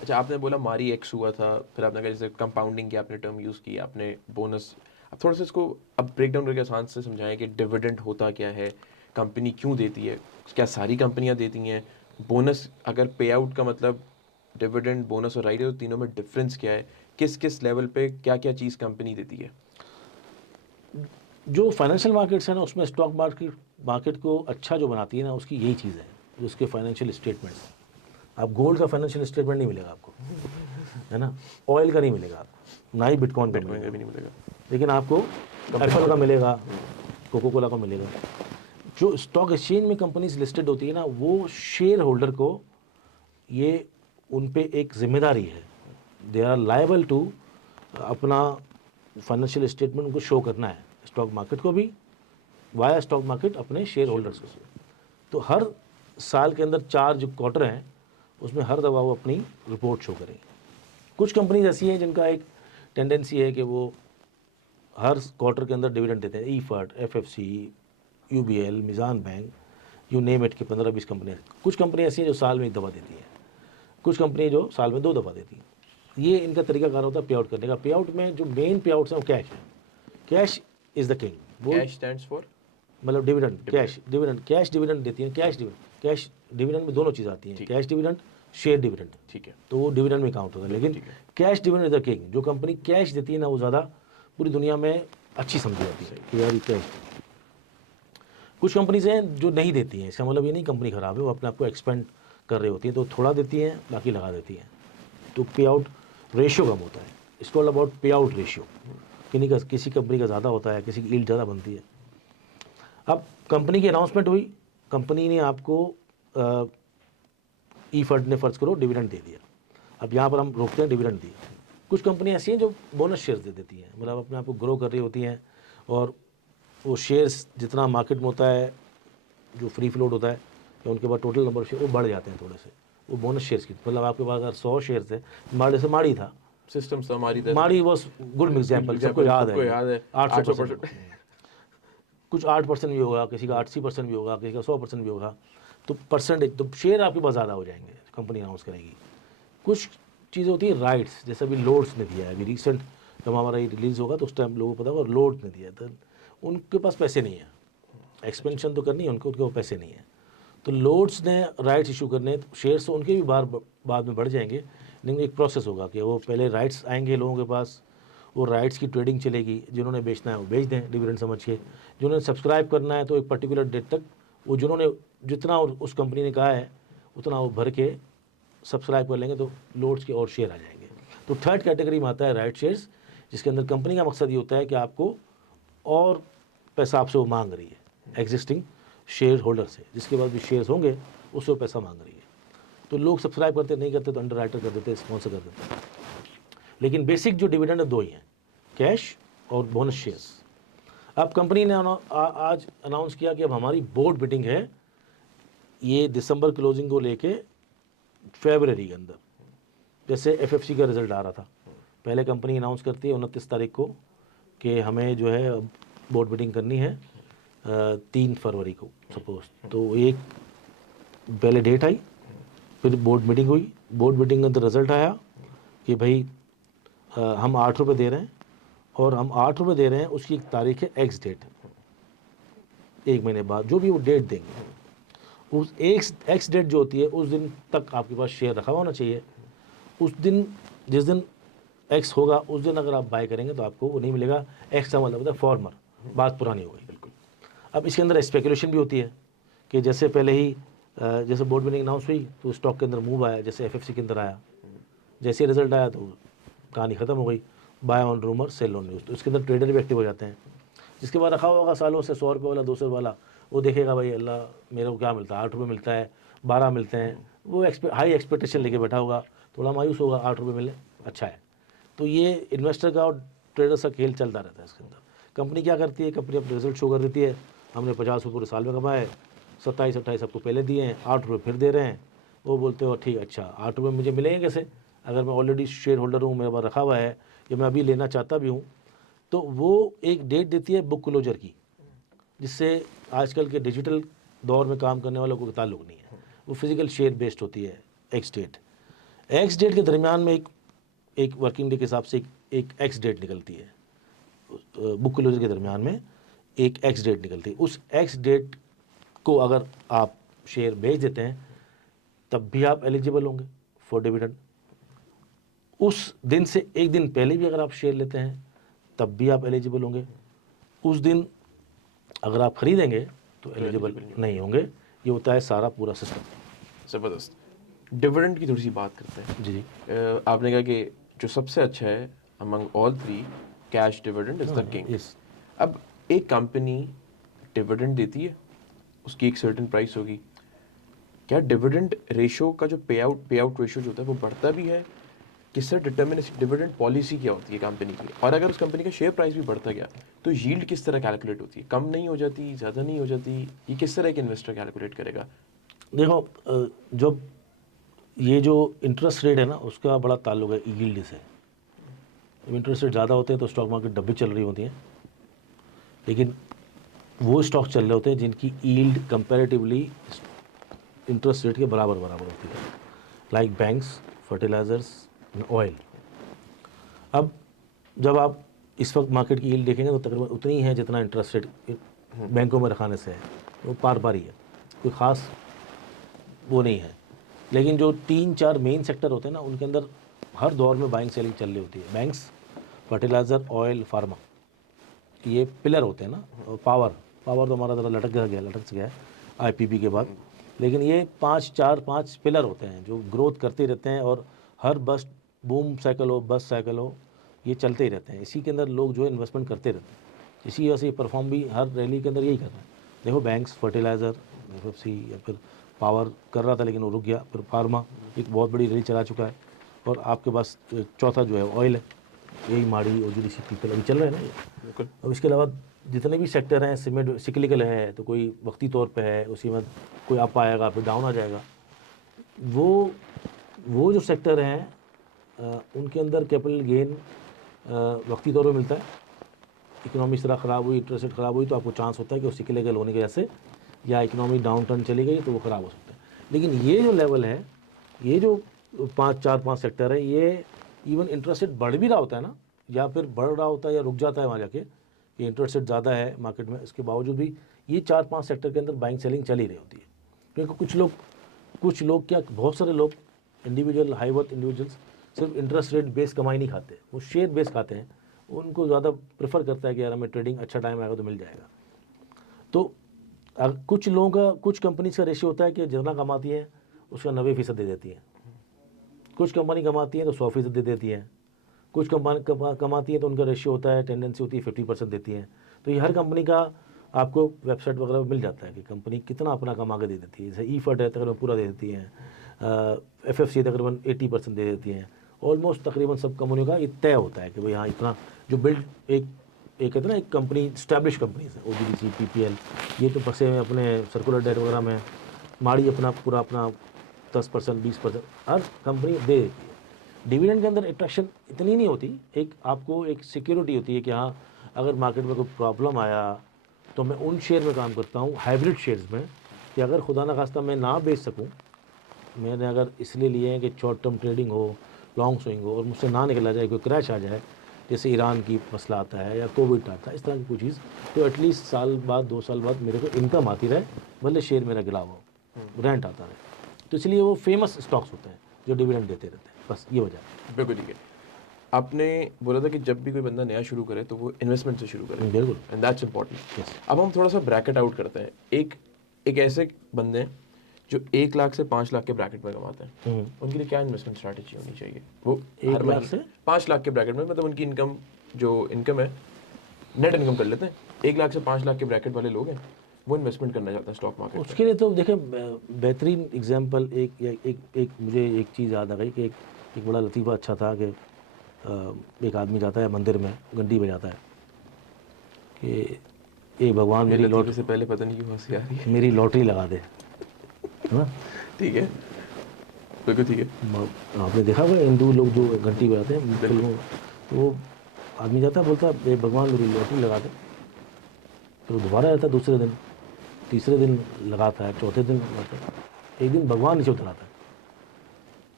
अच्छा, आपने बोला मारी एक्स हुआ था, फिर आपने कहा जैसे कंपाउंडिंग की आपने टर्म यूज़ की, आपने बोनस। अब थोड़ा सा इसको अब ब्रेक डाउन करके आसान से समझाएं कि डिविडेंड होता क्या है, कंपनी क्यों देती है, क्या सारी कंपनियां देती हैं, बोनस अगर पे आउट का मतलब डिविडेंड, बोनस और राइट है, तो तीनों में डिफरेंस क्या है, किस किस लेवल पे क्या क्या चीज़ कंपनी देती है? जो फाइनेंशियल मार्केट्स है ना, उसमें स्टॉक मार्केट को अच्छा जो बनाती है ना, उसकी यही चीज़ है, जो उसके फाइनेंशियल स्टेटमेंट्स। आप गोल्ड का फाइनेंशियल स्टेटमेंट नहीं मिलेगा आपको, है ना, ऑयल का नहीं मिलेगा आपको, ना ही बिटकॉइन का बिटकॉइन का मिलेगा, भी नहीं मिलेगा। लेकिन आपको एप्पल का मिलेगा, कोको कोला का मिलेगा। जो स्टॉक एक्सचेंज में कंपनीज लिस्टेड होती है ना, वो शेयर होल्डर को ये उन पे एक जिम्मेदारी है, दे आर लायबल टू अपना फाइनेंशियल स्टेटमेंट उनको शो करना है, स्टॉक मार्केट को भी, वाया स्टॉक मार्केट अपने शेयर होल्डर्स को। तो हर साल के अंदर 4 जो क्वार्टर हैं उसमें हर दफा वो अपनी रिपोर्ट शो करेंगे। कुछ कंपनीज ऐसी हैं जिनका एक टेंडेंसी है कि वो हर क्वार्टर के अंदर डिविडेंड देते हैं, Efert, FFC, UBL, Meezan bank, you name it कि 15-20 कंपनियाँ, कुछ कंपनी ऐसी हैं जो साल में 1 दफ़ा देती हैं, कुछ कंपनी जो साल में 2 दफ़ा देती हैं। ये इनका तरीका कार होता है पे आउट करने का। पे आउट में जो मेन पे आउट्स हैं वो कैश है, कैश इज़ द किंग। वो कैश स्टैंड्स फॉर मतलब dividend, cash dividend, cash dividend देती है, कैश डिविडेंड में दोनों चीज़ आती हैं, कैश डिविडेंड, शेयर डिविडेंड, ठीक है, तो वो डिविडेंड में काउंट होता है। लेकिन cash dividend is the king. जो कंपनी कैश देती है ना वो ज़्यादा पूरी दुनिया में अच्छी समझी जाती है कि यार ये कैश। कुछ कंपनीज हैं जो नहीं देती हैं, इसका मतलब ये नहीं कंपनी ख़राब है, वो अपने आप को एक्सपेंड कर रही होती है, तो थोड़ा देती हैं बाकी लगा देती हैं, तो पे आउट रेशियो कम होता है। इसको ऑल अबाउट पे आउट रेशियो, किसी कंपनी का ज़्यादा होता है, किसी की यील्ड ज़्यादा बनती है। अब कंपनी की अनाउंसमेंट हुई, कंपनी ने आपको ई फंड ने फर्ज करो डिविडेंड दे दिया। अब यहाँ पर हम रोकते हैं डिविडेंड दिए। कुछ कंपनी ऐसी हैं जो बोनस शेयर्स दे देती हैं, मतलब अपने आप को ग्रो कर रही होती हैं और वो शेयर्स जितना मार्केट में होता है, जो फ्री फ्लोट होता है या उनके पास टोटल नंबर शेयर वो बढ़ जाते हैं थोड़े से, वो बोनस शेयर्स की, मतलब आपके पास अगर 100 शेयर्स है, जैसे माड़ी था, सिस्टम से हमारी माड़ी वॉज गुड एग्जाम्पल, सबको याद है 800%, कुछ 8% भी होगा, किसी का 80% भी होगा, किसी का 100% भी होगा, तो परसेंटेज तो शेयर आपके पास ज़्यादा हो जाएंगे, कंपनी अनाउंस करेगी। कुछ चीज़ें होती है राइट्स, जैसे अभी लोड्स ने दिया है, अभी रिसेंट जब हमारा ये रिलीज़ होगा तो उस टाइम लोगों को पता होगा लोड्स ने दिया है, तो उनके पास पैसे नहीं है, एक्सपेंशन तो करनी है उनको, उनके पास पैसे नहीं है, तो लोड्स ने राइट्स इशू करने, तो शेयर्स तो उनके भी बाद में बढ़ जाएंगे, लेकिन एक प्रोसेस होगा कि वो पहले राइट्स आएंगे लोगों के पास, वो राइट्स की ट्रेडिंग चलेगी, जिन्होंने बेचना है वो बेच दें डिविडेंड समझ के, जिन्होंने सब्सक्राइब करना है तो एक पर्टिकुलर डेट तक वो जिन्होंने जितना उस कंपनी ने कहा है उतना वो भर के सब्सक्राइब कर लेंगे, तो लोड्स के और शेयर आ जाएंगे। तो थर्ड कैटेगरी में आता है राइट शेयर्स, जिसके अंदर कंपनी का मकसद ये होता है कि आपको और पैसा आपसे वो मांग रही है एग्जिस्टिंग शेयर होल्डर से, जिसके बाद भी शेयर्स होंगे उससे वो पैसा मांग रही है, तो लोग सब्सक्राइब करते नहीं करते तो अंडर राइटर कर देते, स्पॉन्सर कर देते हैं। लेकिन बेसिक जो डिविडेंड है 2 ही हैं, कैश और बोनस शेयर्स। अब कंपनी ने आज अनाउंस किया कि अब हमारी बोर्ड मीटिंग है, ये दिसंबर क्लोजिंग को लेके फरवरी के अंदर, जैसे एफएफसी का रिजल्ट आ रहा था, पहले कंपनी अनाउंस करती है 29 तारीख को कि हमें जो है बोर्ड मीटिंग करनी है 3 फरवरी को सपोज, तो एक पहले डेट आई, फिर बोर्ड मीटिंग हुई, बोर्ड मीटिंग के अंदर रिजल्ट आया कि भाई हम 8 रुपये दे रहे हैं, और हम 8 रुपये दे रहे हैं, उसकी एक तारीख है एक्स डेट, 1 महीने बाद जो भी वो डेट देंगे, उस एक्स डेट जो होती है उस दिन तक आपके पास शेयर रखा होना चाहिए। उस दिन जिस दिन एक्स होगा उस दिन अगर आप बाय करेंगे तो आपको वो नहीं मिलेगा, एक्स का मतलब होता है फॉर्मर, बात पुरानी हो गई बिल्कुल। अब इसके अंदर स्पेकुलेशन भी होती है कि जैसे पहले ही जैसे बोर्ड मीटिंग अनाउंस हुई तो स्टॉक के अंदर मूव आया, जैसे एफएफसी के अंदर आया, जैसे रिजल्ट आया तो कहानी ख़त्म हो गई, buy on rumour sell on news, तो इसके अंदर ट्रेडर भी एक्टिव हो जाते हैं। जिसके बाद रखा होगा सालों से 100 रुपये वाला 200 वाला, वो देखेगा भाई अल्लाह मेरे को क्या मिलता है, 8 रुपये मिलता है, 12 मिलते हैं, वो हाई एक्सपेक्टेशन लेके बैठा होगा, थोड़ा मायूस होगा, 8 रुपये मिले अच्छा है। तो ये इन्वेस्टर का और ट्रेडर्स का खेल चलता रहता है इसके अंदर। कंपनी क्या करती है, कंपनी अपने रिजल्ट शो कर देती है, हमने 50 रुपये पूरे साल में कमाए, 27-28 आपको पहले दिए हैं, 8 रुपये फिर दे रहे हैं, वो बोलते हो ठीक अच्छा 8 रुपये मुझे मिलेंगे कैसे, अगर मैं ऑलरेडी शेयर होल्डर हूँ, मेरे पास रखा हुआ है, या मैं अभी लेना चाहता भी हूँ, तो वो एक डेट देती है बुक क्लोजर की, जिससे आजकल के डिजिटल दौर में काम करने वालों को ताल्लुक नहीं है, वो फिजिकल शेयर बेस्ड होती है। एक्स डेट के दरमियान में एक वर्किंग डे के हिसाब से एक एक्स डेट निकलती है, बुक क्लोजर के दरमियान में एक एक्स डेट निकलती है। उस एक्स डेट को अगर आप शेयर बेच देते हैं तब भी आप एलिजिबल होंगे फॉर डिविडेंड। उस दिन से एक दिन पहले भी अगर आप शेयर लेते हैं तब भी आप एलिजिबल होंगे। उस दिन अगर आप खरीदेंगे तो एलिजिबल नहीं होंगे। ये होता है सारा पूरा सिस्टम। ज़बरदस्त। डिविडेंड की थोड़ी सी बात करते हैं। जी जी। आपने कहा कि जो सबसे अच्छा है among all 3, cash dividend is the king. Yes. अब एक कंपनी डिविडेंड देती है, उसकी एक सर्टेन प्राइस होगी, क्या डिविडेंड रेशो का जो पे आउट रेशो जो होता है वो बढ़ता भी है? किससे डिटर्मिन डिविडेंड पॉलिसी क्या होती है कंपनी की? और अगर उस कंपनी का शेयर प्राइस भी बढ़ता गया तो यील्ड किस तरह कैलकुलेट होती है? कम नहीं हो जाती, ज़्यादा नहीं हो जाती? ये किस तरह एक इन्वेस्टर कैलकुलेट करेगा? देखो जब ये जो इंटरेस्ट रेट है ना उसका बड़ा ताल्लुक है यील्ड से। जब इंटरेस्ट रेट ज़्यादा होते हैं तो स्टॉक मार्केट डब्बी चल रही होती हैं, लेकिन वो स्टॉक चल रहे होते हैं जिनकी यील्ड कंपैरेटिवली इंटरेस्ट रेट के बराबर बराबर होती है, लाइक बैंक्स, फर्टिलाइजर्स, ऑयल। अब जब आप इस वक्त मार्केट की यील्ड देखेंगे तो तकरीबन उतनी ही है जितना इंटरेस्ट रेट बैंकों में रखाने से है, वो पार पार ही है, कोई ख़ास वो नहीं है। लेकिन जो 3-4 मेन सेक्टर होते हैं ना, उनके अंदर हर दौर में बाइंग सेलिंग चल रही होती है। बैंक्स, फर्टिलाइज़र, ऑयल, फार्मा, ये पिलर होते हैं ना। और पावर तो हमारा ज़रा लटक गया है आईपीपी के बाद। लेकिन ये 5 पिलर होते हैं जो ग्रोथ करते रहते हैं, और हर बस बूम साइकिल हो, बस साइकिल हो, ये चलते ही रहते हैं। इसी के अंदर लोग जो है इन्वेस्टमेंट करते रहते हैं। इसी वजह से परफॉर्म भी हर रैली के अंदर यही कर रहे हैं। देखो बैंक्स, फर्टिलाइज़र, एफएफसी या फिर पावर कर रहा था लेकिन वो रुक गया। फिर फार्मा एक बहुत बड़ी रैली चला चुका है। और आपके पास चौथा जो है ऑयल है, यही माड़ी ओजीडीसी पीपल अभी चल रहे हैं ना ये। बिल्कुल। अब इसके अलावा जितने भी सेक्टर हैं, सीमेंट सिक्लिकल है तो कोई वक्ती तौर पे है, उसी में कोई अप आएगा फिर डाउन आ जाएगा। वो जो सेक्टर हैं उनके अंदर कैपिटल गेन वक्ती तौर पे मिलता है। इकोनॉमी इस तरह ख़राब हुई, इंटरेस्ट रेट ख़राब हुई तो आपको चांस होता है कि वो सिक्लिकल होने की वजह से, या इकोनॉमी डाउन टर्न चली गई तो वो ख़राब हो सकता है। लेकिन ये जो लेवल है, ये जो 4-5 सेक्टर है, ये इवन इंटरेस्ट रेट बढ़ भी रहा होता है ना, या फिर बढ़ रहा होता है या रुक जाता है वहाँ जाके, ये इंटरेस्ट रेट ज़्यादा है मार्केट में, इसके बावजूद भी ये 4-5 सेक्टर के अंदर बाइंग सेलिंग चल ही रही होती है। क्योंकि कुछ लोग क्या, बहुत सारे लोग इंडिविजुअल हाई वर्थ इंडिविजुअल्स सिर्फ इंटरेस्ट रेट बेस कमाई नहीं खाते, वो शेयर बेस खाते हैं। उनको ज़्यादा प्रेफर करता है कि यार हमें ट्रेडिंग अच्छा टाइम आएगा तो मिल जाएगा। तो कुछ लोगों का, कुछ कंपनीज का रेशियो होता है कि जितना कमाती है उसका 90% दे देती है। कुछ कंपनी कमाती है तो 100% दे देती है। कुछ कंपनी कमाती है तो उनका रेशियो होता है, टेंडेंसी होती है 50% देती है। तो ये हर कंपनी का आपको वेबसाइट वगैरह में मिल जाता है कि कंपनी कितना अपना कमा के दे देती है। जैसे ईफर्ट है तकरीबन पूरा दे देती है, एफएफसी तकरीबन 80% दे देती हैं। ऑलमोस्ट तकरीबन सब कंपनियों का ये तय होता है कि भाई हाँ इतना जो बिल्ड एक कहते हैं ना, एक कंपनी स्टैब्लिश कंपनीज है, ओजीडीसी, पीपीएल, ये तो फंसे हुए अपने सर्कुलर डेट वगैरह में। माड़ी अपना पूरा अपना 10%, 20% हर कंपनी दे देती है। डिविडेंड के अंदर अट्रैक्शन इतनी नहीं होती, एक आपको एक सिक्योरिटी होती है कि हाँ अगर मार्केट में कोई प्रॉब्लम आया तो मैं उन शेयर में काम करता हूँ, हाइब्रिड शेयर्स में, कि अगर खुदा ना खास्ता मैं ना बेच सकूँ, मैंने अगर इसलिए लिए हैं कि शॉर्ट टर्म ट्रेडिंग हो, लॉन्ग स्विंग हो, और मुझसे ना निकला जाए, कोई क्रैश आ जाए, जैसे ईरान की मसला आता है या कोविड आता है, इस तरह की कोई चीज़, तो एटलीस्ट साल बाद 2 साल बाद मेरे को इनकम आती रहे, भले शेयर मेरा गिरा हो, रेंट आता रहे। तो इसलिए वो फेमस स्टॉक्स होते हैं जो डिविडेंड देते रहते हैं, बस ये वजह है। बिल्कुल ठीक है। आपने बोला था कि जब भी कोई बंदा नया शुरू करे तो वो इन्वेस्टमेंट से शुरू करे, बिल्कुल। And that's important. Yes. अब हम थोड़ा सा ब्रैकेट आउट करते हैं। एक ऐसे बंदे हैं जो 1 लाख से 5 लाख के ब्रैकेट में कमाते हैं, उनके लिए क्या इन्वेस्टमेंट स्ट्रैटेजी होनी चाहिए? वो 1 लाख से 5 लाख के ब्रैकेट में, मतलब उनकी इनकम, जो इनकम है, नेट इनकम कर लेते हैं। 1 लाख से 5 लाख के ब्रैकेट वाले लोग हैं, वो इन्वेस्टमेंट करना चाहते हैं स्टॉक मार्केट में। उसके लिए तो देखिए बेहतरीन एग्जांपल एक मुझे एक चीज़ याद आ गई कि एक बड़ा लतीफ़ा अच्छा था कि एक आदमी जाता है मंदिर में, घंटी बजाता है कि ए भगवान मेरी लॉटरी से पहले पता नहीं क्यों हंसी आ रही है। मेरी लॉटरी लगा दे, है ना। ठीक है, बिल्कुल ठीक है। आपने देखा हुआ हिंदू लोग जो घंटी बजाते हैं फिल्मों, वो आदमी जाता है बोलता है ए भगवान मेरी लॉटरी लगा दे, फिर वो दोबारा आता है, दूसरे दिन, तीसरे दिन लगाता है, चौथे दिन लगाता है, एक दिन भगवान नीचे उतर आता है,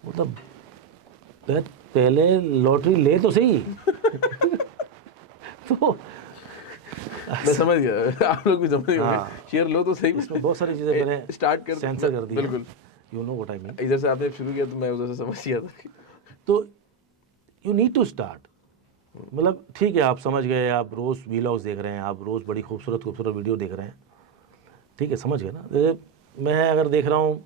मतलब पहले लॉटरी ले तो सही। तो मैं समझ गया, आप लोग भी समझ गए। हाँ। शेयर लो तो सही। इसमें बहुत सारी चीज़ें मैंने स्टार्ट कर सेंसर कर दी, बिल्कुल। You know what I mean. इधर से आपने शुरू किया तो मैं उधर से समझ गया था। तो यू नीड टू स्टार्ट, मतलब ठीक है आप समझ गए, आप रोज़ वीलॉग्स देख रहे हैं, आप रोज़ बड़ी खूबसूरत वीडियो देख रहे हैं, ठीक है समझ गए ना। मैं अगर देख रहा हूँ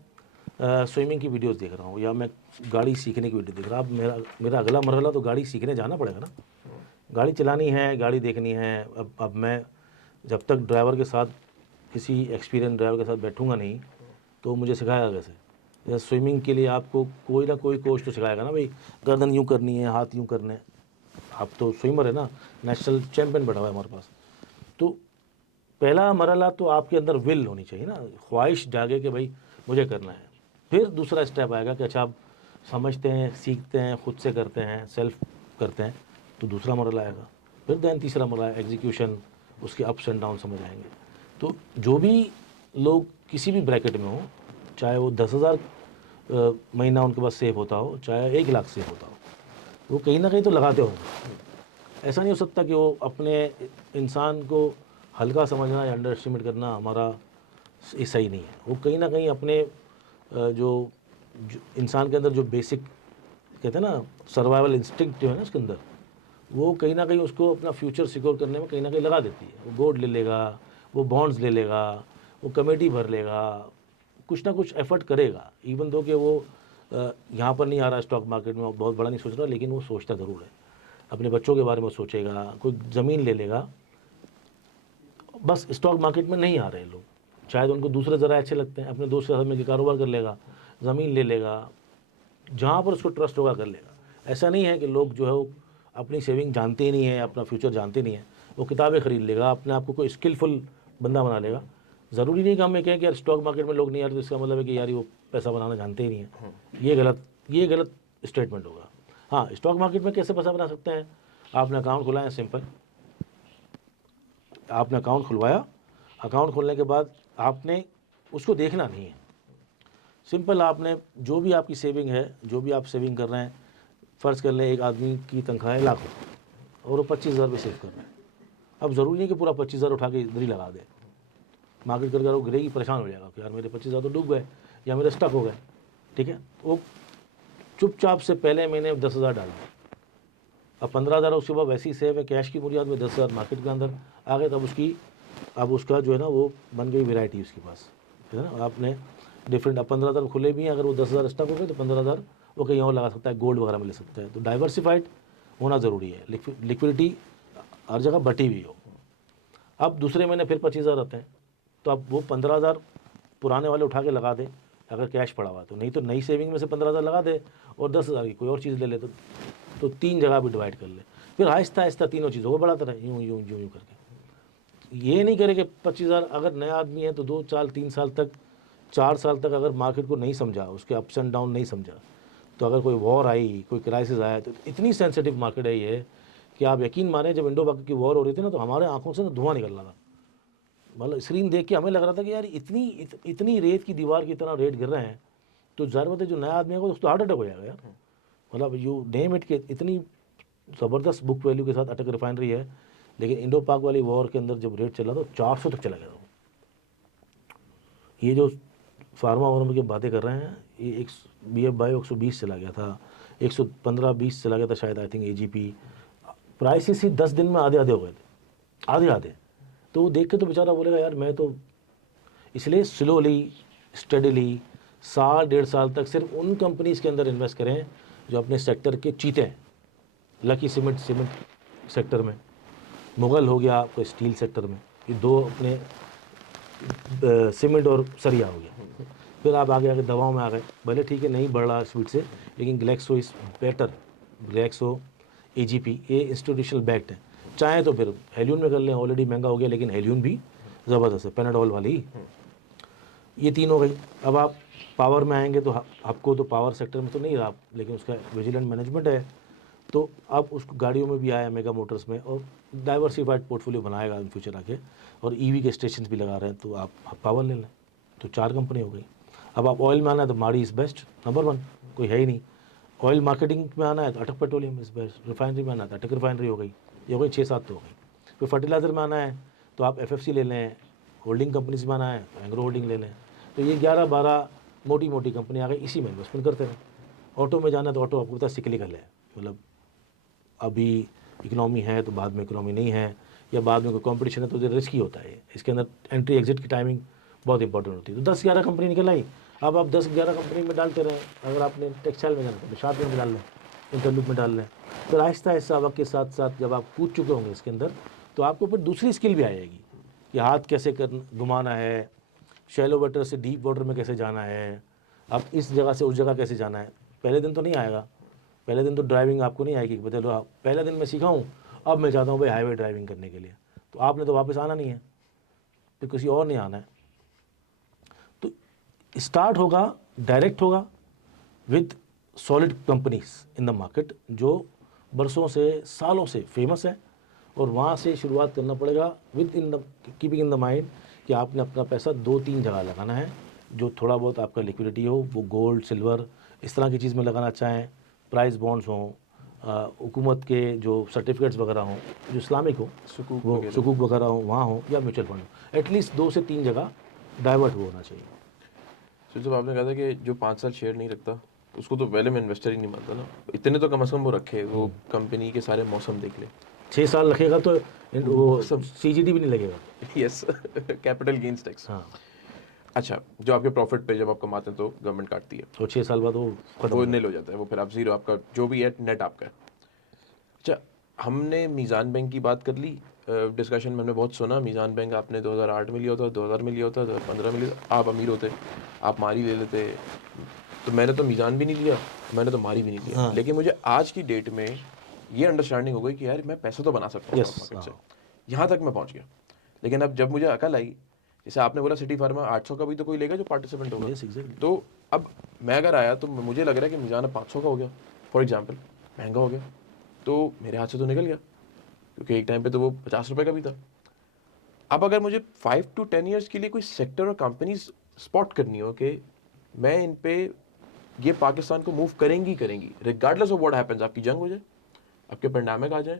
स्विमिंग की वीडियोस देख रहा हूँ, या मैं गाड़ी सीखने की वीडियो देख रहा हूँ, अब मेरा अगला मरहला तो गाड़ी सीखने जाना पड़ेगा ना, गाड़ी चलानी है, गाड़ी देखनी है। अब मैं जब तक ड्राइवर के साथ, किसी एक्सपीरियंस ड्राइवर के साथ बैठूंगा नहीं तो मुझे सिखाएगा कैसे। जैसे स्विमिंग के लिए आपको कोई ना कोई कोच तो सिखाएगा ना, भाई गर्दन यूँ करनी है, हाथ यूँ करने। आप तो स्विमर है ना, नेशनल चैम्पियन बैठा हुआ है हमारे पास। तो पहला मरहला तो आपके अंदर विल होनी चाहिए ना, ख्वाहिश जागे कि भाई मुझे करना है। फिर दूसरा स्टेप आएगा कि अच्छा आप समझते हैं, सीखते हैं, खुद से करते हैं, सेल्फ करते हैं, तो दूसरा मरहला आएगा। फिर दैन तीसरा मरहला एग्जीक्यूशन, उसके अप्स एंड डाउन समझ आएंगे। तो जो भी लोग किसी भी ब्रैकेट में हो, चाहे वो 10,000 महीना उनके पास सेव होता हो, चाहे 1 लाख सेव होता हो, वो कहीं ना कहीं तो लगाते होंगे। ऐसा नहीं हो सकता कि वो अपने इंसान को हल्का समझना या अंडर एस्टिमेट करना हमारा ये सही नहीं है। वो कहीं ना कहीं अपने जो इंसान के अंदर जो बेसिक कहते हैं ना सर्वाइवल इंस्टिंक्ट जो है ना उसके अंदर, वो कहीं ना कहीं उसको अपना फ्यूचर सिक्योर करने में कहीं ना कहीं लगा देती है। वो गोल्ड ले लेगा, वो बॉन्ड्स ले लेगा, वो कमेटी भर लेगा, कुछ ना कुछ एफर्ट करेगा। इवन दो कि वो यहाँ पर नहीं आ रहा स्टॉक मार्केट में, बहुत बड़ा नहीं सोच रहा, लेकिन वो सोचता ज़रूर है। अपने बच्चों के बारे में सोचेगा, कोई ज़मीन ले लेगा। बस स्टॉक मार्केट में नहीं आ रहे लोग, शायद उनको दूसरे ज़रा अच्छे लगते हैं, अपने दोस्त के साथ मिलकर कारोबार कर लेगा, ज़मीन ले लेगा, जहाँ पर उसको ट्रस्ट होगा कर लेगा। ऐसा नहीं है कि लोग जो है वो अपनी सेविंग जानते ही नहीं है, अपना फ्यूचर जानते नहीं है। वो किताबें खरीद लेगा, अपने आप को कोई स्किलफुल बंदा बना लेगा। ज़रूरी नहीं कि हम ये कहें कि यार स्टॉक मार्केट में लोग नहीं आ रहे तो इसका मतलब है कि यार वो पैसा बनाना जानते ही नहीं है। ये गलत स्टेटमेंट होगा। हाँ, स्टॉक मार्केट में कैसे पैसा बना सकते हैं? आपने अकाउंट खुलाया, सिंपल। आपने अकाउंट खुलवाया, अकाउंट खोलने के बाद आपने उसको देखना नहीं है। सिंपल, आपने जो भी आपकी सेविंग है, जो भी आप सेविंग कर रहे हैं, फ़र्ज़ कर लें एक आदमी की तनख्वाह है लाखों और वो 25,000 रुपये सेव कर रहे हैं। अब ज़रूरी नहीं कि पूरा 25,000 उठा के इधर ही लगा दे। मार्केट करके वो गिरेगी, परेशान हो जाएगा कि यार मेरे 25,000 तो डूब गए या मेरे स्टक हो गए। ठीक है, वो चुपचाप से पहले महीने 10,000 डाल दें। अब 15,000 उसके बाद वैसे ही सेव है कैश की बुनियाद में, 10,000 मार्केट के अंदर आ गए। तब अब उसका जो है ना वो बन गई वैरायटी उसके पास, है ना। आपने डिफरेंट, अब 15,000 खुले भी हैं, अगर वो 10,000 स्टक हो गए तो 15,000 वो कहीं और लगा सकता है, गोल्ड वगैरह में ले सकता है। तो डाइवर्सिफाइड होना ज़रूरी है, लिक्विडिटी हर जगह बटी हुई हो। अब दूसरे महीने फिर 25,000 आते हैं, तो अब वो 15,000 पुराने वाले उठा के लगा दे अगर कैश पड़ा हुआ तो, नहीं तो नई सेविंग में से 15,000 लगा दे और 10,000 की कोई और चीज़ ले ले। तो 3 जगह भी डिवाइड कर ले, फिर आहिस्ता आहिस्ता तीनों चीज़ों को बढ़ाता रहे, यूँ यूँ यूँ यूँ करके। ये नहीं करे कि 25,000, अगर नया आदमी है तो 2 साल 3 साल तक, 4 साल तक अगर मार्केट को नहीं समझा, उसके अप्स एंड डाउन नहीं समझा, तो अगर कोई वॉर आई, कोई क्राइसिस आया, तो इतनी सेंसिटिव मार्केट है ये कि आप यकीन माने जब इंडो पाक की वॉर हो रही थी ना, तो हमारे आंखों से ना धुआं निकल रहा था। मतलब स्क्रीन देख के हमें लग रहा था कि यार इतनी रेत की दीवार की तरह रेट गिर रहे हैं। तो ज़ाहिर बात है जो नया आदमी होगा उसको हार्ट अटैक हो जाएगा यार। मतलब यू नेम इट के इतनी ज़बरदस्त बुक वैल्यू के साथ अटक रिफाइनरी है। लेकिन इंडो पाक वाली वॉर के अंदर जब रेट चला तो 400 तक चला गया था। ये जो फार्मा वार्मा की बातें कर रहे हैं, ये एक BF 120 चला गया था, 115-20 चला गया था शायद, आई थिंक AGP प्राइसेस ही 10 दिन में आधे आधे हो गए थे, आधे आधे। तो वो देख के तो बेचारा बोलेगा यार मैं तो, इसलिए स्लोली स्टडीली 1.5 साल तक सिर्फ उन कंपनीज़ के अंदर इन्वेस्ट करें जो अपने सेक्टर के चीते हैं। लकी सीमेंट सेक्टर में, मुगल हो गया आपको स्टील सेक्टर में, ये 2 अपने सीमेंट और सरिया हो गया। फिर आप आगे दवाओं में आ गए, भले ठीक है नहीं बढ़ रहा स्पीड से, लेकिन Glaxo is better, Glaxo AGP ये इंस्टीट्यूशनल बैक्ड है। चाहे तो फिर हेलियन में कर लें, ऑलरेडी महंगा हो गया लेकिन हेलियन भी ज़बरदस्त है, पेनाडोल वाली। ये 3 हो गई। अब आप पावर में आएंगे तो आपको तो पावर सेक्टर में तो नहीं रहा, लेकिन उसका विजिलेंट मैनेजमेंट है, तो अब उसको गाड़ियों में भी आया मेगा मोटर्स में, और डाइवर्सिफाइड पोर्टफोलियो बनाएगा इन फ्यूचर आके, और EV के स्टेशन भी लगा रहे हैं, तो आप पावर ले लें। तो 4 कंपनी हो गई। अब आप ऑयल में आना है तो माड़ी इज़ बेस्ट, नंबर 1, कोई है ही नहीं। ऑयल मार्केटिंग में आना है तो अटक पेट्रोलियम इज़ बेस्ट, रिफाइनरी में आना है तो अटक रिफाइनरी हो गई, ये हो गई 6-7 तो हो गई। फिर फर्टिलाइज़र में आना है तो आप FFC ले लें, होल्डिंग कंपनीज में आना है तो एंग्रो होल्डिंग ले लें। तो ये 11-12 मोटी मोटी कंपनी आ गई, इसी में इन्वेस्टमेंट करते रहें। ऑटो में जाना है तो ऑटो आपको पता सिक्लिकल है, मतलब अभी इकोनॉमी है तो बाद में इकोनॉमी नहीं है, या बाद में कोई कंपटीशन है तो रिस्की होता है। इसके अंदर एंट्री एग्जिट की टाइमिंग बहुत इंपॉर्टेंट होती है। तो 10-11 कंपनी निकल आई, अब आप 10-11 कंपनी में डालते रहें। अगर आपने टेक्सटाइल में जाना तो शार्प में डाल लें, इंटरलूप में डाल लें। फिर आहिस्ता आहिस्ता वक्त के साथ साथ जब आप कूद चुके होंगे इसके अंदर, तो आपको फिर दूसरी स्किल भी आएगी कि हाथ कैसे घुमाना है, शैलो वाटर से डीप वाटर में कैसे जाना है, अब इस जगह से उस जगह कैसे जाना है। पहले दिन तो नहीं आएगा, पहले दिन तो ड्राइविंग आपको नहीं आएगी। बता लो पहले दिन मैं सीखा हूँ, अब मैं चाहता हूँ भाई हाईवे ड्राइविंग करने के लिए, तो आपने तो वापस आना नहीं है, फिर किसी और नहीं आना है। तो स्टार्ट होगा, डायरेक्ट होगा with solid companies in the market जो बरसों से सालों से फेमस है, और वहाँ से शुरुआत करना पड़ेगा with in the keeping in the mind कि आपने अपना पैसा 2-3 जगह लगाना है, जो थोड़ा बहुत आपका लिक्विडिटी हो, वो गोल्ड, सिल्वर इस तरह की चीज़ में लगाना चाहें, प्राइस बॉन्ड्स हों, हुकूमत के जो सर्टिफिकेट्स वगैरह हों, जो इस्लामिक हो, सुकूक वो वगैरह। सुकूक वगैरह हो वहाँ हो, या म्यूचुअल फंड हो। एटलीस्ट 2 से 3 जगह डाइवर्ट होना चाहिए। तो जब आपने कहा था कि जो 5 साल शेयर नहीं रखता उसको तो पहले मैं इन्वेस्टर ही नहीं मानता ना, इतने तो कम से कम वो रखे, वो कंपनी के सारे मौसम देख ले। 6 साल रखेगा तो वो मौसम। CGD भी नहीं लगेगा। Yes, capital gains tax. हाँ, अच्छा, जो आपके प्रॉफिट पे जब आप कमाते हैं तो गवर्नमेंट काटती है, तो 6 साल बाद वो खत्म वो हो नील हो जाता है, वो फिर आप जीरो, आपका जो भी है नेट आपका है। अच्छा, हमने मीज़ान बैंक की बात कर ली, डिस्कशन में हमने बहुत सुना मीज़ान बैंक आपने 2008 में लिया होता, 2000 में लिया होता, 2015 में लिया, आप अमीर होते, आप मारी ले लेते। तो मैंने तो मीज़ान भी नहीं लिया, मैंने तो मारी भी नहीं लिया। हाँ। लेकिन मुझे आज की डेट में ये अंडरस्टैंडिंग हो गई कि यार मैं पैसा तो बना सकता हूँ Yes, स्टॉक मार्केट हाँ। से, यहाँ तक मैं पहुँच गया। लेकिन अब जब मुझे अकल आई, जैसे आपने बोला सिटी फार्मा 800 का भी तो कोई लेगा जो पार्टिसिपेंट होगा। Yes, exactly. तो अब मैं अगर आया तो मुझे लग रहा है कि मीज़ान अब 500 का हो गया फॉर एग्जाम्पल, महंगा हो गया, तो मेरे हाथ से तो निकल गया, क्योंकि एक टाइम पे तो वो 50 रुपए का भी था। अब अगर मुझे 5 to 10 ईयर्स के लिए कोई सेक्टर और कंपनीज स्पॉट करनी हो कि मैं इन पे, ये पाकिस्तान को मूव करेंगी रिगार्डलेस ऑफ व्हाट हैपेंस, आपकी जंग हो जाए, आपके पेंडेमिक आ जाए,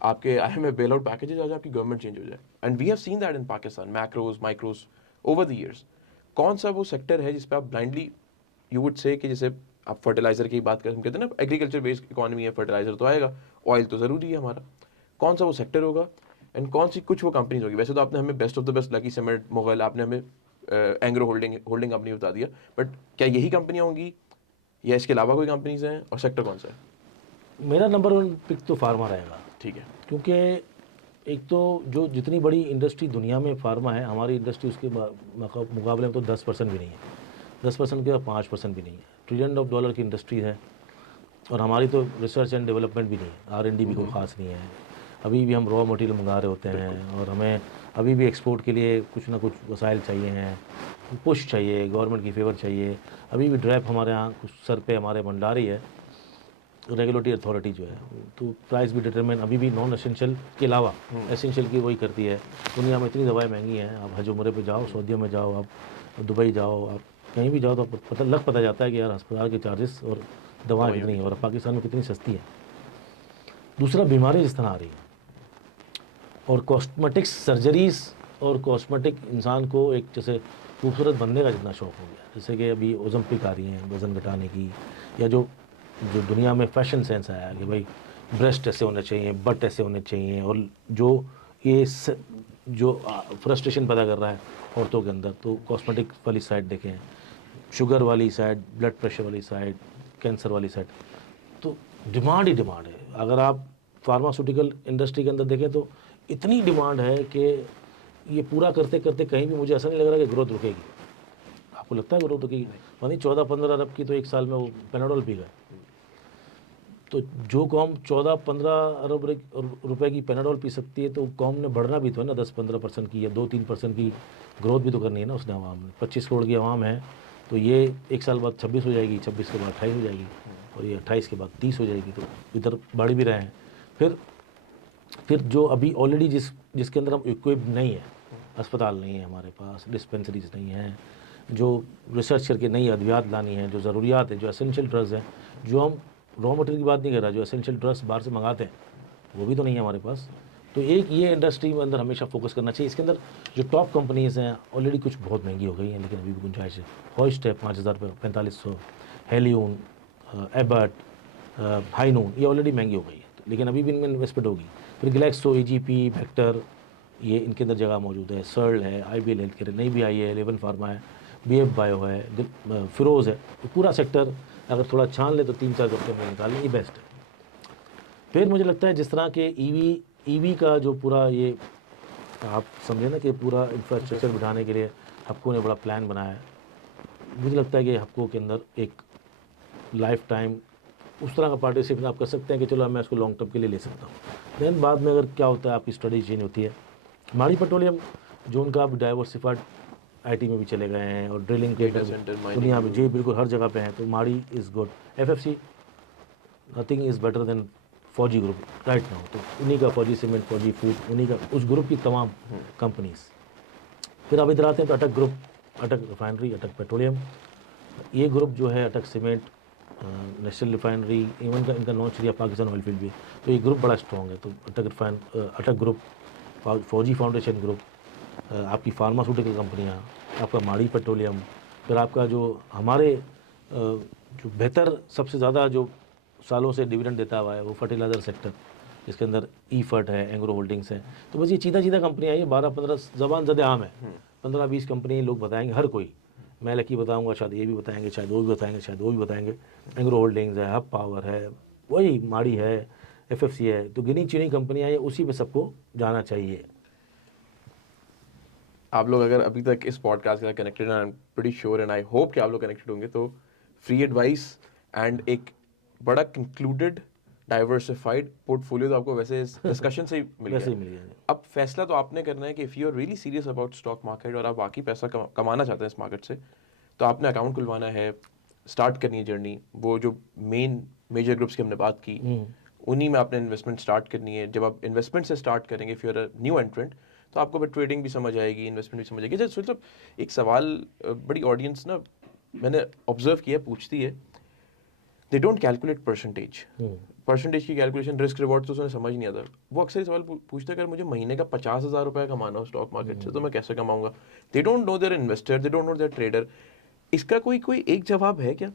आपके IMF बेल आउट पैकेजेस आ जाए, आपकी गवर्नमेंट चेंज हो जाए, and we have seen that in Pakistan, macros micros over the years. कौन सा वो सेक्टर है जिस पे आप ब्लाइंडली यू वुड से कि जैसे आप फर्टिलाइजर की बात करें, हम कहते हैं ना एग्रीकल्चर बेस्ड इकोनॉमी है, फर्टिलाइजर तो आएगा, ऑयल तो ज़रूरी है हमारा, कौन सा वो सेक्टर होगा एंड कौन सी कुछ वो कंपनीज होगी? वैसे तो आपने हमें best of the best lucky cement, Mughal, आपने हमें एंग्रो होल्डिंग कंपनी बता दिया, बट क्या यही कंपनियां होंगी या इसके अलावा कोई कंपनीज हैं, और सेक्टर कौन सा है? मेरा नंबर 1 पिक तो फार्मा रहेगा, ठीक है। क्योंकि एक तो जो जितनी बड़ी इंडस्ट्री दुनिया में फार्मा है, हमारी इंडस्ट्री उसके मुकाबले में तो 10% भी नहीं है, 10% के 5% भी नहीं है। $1 ट्रिलियन की इंडस्ट्री है, और हमारी तो रिसर्च एंड डेवलपमेंट भी नहीं है, R&D भी कोई ख़ास नहीं है। अभी भी हम रॉ मटेरियल मंगा रहे होते हैं, और हमें अभी भी एक्सपोर्ट के लिए कुछ ना कुछ वसाइल चाहिए हैं, पुश चाहिए, गवर्नमेंट की फेवर चाहिए। अभी भी ड्रैप हमारे यहाँ कुछ सर पे हमारे भंडारी है, रेगुलेटरी अथॉरिटी जो है, तो प्राइस भी डिटरमिन अभी भी नॉन एसेंशियल के अलावा एसेंशियल की वही करती है। दुनिया में इतनी दवाएं महंगी हैं, आप हज उम्रे पे जाओ, सऊदीया में जाओ, आप दुबई जाओ, आप कहीं भी जाओ तो आपको पता जाता है कि यार अस्पताल के चार्जेस और दवाएं कितनी हैं, और पाकिस्तान में कितनी सस्ती है। दूसरा, बीमारी जिस तरह आ रही है, और कॉस्मेटिक्स सर्जरीज, और कॉस्मेटिक इंसान को एक जैसे खूबसूरत बनने का जितना शौक़ हो गया, जैसे कि अभी ओलंपिक आ रही हैं वज़न घटाने की, या जो जो दुनिया में फैशन सेंस आया कि भाई ब्रेस्ट ऐसे होने चाहिए, बट ऐसे होने चाहिए, और जो ये जो फ्रस्ट्रेशन पैदा कर रहा है औरतों के अंदर, तो कॉस्मेटिक वाली साइड देखें, शुगर वाली साइड, ब्लड प्रेशर वाली साइड, कैंसर वाली साइड, तो डिमांड ही डिमांड है। अगर आप फार्मास्यूटिकल इंडस्ट्री के अंदर देखें तो इतनी डिमांड है कि ये पूरा करते करते कहीं भी मुझे ऐसा नहीं लग रहा कि ग्रोथ रुकेगी। आपको लगता है ग्रोथ रुकेगी? मानी 14-15 अरब की तो एक साल में वो पेनाडोल पी गए। तो जो कौम 14-15 अरब रुपए की पेनाडोल पी सकती है, तो कौम ने बढ़ना भी तो है ना, 10-15% की या 2-3% की ग्रोथ भी तो करनी है ना उसने। आवाम ने 25 करोड़ की आवाम है, तो ये एक साल बाद 26 हो जाएगी, 26 के बाद 28 हो जाएगी, और ये 28 के बाद 30 हो जाएगी, तो इधर बढ़ भी रहे हैं। फिर जो अभी ऑलरेडी जिसके अंदर हम इक्विप नहीं है, अस्पताल नहीं है हमारे पास, डिस्पेंसरीज नहीं है, जो रिसर्च करके नई अद्वियात लानी है, जो ज़रूरियात है, जो एसेंशियल ड्रग्स हैं, जो हम रॉ मटेरियल की बात नहीं कर रहा, जो एसेंशियल ड्रग्स बाहर से मंगाते हैं, वो भी तो नहीं है हमारे पास। तो एक ये इंडस्ट्री में अंदर हमेशा फोकस करना चाहिए। इसके अंदर जो टॉप कंपनीज़ हैं ऑलरेडी कुछ बहुत महंगी हो गई हैं, लेकिन अभी भी गुंजाइश है। हॉइस्ट है 5000 रुपये, 4500, हेलियन, एबर्ट, हाइनून, ये ऑलरेडी महंगी हो गई है, लेकिन अभी भी इनमें इन्वेस्टमेंट होगी। फिर ग्लैक्सो, AGP, वेक्टर, ये इनके अंदर जगह मौजूद है। सर्ल है, IBL हेल्थ केयर नई भी आई है, 11 फार्मा है, BF बायो है, फिरोज़ है। तो पूरा सेक्टर अगर थोड़ा छान ले तो 3-4 हफ्ते में निकालने ये बेस्ट है। फिर मुझे लगता है जिस तरह के EV का जो पूरा ये आप समझे ना कि पूरा इंफ्रास्ट्रक्चर बिठाने के लिए हपको ने बड़ा प्लान बनाया है। मुझे लगता है कि हपको के अंदर एक लाइफ टाइम उस तरह का पार्टिसिपेट आप कर सकते हैं कि चलो मैं इसको लॉन्ग टर्म के लिए ले सकता हूँ। देन बाद में अगर क्या होता है, आपकी स्टडी चेंज होती है। माड़ी पेट्रोलियम जो उनका आप डाइवर्सिफाइड IT में भी चले गए हैं, और ड्रिलिंग के दुनिया में जी बिल्कुल हर जगह पे हैं, तो माड़ी is good. FFC nothing is better than फौजी ग्रुप राइट नाउ। तो उन्हीं का फौजी सीमेंट, फौजी फूड, उन्हीं का उस ग्रुप की तमाम कंपनीज। फिर आप इधर आते हैं तो अटक ग्रुप, अटक रिफाइनरी, अटक पेट्रोलियम, ये ग्रुप जो है अटक सीमेंट, नेशनल रिफाइनरी, इवन का इनका लॉन्च किया पाकिस्तान ऑयल फील्ड भी, तो ये ग्रुप बड़ा स्ट्रॉन्ग है। तो अटक ग्रुप, फौजी फाउंडेशन ग्रुप, आपकी फार्मास्यूटिकल कंपनियाँ, आपका माड़ी पेट्रोलियम, फिर आपका जो हमारे जो बेहतर सबसे ज़्यादा जो सालों से डिविडेंड देता हुआ है वो फर्टिलाइज़र सेक्टर, जिसके अंदर ईफर्ट है, एंग्रो होल्डिंग्स है। तो बस ये चीज़ा कंपनियाँ हैं, 12-15 ज़बान ज़्यादा आम है, 15-20 कंपनी लोग बताएंगे, हर कोई, मैं लकी बताऊंगा, शायद ये भी बताएंगे, शायद वो भी बताएंगे, शायद वो भी बताएंगे। एंग्रो होल्डिंग्स है, हब पावर है, वही माड़ी है, एफएफसी है, तो गिनी चुनी कंपनियाँ हैं, उसी पे सबको जाना चाहिए। आप लोग अगर अभी तक इस पॉडकास्ट के साथ कनेक्टेड हैं, I am pretty sure and I hope कि आप लोग कनेक्टेड होंगे, तो फ्री एडवाइस एंड एक बड़ा कंक्लूडेड डाइवर्सिफाइड पोर्टफोलियो तो आपको वैसे इस डिस्कशन से ही मिल वैसे ही गया। मिल गया। अब फैसला तो आपने करना है कि if you are really serious about stock market और आप बाकी पैसा कमाना चाहते हैं इस मार्केट से, तो आपने अकाउंट खुलवाना है, स्टार्ट करनी है जर्नी। वो जो मेजर ग्रुप्स की हमने बात की, उन्हीं में आपने इन्वेस्टमेंट स्टार्ट करनी है। जब आप इन्वेस्टमेंट से स्टार्ट करेंगे, if you are a new entrant, तो आपको फिर ट्रेडिंग भी समझ आएगी, इन्वेस्टमेंट भी समझ आएगी। जैसे मतलब एक सवाल बड़ी ऑडियंस ना मैंने ऑब्जर्व किया पूछती है, दे डोंट कैलकुलेट परसेंटेज की कैलकुलेशन, रिस्क रिवॉर्ड तो उन्हें समझ नहीं आता। वो अक्सर सवाल पूछते हैं, अगर मुझे महीने का 50,000 रुपये कमाना हो स्टॉक मार्केट से तो मैं कैसे कमाऊंगा? They don't know they're investor, they don't know they're trader. इसका कोई एक जवाब है क्या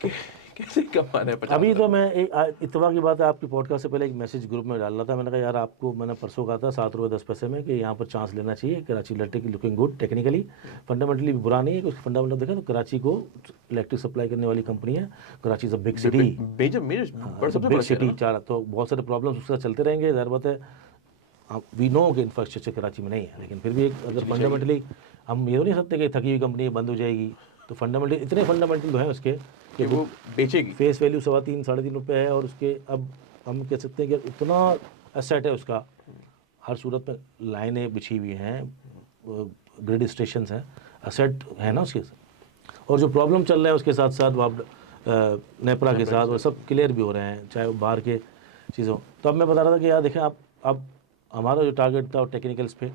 कि कैसे कमाना है 50,000? अभी तो मैं इत्तेफाक की बात है, आपकी पॉडकास्ट से पहले एक मैसेज ग्रुप में डाल रहा था, मैंने कहा यार आपको मैंने परसों कहा था 7 रुपये 10 पैसे में कि यहाँ पर चांस लेना चाहिए। Karachi electric looking good, technically fundamentally बुरा नहीं है, उसके फंडामेंटल देखा तो कराची को इलेक्ट्रिक सप्लाई करने वाली कंपनी है। Karachi is a big city, big city, चार तो बहुत सारे प्रॉब्लम्स उसके साथ चलते रहेंगे, ज़ाहिर बात है। वी नो कि इंफ्रास्ट्रक्चर कराची में नहीं है, लेकिन फिर भी एक अगर फंडामेंटली हम ये तो नहीं सकते कि थकी हुई कंपनी बंद हो जाएगी। तो फंडामेंटल इतने फंडामेंटल तो हैं उसके कि वो बेचेगी। फेस वैल्यू 3.25-3.5 रुपये है, और उसके अब हम कह सकते हैं कि इतना एसेट है उसका, हर सूरत में लाइनें बिछी हुई हैं, ग्रिड स्टेशन हैं, एसेट है ना उसके। और जो प्रॉब्लम चल रहा है उसके साथ साथ वो नेपरा के साथ वो सब क्लियर भी हो रहे हैं, चाहे वो बाहर के चीज़ों। तो अब मैं बता रहा था कि यार देखें आप, अब हमारा जो टारगेट था और टेक्निकल्स पे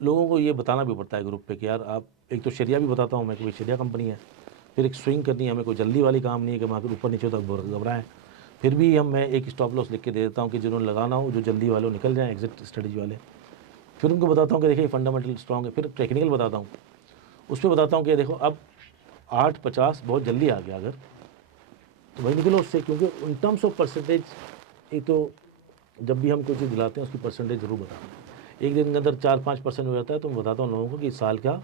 लोगों को ये बताना भी पड़ता है ग्रुप पे कि यार आप, एक तो शरिया भी बताता हूँ मैं कि भाई शरिया कंपनी है, फिर एक स्विंग करनी है हमें, कोई जल्दी वाली काम नहीं है कि मार्केट ऊपर नीचे तक घबराएं। फिर भी मैं एक स्टॉप लॉस लिख के दे देता हूँ कि जिन्होंने लगाना हो, जो जल्दी वाले निकल जाएँ, एग्जिट स्ट्रेटजी वाले। फिर उनको बताता हूँ कि देखिए फंडामेंटल स्ट्रॉन्ग है, फिर टेक्निकल बताता हूँ, उस पर बताता हूँ कि देखो अब 8.50 बहुत जल्दी आ गया अगर, तो भाई निकलो उससे, क्योंकि इन टर्म्स ऑफ परसेंटेज, एक तो जब भी हम कोई चीज़ दिलाते हैं उसकी परसेंटेज ज़रूर बताते हैं। एक दिन के अंदर 4-5% हो जाता है तो मैं बताता हूँ लोगों को कि इस साल का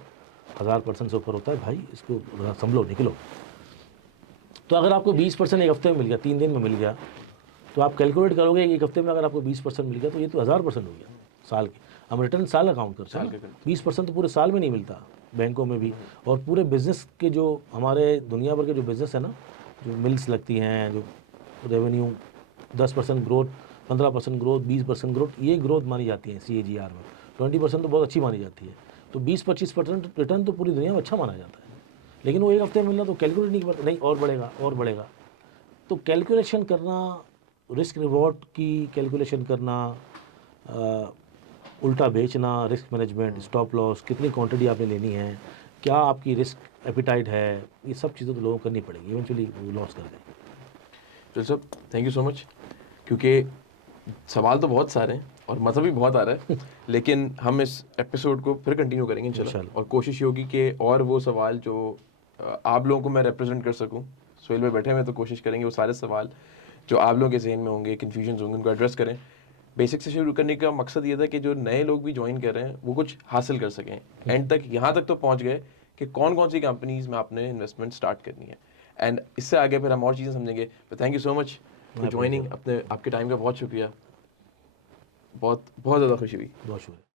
1000% से ऊपर होता है, भाई इसको संभलो, निकलो। तो अगर आपको 20% एक हफ्ते में मिल गया, 3 दिन में मिल गया, तो आप कैलकुलेट करोगे एक हफ्ते में अगर आपको 20% मिल गया तो ये तो 1000% हो गया साल के। हम रिटर्न साल अकाउंट करते हैं, 20% तो पूरे साल में नहीं मिलता बैंकों में भी। और पूरे बिज़नेस के जो हमारे दुनिया भर के जो बिज़नेस है ना, जो मिल्स लगती हैं, जो रेवेन्यू 10% ग्रोथ, 15% ग्रोथ, 20% ग्रोथ, ये ग्रोथ मानी जाती है CAGR में। 20% तो बहुत अच्छी मानी जाती है, तो 20-25% रिटर्न तो पूरी दुनिया में अच्छा माना जाता है। लेकिन वो एक हफ्ते में मिलना तो कैलकुलेट नहीं करता, नहीं और बढ़ेगा और बढ़ेगा। तो कैलकुलेशन करना, रिस्क रिवॉर्ड की कैलकुलेशन करना, उल्टा बेचना, रिस्क मैनेजमेंट, स्टॉप लॉस, कितनी क्वांटिटी आपने लेनी है, क्या आपकी रिस्क एपिटाइट है, ये सब चीज़ें तो लोगों को करनी पड़ेगी, इवेंचुअली वो लॉस कर देंगे। तो sir thank you so much, क्योंकि सवाल तो बहुत सारे हैं और मज़ा भी बहुत आ रहा है लेकिन हम इस एपिसोड को फिर कंटिन्यू करेंगे इंशाल्लाह, और कोशिश होगी कि और वो सवाल जो आप लोगों को मैं रिप्रेजेंट कर सकूं, सोहेल भाई बैठे हुए तो कोशिश करेंगे वो सारे सवाल जो आप लोगों के जहन में होंगे, कन्फ्यूजन होंगे, उनको एड्रेस करें। बेसिक से शुरू करने का मकसद ये था कि जो नए लोग भी ज्वाइन कर रहे हैं वो कुछ हासिल कर सकें, एंड तक यहाँ तक तो पहुँच गए कि कौन कौन सी कंपनीज में आपने इन्वेस्टमेंट स्टार्ट करनी है, एंड इससे आगे फिर हम और चीज़ें समझेंगे। तो thank you so much for joining, आपके टाइम का बहुत शुक्रिया, बहुत बहुत ज़्यादा खुशी हुई। बहुत शुक्रिया।